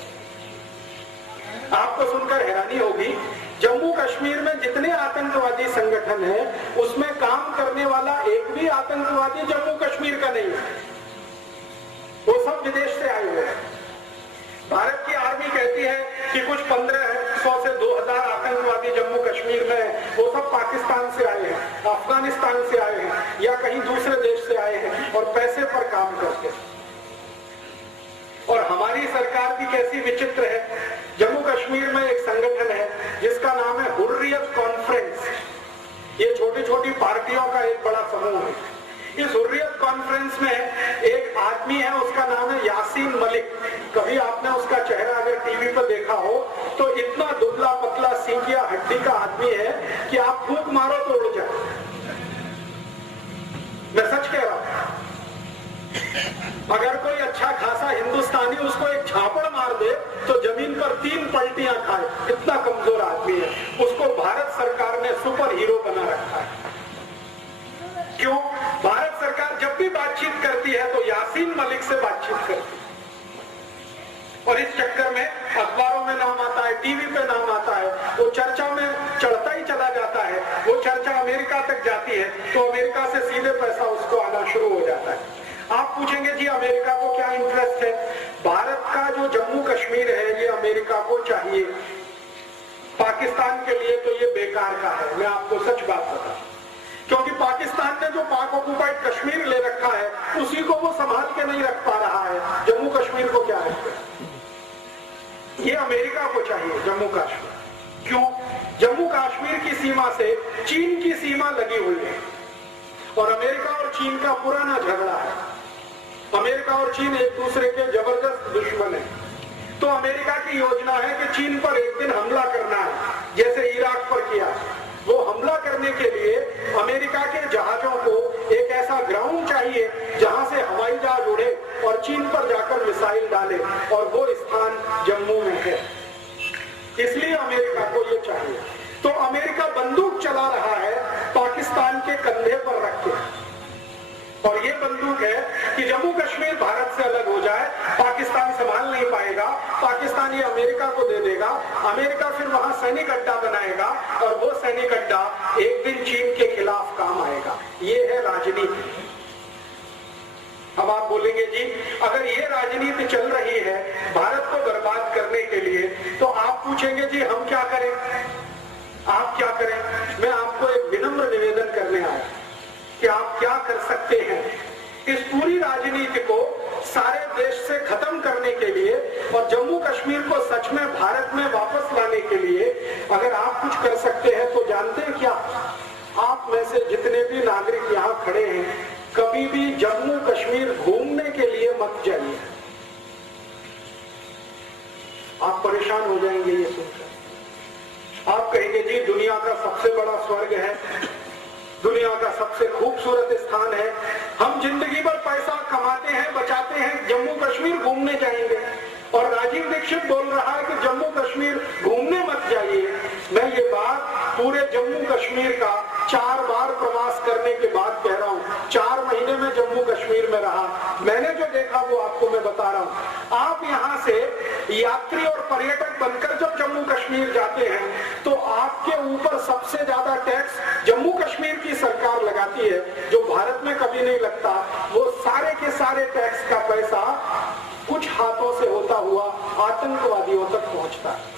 आपको सुनकर हैरानी होगी, जम्मू कश्मीर में जितने आतंकवादी संगठन हैं उसमें काम करने वाला एक भी आतंकवादी जम्मू कश्मीर का नहीं है, वो सब विदेश से आए हुए हैं। भारत की आर्मी कहती है कि कुछ 1500 से 2000 आतंकवादी जम्मू कश्मीर में है, वो सब पाकिस्तान से आए हैं, अफगानिस्तान से आए हैं या कहीं दूसरे देश से आए हैं और पैसे पर काम करते हैं। और हमारी सरकार भी कैसी विचित्र है। जम्मू कश्मीर में एक संगठन है जिसका नाम है हुर्रियत कॉन्फ्रेंस। ये छोटी छोटी पार्टियों का एक बड़ा समूह है। इस हुर्रियत कॉन्फ्रेंस में एक आदमी है, उसका नाम है यासीन मलिक। कभी आपने उसका चेहरा अगर टीवी पर देखा हो तो इतना दुबला पतला सींगिया हड्डी का आदमी है कि आप फूंक मारो तो उड़ जाए। मैं सच कह रहा हूं। अगर कोई अच्छा खासा हिंदुस्तानी उसको एक झापड़ मार दे तो जमीन पर 3 पलटियां खाए, इतना कमजोर आदमी है। उसको भारत सरकार ने सुपर हीरो बना रखा है। क्यों? भारत सरकार जब भी बातचीत करती है तो यासीन मलिक से बातचीत करती है, और इस चक्कर में अखबारों में नाम आता है, टीवी पे नाम आता है, वो चर्चा में चढ़ता ही चला जाता है, वो चर्चा अमेरिका तक जाती है, तो अमेरिका से सीधे पैसा उसको आना शुरू हो जाता है। आप पूछेंगे जी अमेरिका को क्या इंटरेस्ट है? भारत का जो जम्मू कश्मीर है ये अमेरिका को चाहिए, पाकिस्तान के लिए तो ये बेकार का है। मैं आपको सच बात बताऊं, क्योंकि पाकिस्तान ने जो पाक ऑक्युपाइड कश्मीर ले रखा है उसी को वो संभाल के नहीं रख पा रहा है, जम्मू कश्मीर को क्या रखे? ये अमेरिका को चाहिए जम्मू कश्मीर। क्यों? जम्मू कश्मीर की सीमा से चीन की सीमा लगी हुई है और अमेरिका और चीन का पुराना झगड़ा है। अमेरिका और चीन एक दूसरे के जबरदस्त दुश्मन है। तो अमेरिका की योजना है कि चीन पर एक दिन हमला करना है, जैसे इराक पर किया। वो हमला करने के लिए अमेरिका के जहाजों को एक ऐसा ग्राउंड चाहिए जहां से हवाई जहाज उड़े और चीन पर जाकर मिसाइल डाले, और वो स्थान जम्मू में है। इसलिए अमेरिका को ये चाहिए। तो अमेरिका बंदूक चला रहा है पाकिस्तान के कंधे पर रख के, और ये बंदूक है कि जम्मू कश्मीर भारत से अलग हो जाए, पाकिस्तान संभाल नहीं पाएगा, पाकिस्तान ये अमेरिका को दे देगा, अमेरिका फिर वहां सैनिक अड्डा बनाएगा और वो सैनिक अड्डा एक दिन चीन के खिलाफ काम आएगा। ये है राजनीति। अब आप बोलेंगे जी अगर ये राजनीति चल रही है भारत को बर्बाद करने के लिए, तो आप पूछेंगे जी हम क्या करें? आप क्या करें? मैं आपको एक विनम्र निवेदन करने आया कि आप क्या कर सकते हैं इस पूरी राजनीति को सारे देश से खत्म करने के लिए और जम्मू कश्मीर को सच में भारत में वापस लाने के लिए। अगर आप कुछ कर सकते हैं तो जानते हैं क्या? आप में से जितने भी नागरिक यहाँ खड़े हैं, कभी भी जम्मू कश्मीर घूमने के लिए मत जाइए। आप परेशान हो जाएंगे ये सुनकर। आप कहेंगे जी दुनिया का सबसे बड़ा स्वर्ग है, दुनिया का सबसे खूबसूरत स्थान है, हम जिंदगी भर पैसा कमाते हैं, बचाते हैं, जम्मू कश्मीर घूमने जाएंगे। और राजीव दीक्षित बोल रहा है कि जम्मू कश्मीर घूमने मत जाइए। मैं ये बात पूरे जम्मू कश्मीर का 4 बार प्रवास करने के बाद कह रहा हूँ। 4 महीने में जम्मू कश्मीर में रहा, मैंने जो देखा वो आपको मैं बता रहा हूँ। आप यहाँ से यात्री और पर्यटक बनकर जब जम्मू कश्मीर जाते हैं तो आपके ऊपर सबसे ज्यादा टैक्स जम्मू कश्मीर की सरकार लगाती है, जो भारत में कभी नहीं लगता। वो सारे के सारे टैक्स का पैसा कुछ हाथों से होता हुआ आतंकवादियों तक पहुंचता है।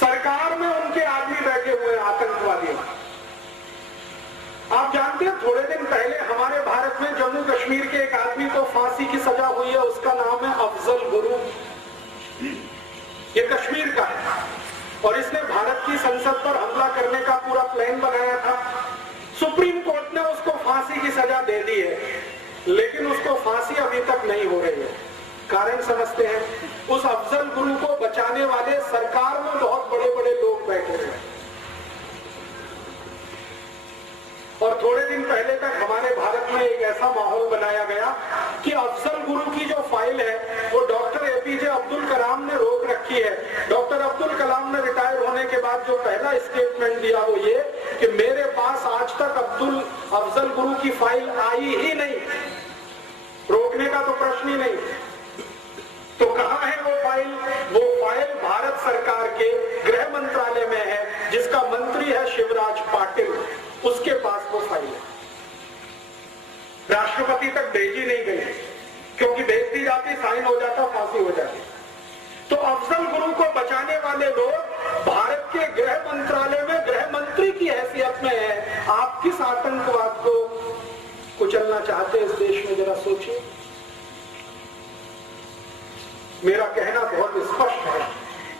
सरकार में उनके आदमी बैठे हुए आतंकवादियों। आप जानते हैं थोड़े दिन पहले हमारे भारत में जम्मू कश्मीर के एक आदमी को फांसी की सजा हुई है, उसका नाम है अफजल गुरु। ये कश्मीर का है और इसने भारत की संसद पर हमला करने का पूरा प्लान बनाया था। सुप्रीम कोर्ट ने उसको फांसी की सजा दे दी है, लेकिन उसको फांसी अभी तक नहीं हो रही है। कारण समझते हैं? उस अफजल गुरु को बचाने वाले सरकार में बहुत बड़े बड़े लोग बैठे हुए। और थोड़े दिन पहले तक हमारे भारत में एक ऐसा माहौल बनाया गया कि अफजल गुरु की जो फाइल है वो डॉक्टर एपीजे अब्दुल कलाम ने रोक रखी है। डॉक्टर अब्दुल कलाम ने रिटायर होने के बाद जो पहला स्टेटमेंट दिया वो ये कि मेरे पास आज तक अफजल गुरु की फाइल आई ही नहीं, रोकने का तो प्रश्न ही नहीं। तो कहां है वो फाइल? वो फाइल भारत सरकार के गृह मंत्रालय में है, जिसका मंत्री है शिवराज पाटिल, उसके पास वो फाइल है। राष्ट्रपति तक भेजी नहीं गई, क्योंकि भेज दी जाती साइन हो जाता, फांसी हो जाती। तो अफजल गुरु को बचाने वाले लोग भारत के गृह मंत्रालय में गृह मंत्री की हैसियत में है। आप किस आतंकवाद को कुचलना चाहते हैं इस देश में, जरा सोचिए। मेरा कहना बहुत स्पष्ट है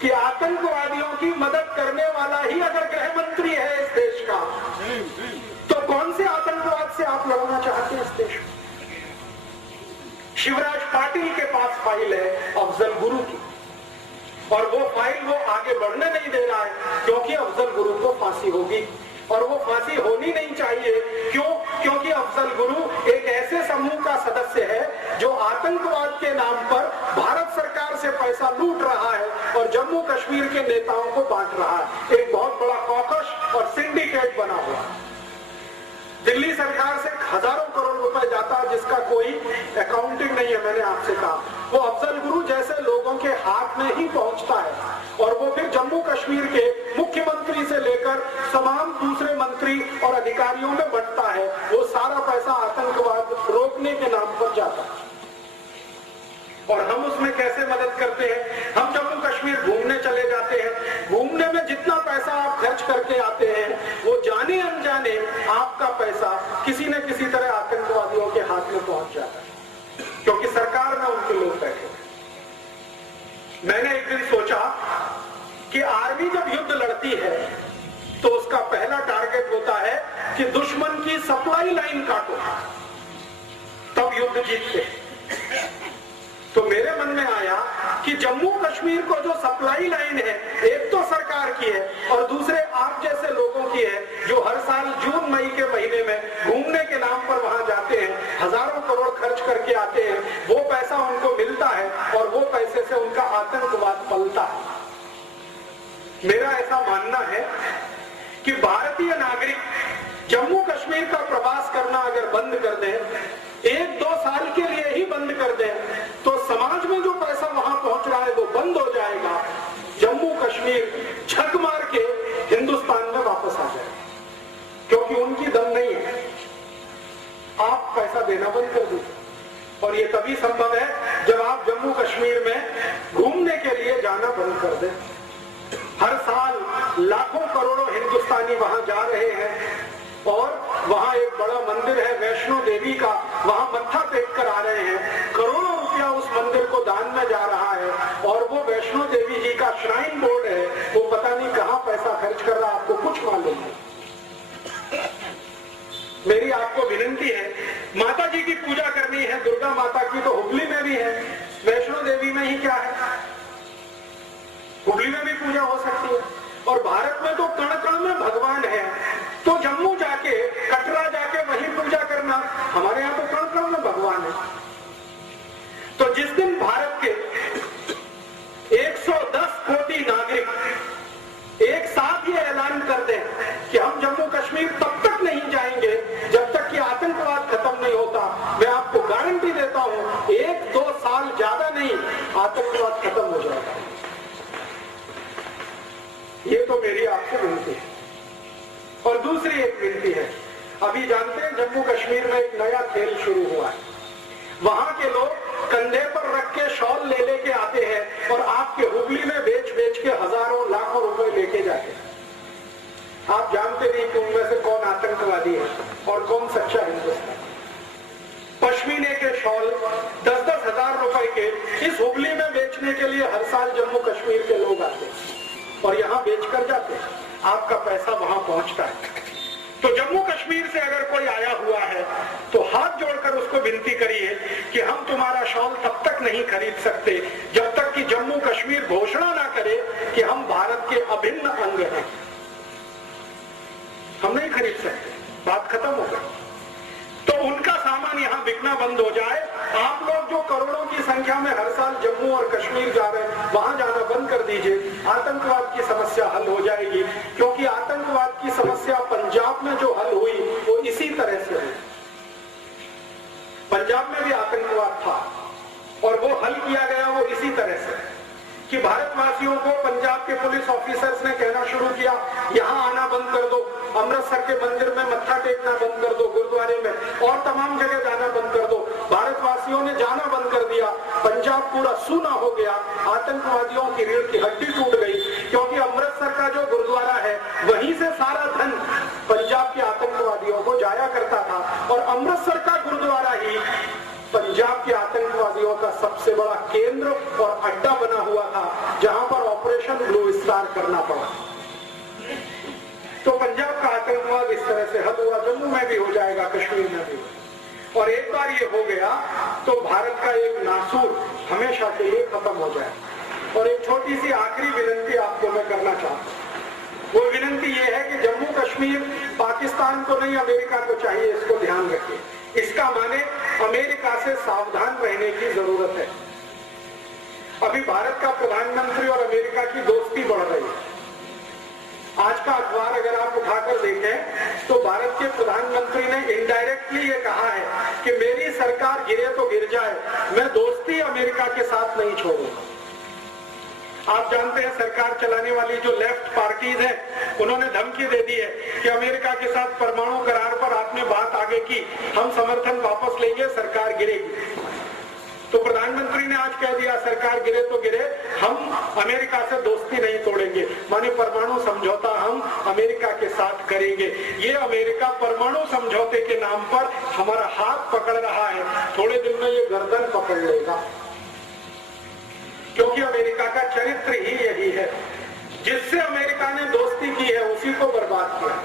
कि आतंकवादियों की मदद करने वाला ही अगर गृह मंत्री है इस देश का, तो कौन से आतंकवाद से आप लड़ना चाहते हैं इस देश में? शिवराज पाटिल के पास फाइल है अफजल गुरु की, और वो फाइल वो आगे बढ़ने नहीं दे रहा है, क्योंकि अफजल गुरु को फांसी होगी और वो फांसी होनी नहीं चाहिए। क्यों? क्योंकि अफजल गुरु एक ऐसे समूह का सदस्य है जो आतंकवाद के नाम पर भारत सरकार से पैसा लूट रहा है और जम्मू कश्मीर के नेताओं को बांट रहा है। एक बहुत बड़ा कॉकस और सिंडिकेट बना हुआ है। दिल्ली सरकार से हजारों करोड़ रुपए जाता है जिसका कोई अकाउंटिंग नहीं है। मैंने आपसे कहा वो अफजल गुरु जैसे लोगों के हाथ में ही पहुंचता है और वो फिर जम्मू कश्मीर के मुख्यमंत्री से लेकर तमाम दूसरे मंत्री और अधिकारियों में बंटता है। वो सारा पैसा आतंकवाद रोकने के नाम पर जाता है और हम उसमें कैसे मदद करते हैं? हम जम्मू कश्मीर घूमने चले जाते हैं, घूमने में जितना पैसा आप खर्च करके आते हैं वो जाने अनजाने आपका पैसा किसी न किसी तरह आतंकवादियों के हाथ में पहुंच जाता है, क्योंकि सरकार में उनके लोग बैठे। मैंने एक दिन सोचा कि आर्मी जब युद्ध लड़ती है तो उसका पहला टारगेट होता है कि दुश्मन की सप्लाई लाइन काटो, तब युद्ध जीतते। तो मेरे मन में आया कि जम्मू कश्मीर को जो सप्लाई लाइन है एक तो सरकार की है और दूसरे आप जैसे लोगों की है जो हर साल जून मई के महीने में घूमने के नाम पर वहां जाते हैं, हजारों करोड़ खर्च करके आते हैं, वो पैसा उनको मिलता है और वो पैसे से उनका आतंकवाद पलता है। मेरा ऐसा मानना है कि भारतीय नागरिक जम्मू कश्मीर का प्रवास करना अगर बंद कर दें, 1-2 साल के लिए ही बंद कर दें, तो समाज में जो पैसा वहां पहुंच रहा है वो बंद हो जाएगा। जम्मू कश्मीर छक मार के हिंदुस्तान में वापस आ जाए, क्योंकि उनकी दम नहीं है। आप पैसा देना बंद कर दीजिए और ये तभी संभव है जब आप जम्मू कश्मीर में घूमने के लिए जाना बंद कर दें। हर साल लाखों करोड़ों हिंदुस्तानी वहां जा रहे हैं और वहां एक बड़ा मंदिर है वैष्णो देवी का, वहां मत्था टेक कर आ रहे हैं। करोड़ों रुपया उस मंदिर को दान में जा रहा है और वो वैष्णो देवी जी का श्राइन बोर्ड है, वो पता नहीं कहां पैसा खर्च कर रहा है, आपको कुछ मालूम नहीं। मेरी आपको विनती है, माता जी की पूजा करनी है, दुर्गा माता की तो हुबली में भी है, वैष्णो देवी में ही क्या है, हुबली में भी पूजा हो सकती है। और भारत में तो कण कण में भगवान है, तो जम्मू जाके कटरा जाके वहीं पूजा करना, हमारे यहाँ तो कण कण में भगवान है। तो जिस दिन भारत के 110 कोटि नागरिक एक साथ ये ऐलान कर दें कि हम जम्मू कश्मीर तब तक नहीं जाएंगे जब तक कि आतंकवाद खत्म नहीं होता, मैं आपको गारंटी देता हूं 1-2 साल ज्यादा नहीं, आतंकवाद खत्म हो जाएगा। ये तो मेरी आपसे विनती है। और दूसरी एक विनती है, अभी जानते हैं जम्मू कश्मीर में एक नया खेल शुरू हुआ है। वहां के लोग कंधे पर रख के शॉल ले लेके आते हैं और आपके हुबली में बेच के हजारों लाखों रुपए लेके जाते हैं। आप जानते नहीं कि उनमें से कौन आतंकवादी है और कौन सच्चा हिंदुस्तानी। पश्मीने के शॉल 10-10 हजार रुपए के इस हुबली में बेचने के लिए हर साल जम्मू कश्मीर के लोग आते हैं और यहाँ बेच कर जाते हैं, आपका पैसा वहां पहुंचता है। तो जम्मू कश्मीर से अगर कोई आया हुआ है तो हाथ जोड़कर उसको विनती करिए कि हम तुम्हारा शॉल तब तक नहीं खरीद सकते जब तक कि जम्मू कश्मीर घोषणा ना करे कि हम भारत के अभिन्न अंग हैं। हम नहीं खरीद सकते, बात खत्म हो गई। तो उनका सामान यहाँ बिकना बंद हो जाए। आप लोग जो करोड़ों की संख्या में हर साल जम्मू और कश्मीर जा रहे हैं, वहां जाना बंद कर दीजिए, आतंकवाद की समस्या हल हो जाएगी। क्योंकि आतंकवाद की समस्या पंजाब में जो हल हुई वो इसी तरह से हुई। पंजाब में भी आतंकवाद था और वो हल किया गया वो इसी तरह से कि भारतवासियों को पंजाब के पुलिस ऑफिसर्स ने कहना शुरू किया, यहाँ आना बंद कर दो, अमृतसर के मंदिर में मत्था टेकना बंद कर दो, गुरुद्वारे में और तमाम जगह जाना बंद कर दो। भारतवासियों ने जाना बंद कर दिया, पंजाब पूरा सूना हो गया, आतंकवादियों की रीढ़ की हड्डी टूट गई। क्योंकि अमृतसर का जो गुरुद्वारा है वहीं से सारा धन पंजाब के आतंकवादियों को जाया करता था और अमृतसर का गुरुद्वारा ही पंजाब के आतंकवादियों का सबसे बड़ा केंद्र और अड्डा बना हुआ था, जहां पर ऑपरेशन ब्लू स्टार करना पड़ा। तो पंजाब का आतंकवाद इस तरह से हल हुआ, जम्मू में भी हो जाएगा, कश्मीर में भी। और एक बार ये हो गया तो भारत का एक नासूर हमेशा के लिए खत्म हो जाए। और एक छोटी सी आखिरी विनती आपको मैं करना चाहता हूँ। वो विनती ये है कि जम्मू कश्मीर पाकिस्तान को नहीं, अमेरिका को चाहिए, इसको ध्यान रखिए। इसका माने अमेरिका से सावधान रहने की जरूरत है। अभी भारत का प्रधानमंत्री और अमेरिका की दोस्ती बढ़ रही है। आज का अखबार अगर आप उठाकर देखें तो भारत के प्रधानमंत्री ने इनडायरेक्टली ये कहा है कि मेरी सरकार गिरे तो गिर जाए, मैं दोस्ती अमेरिका के साथ नहीं छोड़ूंगा। आप जानते हैं सरकार चलाने वाली जो लेफ्ट पार्टीज हैं, उन्होंने धमकी दे दी है कि अमेरिका के साथ परमाणु करार पर आपने बात आगे की, हम समर्थन वापस लेंगे, सरकार गिरेगी। तो प्रधानमंत्री ने आज कह दिया सरकार गिरे तो गिरे, हम अमेरिका से दोस्ती नहीं तोड़ेंगे, माने परमाणु समझौता हम अमेरिका के साथ करेंगे। ये अमेरिका परमाणु समझौते के नाम पर हमारा हाथ पकड़ रहा है, थोड़े दिन में ये गर्दन पकड़ लेगा, क्योंकि अमेरिका का चरित्र ही यही है। जिससे अमेरिका ने दोस्ती की है उसी को बर्बाद किया।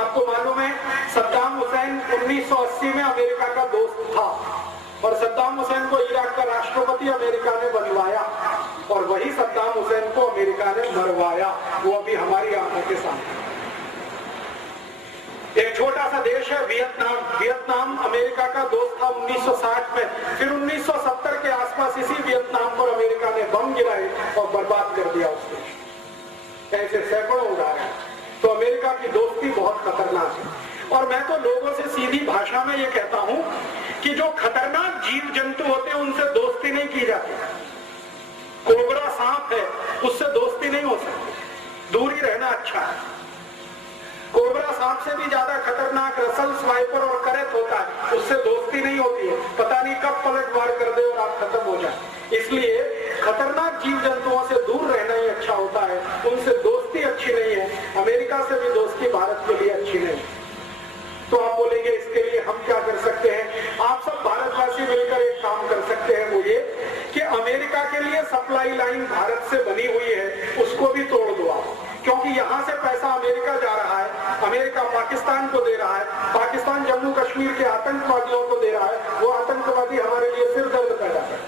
आपको मालूम है सद्दाम हुसैन 1980 में अमेरिका का दोस्त था और सद्दाम हुसैन को इराक का राष्ट्रपति अमेरिका ने बनवाया और वही सद्दाम हुसैन को अमेरिका ने मरवाया। वो अभी हमारी आंखों के सामने। एक छोटा सा देश है वियतनाम। वियतनाम अमेरिका का दोस्त था 1960 में, फिर 1970 के आसपास इसी वियतनाम पर अमेरिका ने बम गिराए और बर्बाद कर दिया उस देश। ऐसे सैकड़ों उदाहरण। तो अमेरिका की दोस्ती बहुत खतरनाक है। और मैं तो लोगों से सीधी भाषा में ये कहता हूं कि जो खतरनाक जीव जंतु होते हैं उनसे दोस्ती नहीं की जाती। कोबरा सांप है, उससे दोस्ती नहीं हो सकती, दूर ही रहना अच्छा है। कोबरा सांप से भी ज्यादा खतरनाक रसल स्वाइपर और करैत होता है, उससे दोस्ती नहीं होती है, पता नहीं कब पलटवार कर दे और आप खत्म हो जाए। इसलिए खतरनाक जीव जंतुओं से दूर रहना ही अच्छा होता है, उनसे दोस्ती अच्छी नहीं है। अमेरिका से भी दोस्ती भारत के लिए अच्छी नहीं है। तो आप बोलेंगे इसके लिए हम क्या कर सकते हैं? आप सब भारतवासी मिलकर एक काम कर सकते हैं, वो ये कि अमेरिका के लिए सप्लाई लाइन भारत से बनी हुई है, उसको भी तोड़ दो आप, क्योंकि यहाँ से पैसा अमेरिका जा रहा है, अमेरिका पाकिस्तान को दे रहा है, पाकिस्तान जम्मू कश्मीर के आतंकवादियों को दे रहा है, वो आतंकवादी हमारे लिए सिर दर्द पैदा कर।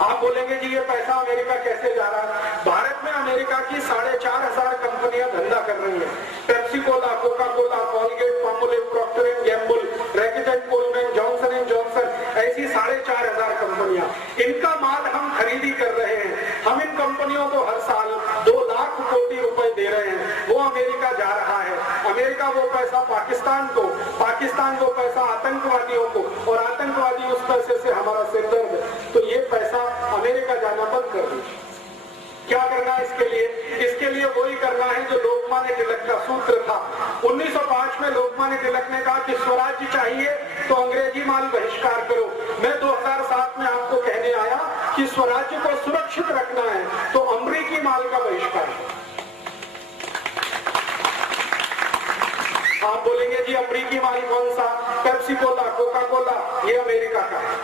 आप बोलेंगे जी ये पैसा अमेरिका कैसे जा रहा है? भारत में अमेरिका की 4,500 कंपनियां धंधा कर रही हैं। Pepsi cola, Coca Cola, Colgate, Palmolive, Procter and Gamble, Reckitt and Colman, Johnson and Johnson, ऐसी 4,500 कंपनियां, इनका माल हम खरीदी कर रहे हैं। हम इन कंपनियों को हर साल 2 लाख कोटी रुपए दे रहे हैं, वो अमेरिका जा रहा है। अमेरिका वो पैसा पाकिस्तान को, पाकिस्तान वो पैसा आतंकवादियों को, और आतंकवादी उस पैसे से हमारा सिरदर्द। तो ये पैसा अमेरिका जाना बंद कर दीजिए। क्या करना है इसके लिए? इसके लिए वही करना है जो लोकमान्य तिलक का सूत्र था। 1905 में लोकमान्य तिलक ने कहा कि स्वराज्य चाहिए तो अंग्रेजी माल बहिष्कार करो। मैं 2007 में आपको कहने आया कि स्वराज्य को सुरक्षित रखना है तो अमेरिकी माल का बहिष्कार करो। आप बोलेंगे जी अमेरिकी माल कौन सा? पेप्सी कोला, कोका कोला, ये अमेरिका का है।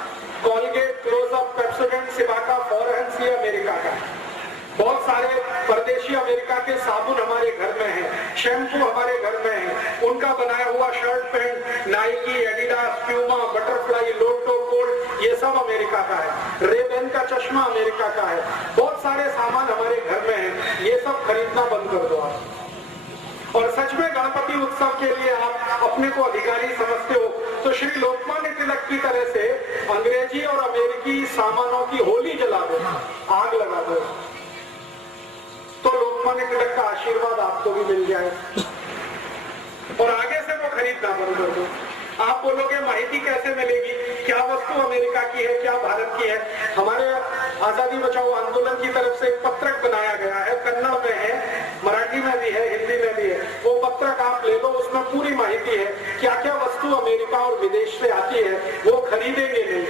कॉलगेट, क्लोजअप, पेप्सोडेंट, सिबाका, फॉरहेंस, ये अमेरिका का है। बहुत सारे परदेशी अमेरिका के साबुन हमारे घर में हैं, शैम्पू हमारे घर में है, उनका बनाया हुआ shirt pant, Nike, Adidas, Puma, Butterfly, Lotto, कोल्ड, ये सब अमेरिका का है। रेबेन का चश्मा अमेरिका का है। बहुत सारे सामान हमारे घर में है, ये सब खरीदना बंद कर दो आप। और सच में गणपति उत्सव के लिए आप अपने को अधिकारी समझते हो तो श्री लोकमान्य तिलक की तरह से अंग्रेजी और अमेरिकी सामानों की होली जला दो, आग लगा दो, तो लोकमान्य तिलक का आशीर्वाद आपको भी मिल जाए और आगे से वो खरीदना बंद कर दो। आप बोलोगे माहिती कैसे मिलेगी? क्या वस्तु अमेरिका की है, क्या भारत की है? हमारे आजादी बचाओ आंदोलन की तरफ से एक पत्रक बनाया गया है, कन्नड़ में है, मराठी में भी है, हिंदी में भी है। वो पत्रक आप ले लो, उसमें पूरी माहिती है क्या क्या वस्तु अमेरिका और विदेश से आती है, वो खरीदेंगे नहीं।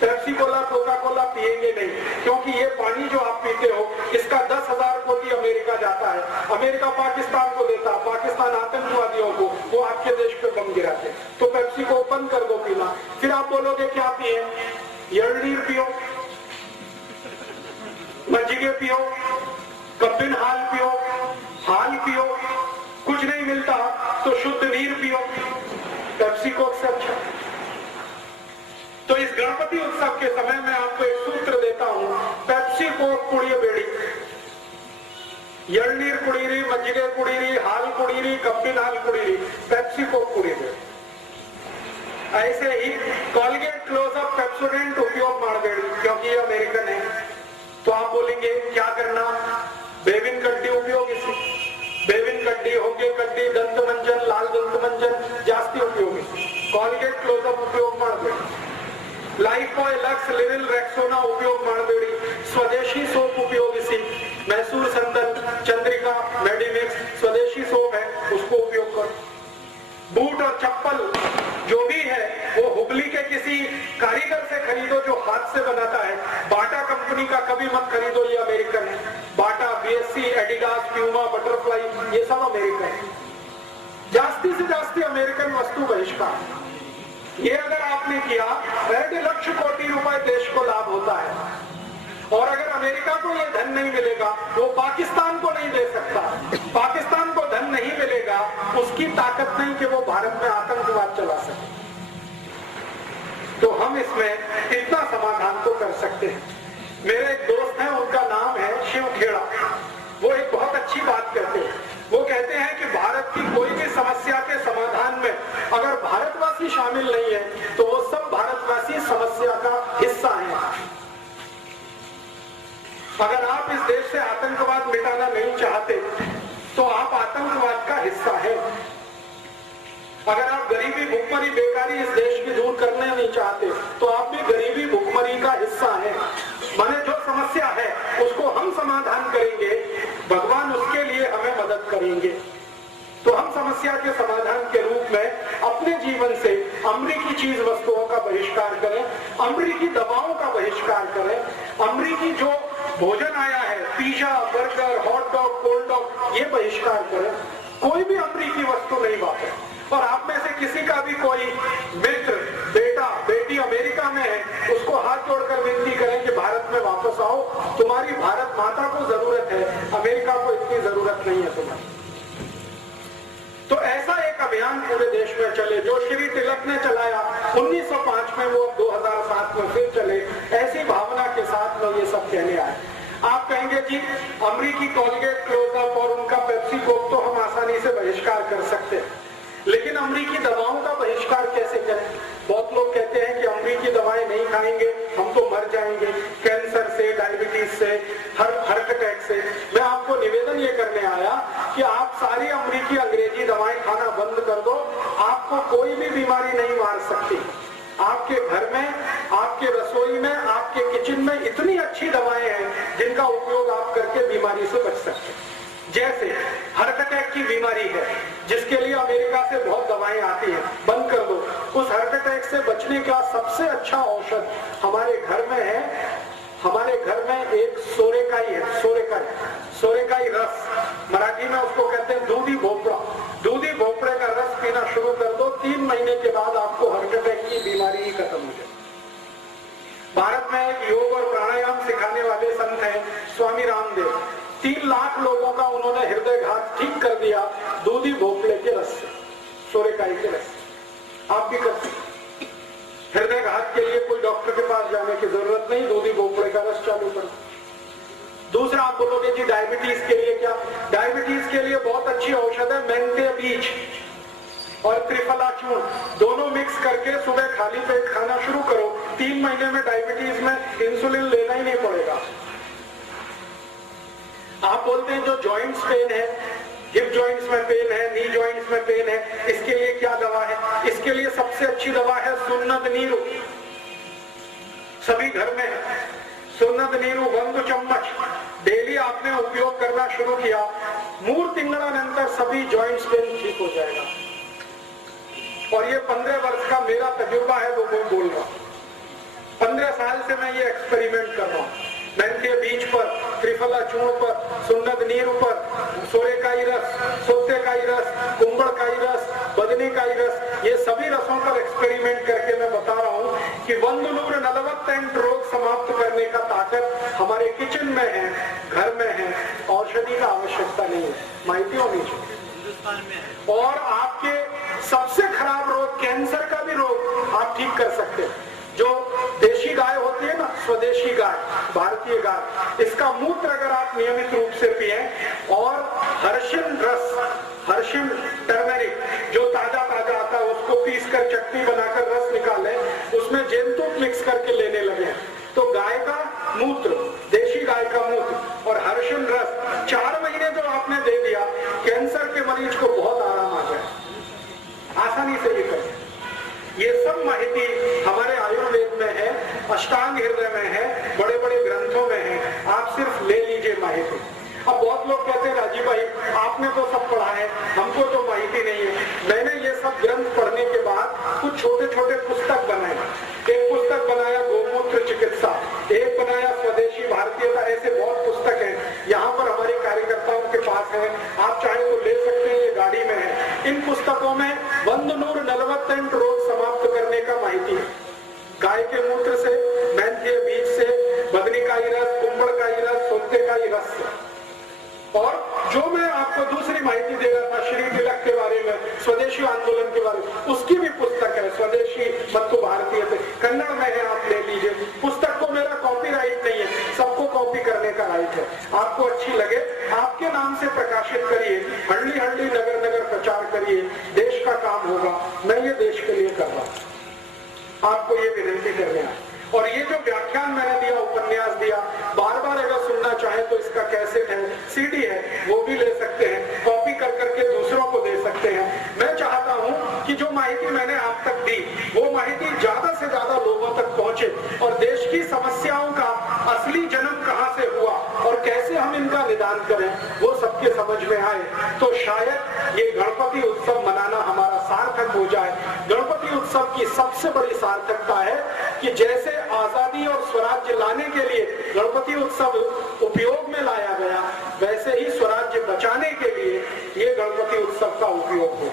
पेप्सी कोला, कोका कोला पिएंगे नहीं, क्योंकि ये पानी जो आप पीते हो इसका 10,000 कोटी अमेरिका जाता है। अमेरिका पाकिस्तान को देता, पाकिस्तान आतंकवादियों को, वो आपके देश पे बम गिराते। तो पेप्सी को बंद कर दो पीना। फिर आप बोलोगे क्या पिए? यलनीर पियो, मज्जिगे पियो, कब्बिन हाल पियो, हाल पियो, कुछ नहीं मिलता तो शुद्ध नीर पियो, पेप्सी कोक से अच्छा। तो इस गणपति उत्सव के समय में आपको एक सूत्र देता हूं, पेप्सी कोक कुड़िए बेड़ी, यलनीर कुड़ीरी, मज्जिगे कुड़ीरी, हाल कुड़ीरी, कब्बिन हाल कुड़ीरी, पेप्सी कोक कुड़ी बेड़ी। ऐसे ही कॉलगेट, क्लोजअप, पेप्सोडेंट उपयोग मार बेड़ी, क्योंकि ये अमेरिकन है। तो आप बोलेंगे क्या करना? बेविन कड्डी उपयोगी सी, बेविन कड्डी, होगे कड्डी, दंत मंजन, लाल दंत मंजन जास्ती उपयोगी सी, कॉलगेट क्लोजअप उपयोग ಮಾಡಬೇಡಿ, लाइफबॉय, लक्स, लिविल, रेक्सोना उपयोग ಮಾಡಬೇಡಿ, स्वदेशी सोप उपयोगी सी, मैसूर संदन, चंद्रिका, मेडिमिक्स स्वदेशी सोप है, उसको उपयोग करो। बूट और चप्पल जो भी है वो हुबली के किसी कारीगर से खरीदो जो हाथ से बनाता है। बाटा कंपनी का कभी मत खरीदो, ये अमेरिकन है। बाटा, बीएससी, एडिडास, प्यूमा, बटरफ्लाई ये सब अमेरिकन है। जास्ती से जास्ती अमेरिकन वस्तु बहिष्कार। ये अगर आपने किया 1.5 लाख कोटी रुपए देश को लाभ होता है। और अगर अमेरिका को ये धन नहीं मिलेगा वो पाकिस्तान को नहीं दे सकता। पाकिस्तान को धन नहीं मिलेगा, उसकी ताकत नहीं कि वो भारत में आतंकवाद चला सके। तो हम इसमें इतना समाधान तो कर सकते हैं। मेरे एक दोस्त हैं, उनका नाम है शिव खेड़ा। वो एक बहुत अच्छी बात कहते हैं। वो कहते हैं कि भारत की कोई भी समस्या के समाधान में अगर भारतवासी शामिल नहीं है तो वो सब भारतवासी समस्या का हिस्सा हैं। अगर आप इस देश से आतंकवाद मिटाना नहीं चाहते तो आप आतंकवाद का हिस्सा हैं। अगर आप गरीबी, भुखमरी, बेकारी इस देश की दूर करना नहीं चाहते तो आप भी गरीबी, भुखमरी का हिस्सा हैं। माने जो समस्या है उसको हम समाधान करेंगे, भगवान उसके लिए हमें मदद करेंगे। तो हम समस्या के समाधान के रूप में अपने जीवन से अमरीकी चीज वस्तुओं का बहिष्कार करें, अमरीकी दवाओं का बहिष्कार करें, अमरीकी जो भोजन आया है, pizza, burger, hot dog, cold dog, ये बहिष्कार करें। कोई भी अमरीकी वस्तु नहीं वापरे। और आप में से किसी का भी कोई मित्र, बेटा, बेटी अमेरिका में है, उसको हाथ जोड़कर विनती करें कि भारत में वापस आओ। तुम्हारी भारत माता को जरूरत है, अमेरिका को इतनी जरूरत नहीं है तुम्हारी। तो ऐसा एक अभियान पूरे देश में चले जो श्री तिलक ने चलाया 1905 में, वो 2007 में फिर चले। ऐसी भावना के साथ में ये सब कहने आए। आप कहेंगे जी अमरीकी कॉलगेट, क्लोजअप और उनका पेप्सी कोक तो हम आसानी से बहिष्कार कर सकते हैं, लेकिन अमरीकी दवाओं का बहिष्कार कैसे करें? बहुत लोग कहते हैं कि अमरीकी दवाएं नहीं खाएंगे हम तो मर जाएंगे, कैंसर से, डायबिटीज से, हार्ट अटैक से। मैं आपको निवेदन ये करने आया कि आप सारी अमरीकी अंग्रेजी दवाएं खाना बंद कर दो, आपको कोई भी बीमारी नहीं मार सकती। आपके घर में, आपके रसोई में, आपके किचन में इतनी अच्छी दवाएं हैं जिनका उपयोग आप करके बीमारी से बच सकते हैं। जैसे हार्ट अटैक की बीमारी है जिसके लिए अमेरिका से बहुत दवाएं आती हैं, बंद कर दो। उस हार्ट अटैक से बचने का सबसे अच्छा औषध हमारे घर में है। हमारे घर में एक सोरेकाई है, सोरेकाई रस, मराठी में उसको कहते हैं दूधी भोपड़ा। दूधी भोपड़े का रस पीना शुरू कर दो, 3 महीने के बाद आपको हार्ट अटैक की बीमारी ही खत्म हो जाए। भारत में एक योग और प्राणायाम सिखाने वाले संत हैं स्वामी रामदेव। 3 लाख लोगों का उन्होंने हृदयघात ठीक कर दिया दूधी भोपड़े के रस से, सोरेकाई के रस से। आप भी कर सकते। हृदयघात के लिए कोई डॉक्टर के पास जाने की जरूरत नहीं, दूधी भोपड़े का रस चालू करो। दूसरा आप बोलोगे जी डायबिटीज के लिए क्या? डायबिटीज के लिए बहुत अच्छी औषध है मेंथे बीज और त्रिफला चूर्ण, दोनों मिक्स करके सुबह खाली पेट खाना शुरू करो। 3 महीने में डायबिटीज में इंसुलिन लेना ही नहीं पड़ेगा। आप बोलते हैं जो जॉइंट्स पेन है, हिप जॉइंट्स में पेन है, नी जॉइंट्स में पेन है, इसके लिए क्या दवा है? इसके लिए सबसे अच्छी दवा है सुन्नत नीरू। सभी घर में है सुन्नत नीरू 1 चम्मच डेली आपने उपयोग करना शुरू किया, 3 तिंगड़ानंतर सभी जॉइंट्स पेन ठीक हो जाएगा। और ये 15 वर्ष का मेरा तजुर्बा है, वो मैं बोल रहा हूं। 15 साल से मैं ये एक्सपेरिमेंट कर रहा हूं। मेंथे बीज पर, त्रिफला चूर्ण पर, सुन्नत नीरू पर, सोरेकाई रस, सोतेकाई रस, कुंबड़काई रस, बदनेकाई रस, ये सभी रसों पर एक्सपेरिमेंट करके मैं बता रहा हूं कि 140 रोग समाप्त करने का ताकत हमारे किचन में है, घर में है। औषधि का आवश्यकता नहीं है, माहिती होनी चाहिए। और आपके सबसे खराब रोग, कैंसर का भी रोग आप ठीक कर सकते हैं। जो देशी गाय होती है ना, स्वदेशी गाय, भारतीय गाय, इसका मूत्र अगर आप नियमित रूप से पिए और हर्षिन रस, हर्षिन टर्मरिक जो ताजा ताजा आता है उसको पीस कर चटनी बनाकर रस निकाले, उसमें जेनतुक मिक्स करके लेने लगे तो गाय का मूत्र, देशी गाय का मूत्र और हर्षिन रस 4 से ये करें। ये सब माहिती हमारे आयुर्वेद में है, अष्टांग हृदय में है, बड़े बड़े ग्रंथों में है। आप सिर्फ ले लीजिए माहिती। अब बहुत लोग कहते हैं राजीव भाई आपने तो सब पढ़ा है, हमको तो माहिती नहीं है। मैंने ये सब ग्रंथ पढ़ने के बाद कुछ छोटे छोटे पुस्तक बनाए। एक पुस्तक बनाया गोमूत्र चिकित्सा, एक बनाया स्वदेशी भारतीयता, ऐसे बहुत पुस्तक हैं। यहाँ पर हमारे कार्यकर्ताओं के पास है, आप चाहे तो ले सकते हैं, ये गाड़ी में है। इन पुस्तकों में 148 रोग समाप्त करने का माहिती है। गाय के मूत्र से, मेंथी बीज से, बदनीकाई रस, कुंभड़काई रस, सोंतेकाई रस से। और जो मैं आपको दूसरी माहिती दे रहा था श्री तिलक के बारे में, स्वदेशी आंदोलन के बारे में, उसकी भी पुस्तक है स्वदेशी मत्तु भारतीय से, कन्नड़ में है, आप ले लीजिए। पुस्तक को मेरा कॉपीराइट नहीं है, सबको कॉपी करने का राइट है। आपको अच्छी लगे आपके नाम से प्रकाशित करिए, हल्ली हल्ली नगर नगर प्रचार करिए, देश का काम होगा। मैं ये देश के लिए कर रहा हूं, आपको ये विनती करने आया। और ये जो व्याख्यान मैंने दिया, उपन्यास दिया, बार बार अगर सुनना चाहे तो इसका कैसेट है, सीडी है, वो भी ले सकते हैं, कॉपी कर करके दूसरों को दे सकते हैं। मैं चाहता हूं कि जो माहिती मैंने आप तक दी वो माहिती ज्यादा से ज्यादा लोगों तक पहुंचे और देश की समस्याओं का असली जन्म कहां से हुआ और कैसे हम इनका निदान करें वो सबके समझ में आए। तो शायद ये गणपति उत्सव मनाना हमारा सार्थक हो जाए। गणपति उत्सव की सबसे बड़ी सार्थकता है कि जैसे आजादी और स्वराज्य लाने के लिए गणपति उत्सव उपयोग में लाया गया, वैसे ही स्वराज्य बचाने के लिए ये गणपति उत्सव का उपयोग हो।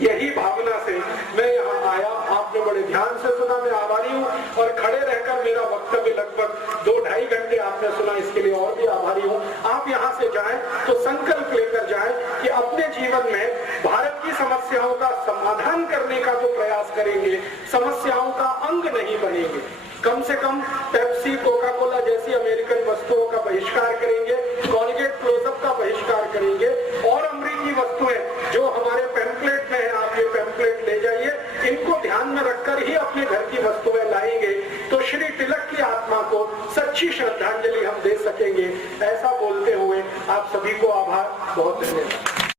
यही भावना से मैं यहाँ आया, आपने बड़े ध्यान से सुना, मैं आभारी हूँ। और खड़े रहकर मेरा वक्तव्य लगभग 2-2.5 घंटे आपने सुना, इसके लिए और भी आभारी हूँ। आप यहाँ से जाएं तो संकल्प लेकर जाएं कि अपने जीवन में भारत की समस्याओं का समाधान करने का जो प्रयास करेंगे, समस्याओं का अंग नहीं बनेंगे। कम से कम पेप्सी, कोका कोला जैसी अमेरिकन वस्तुओं का बहिष्कार करेंगे, कॉलगेट क्लोजअप का बहिष्कार करेंगे और अमरीकी वस्तुएं जो हमारे पैम्पलेट में है, आप ये पैम्पलेट ले जाइए, इनको ध्यान में रखकर ही अपने घर की वस्तुएं लाएंगे तो श्री तिलक की आत्मा को सच्ची श्रद्धांजलि हम दे सकेंगे। ऐसा बोलते हुए आप सभी को आभार, बहुत धन्यवाद।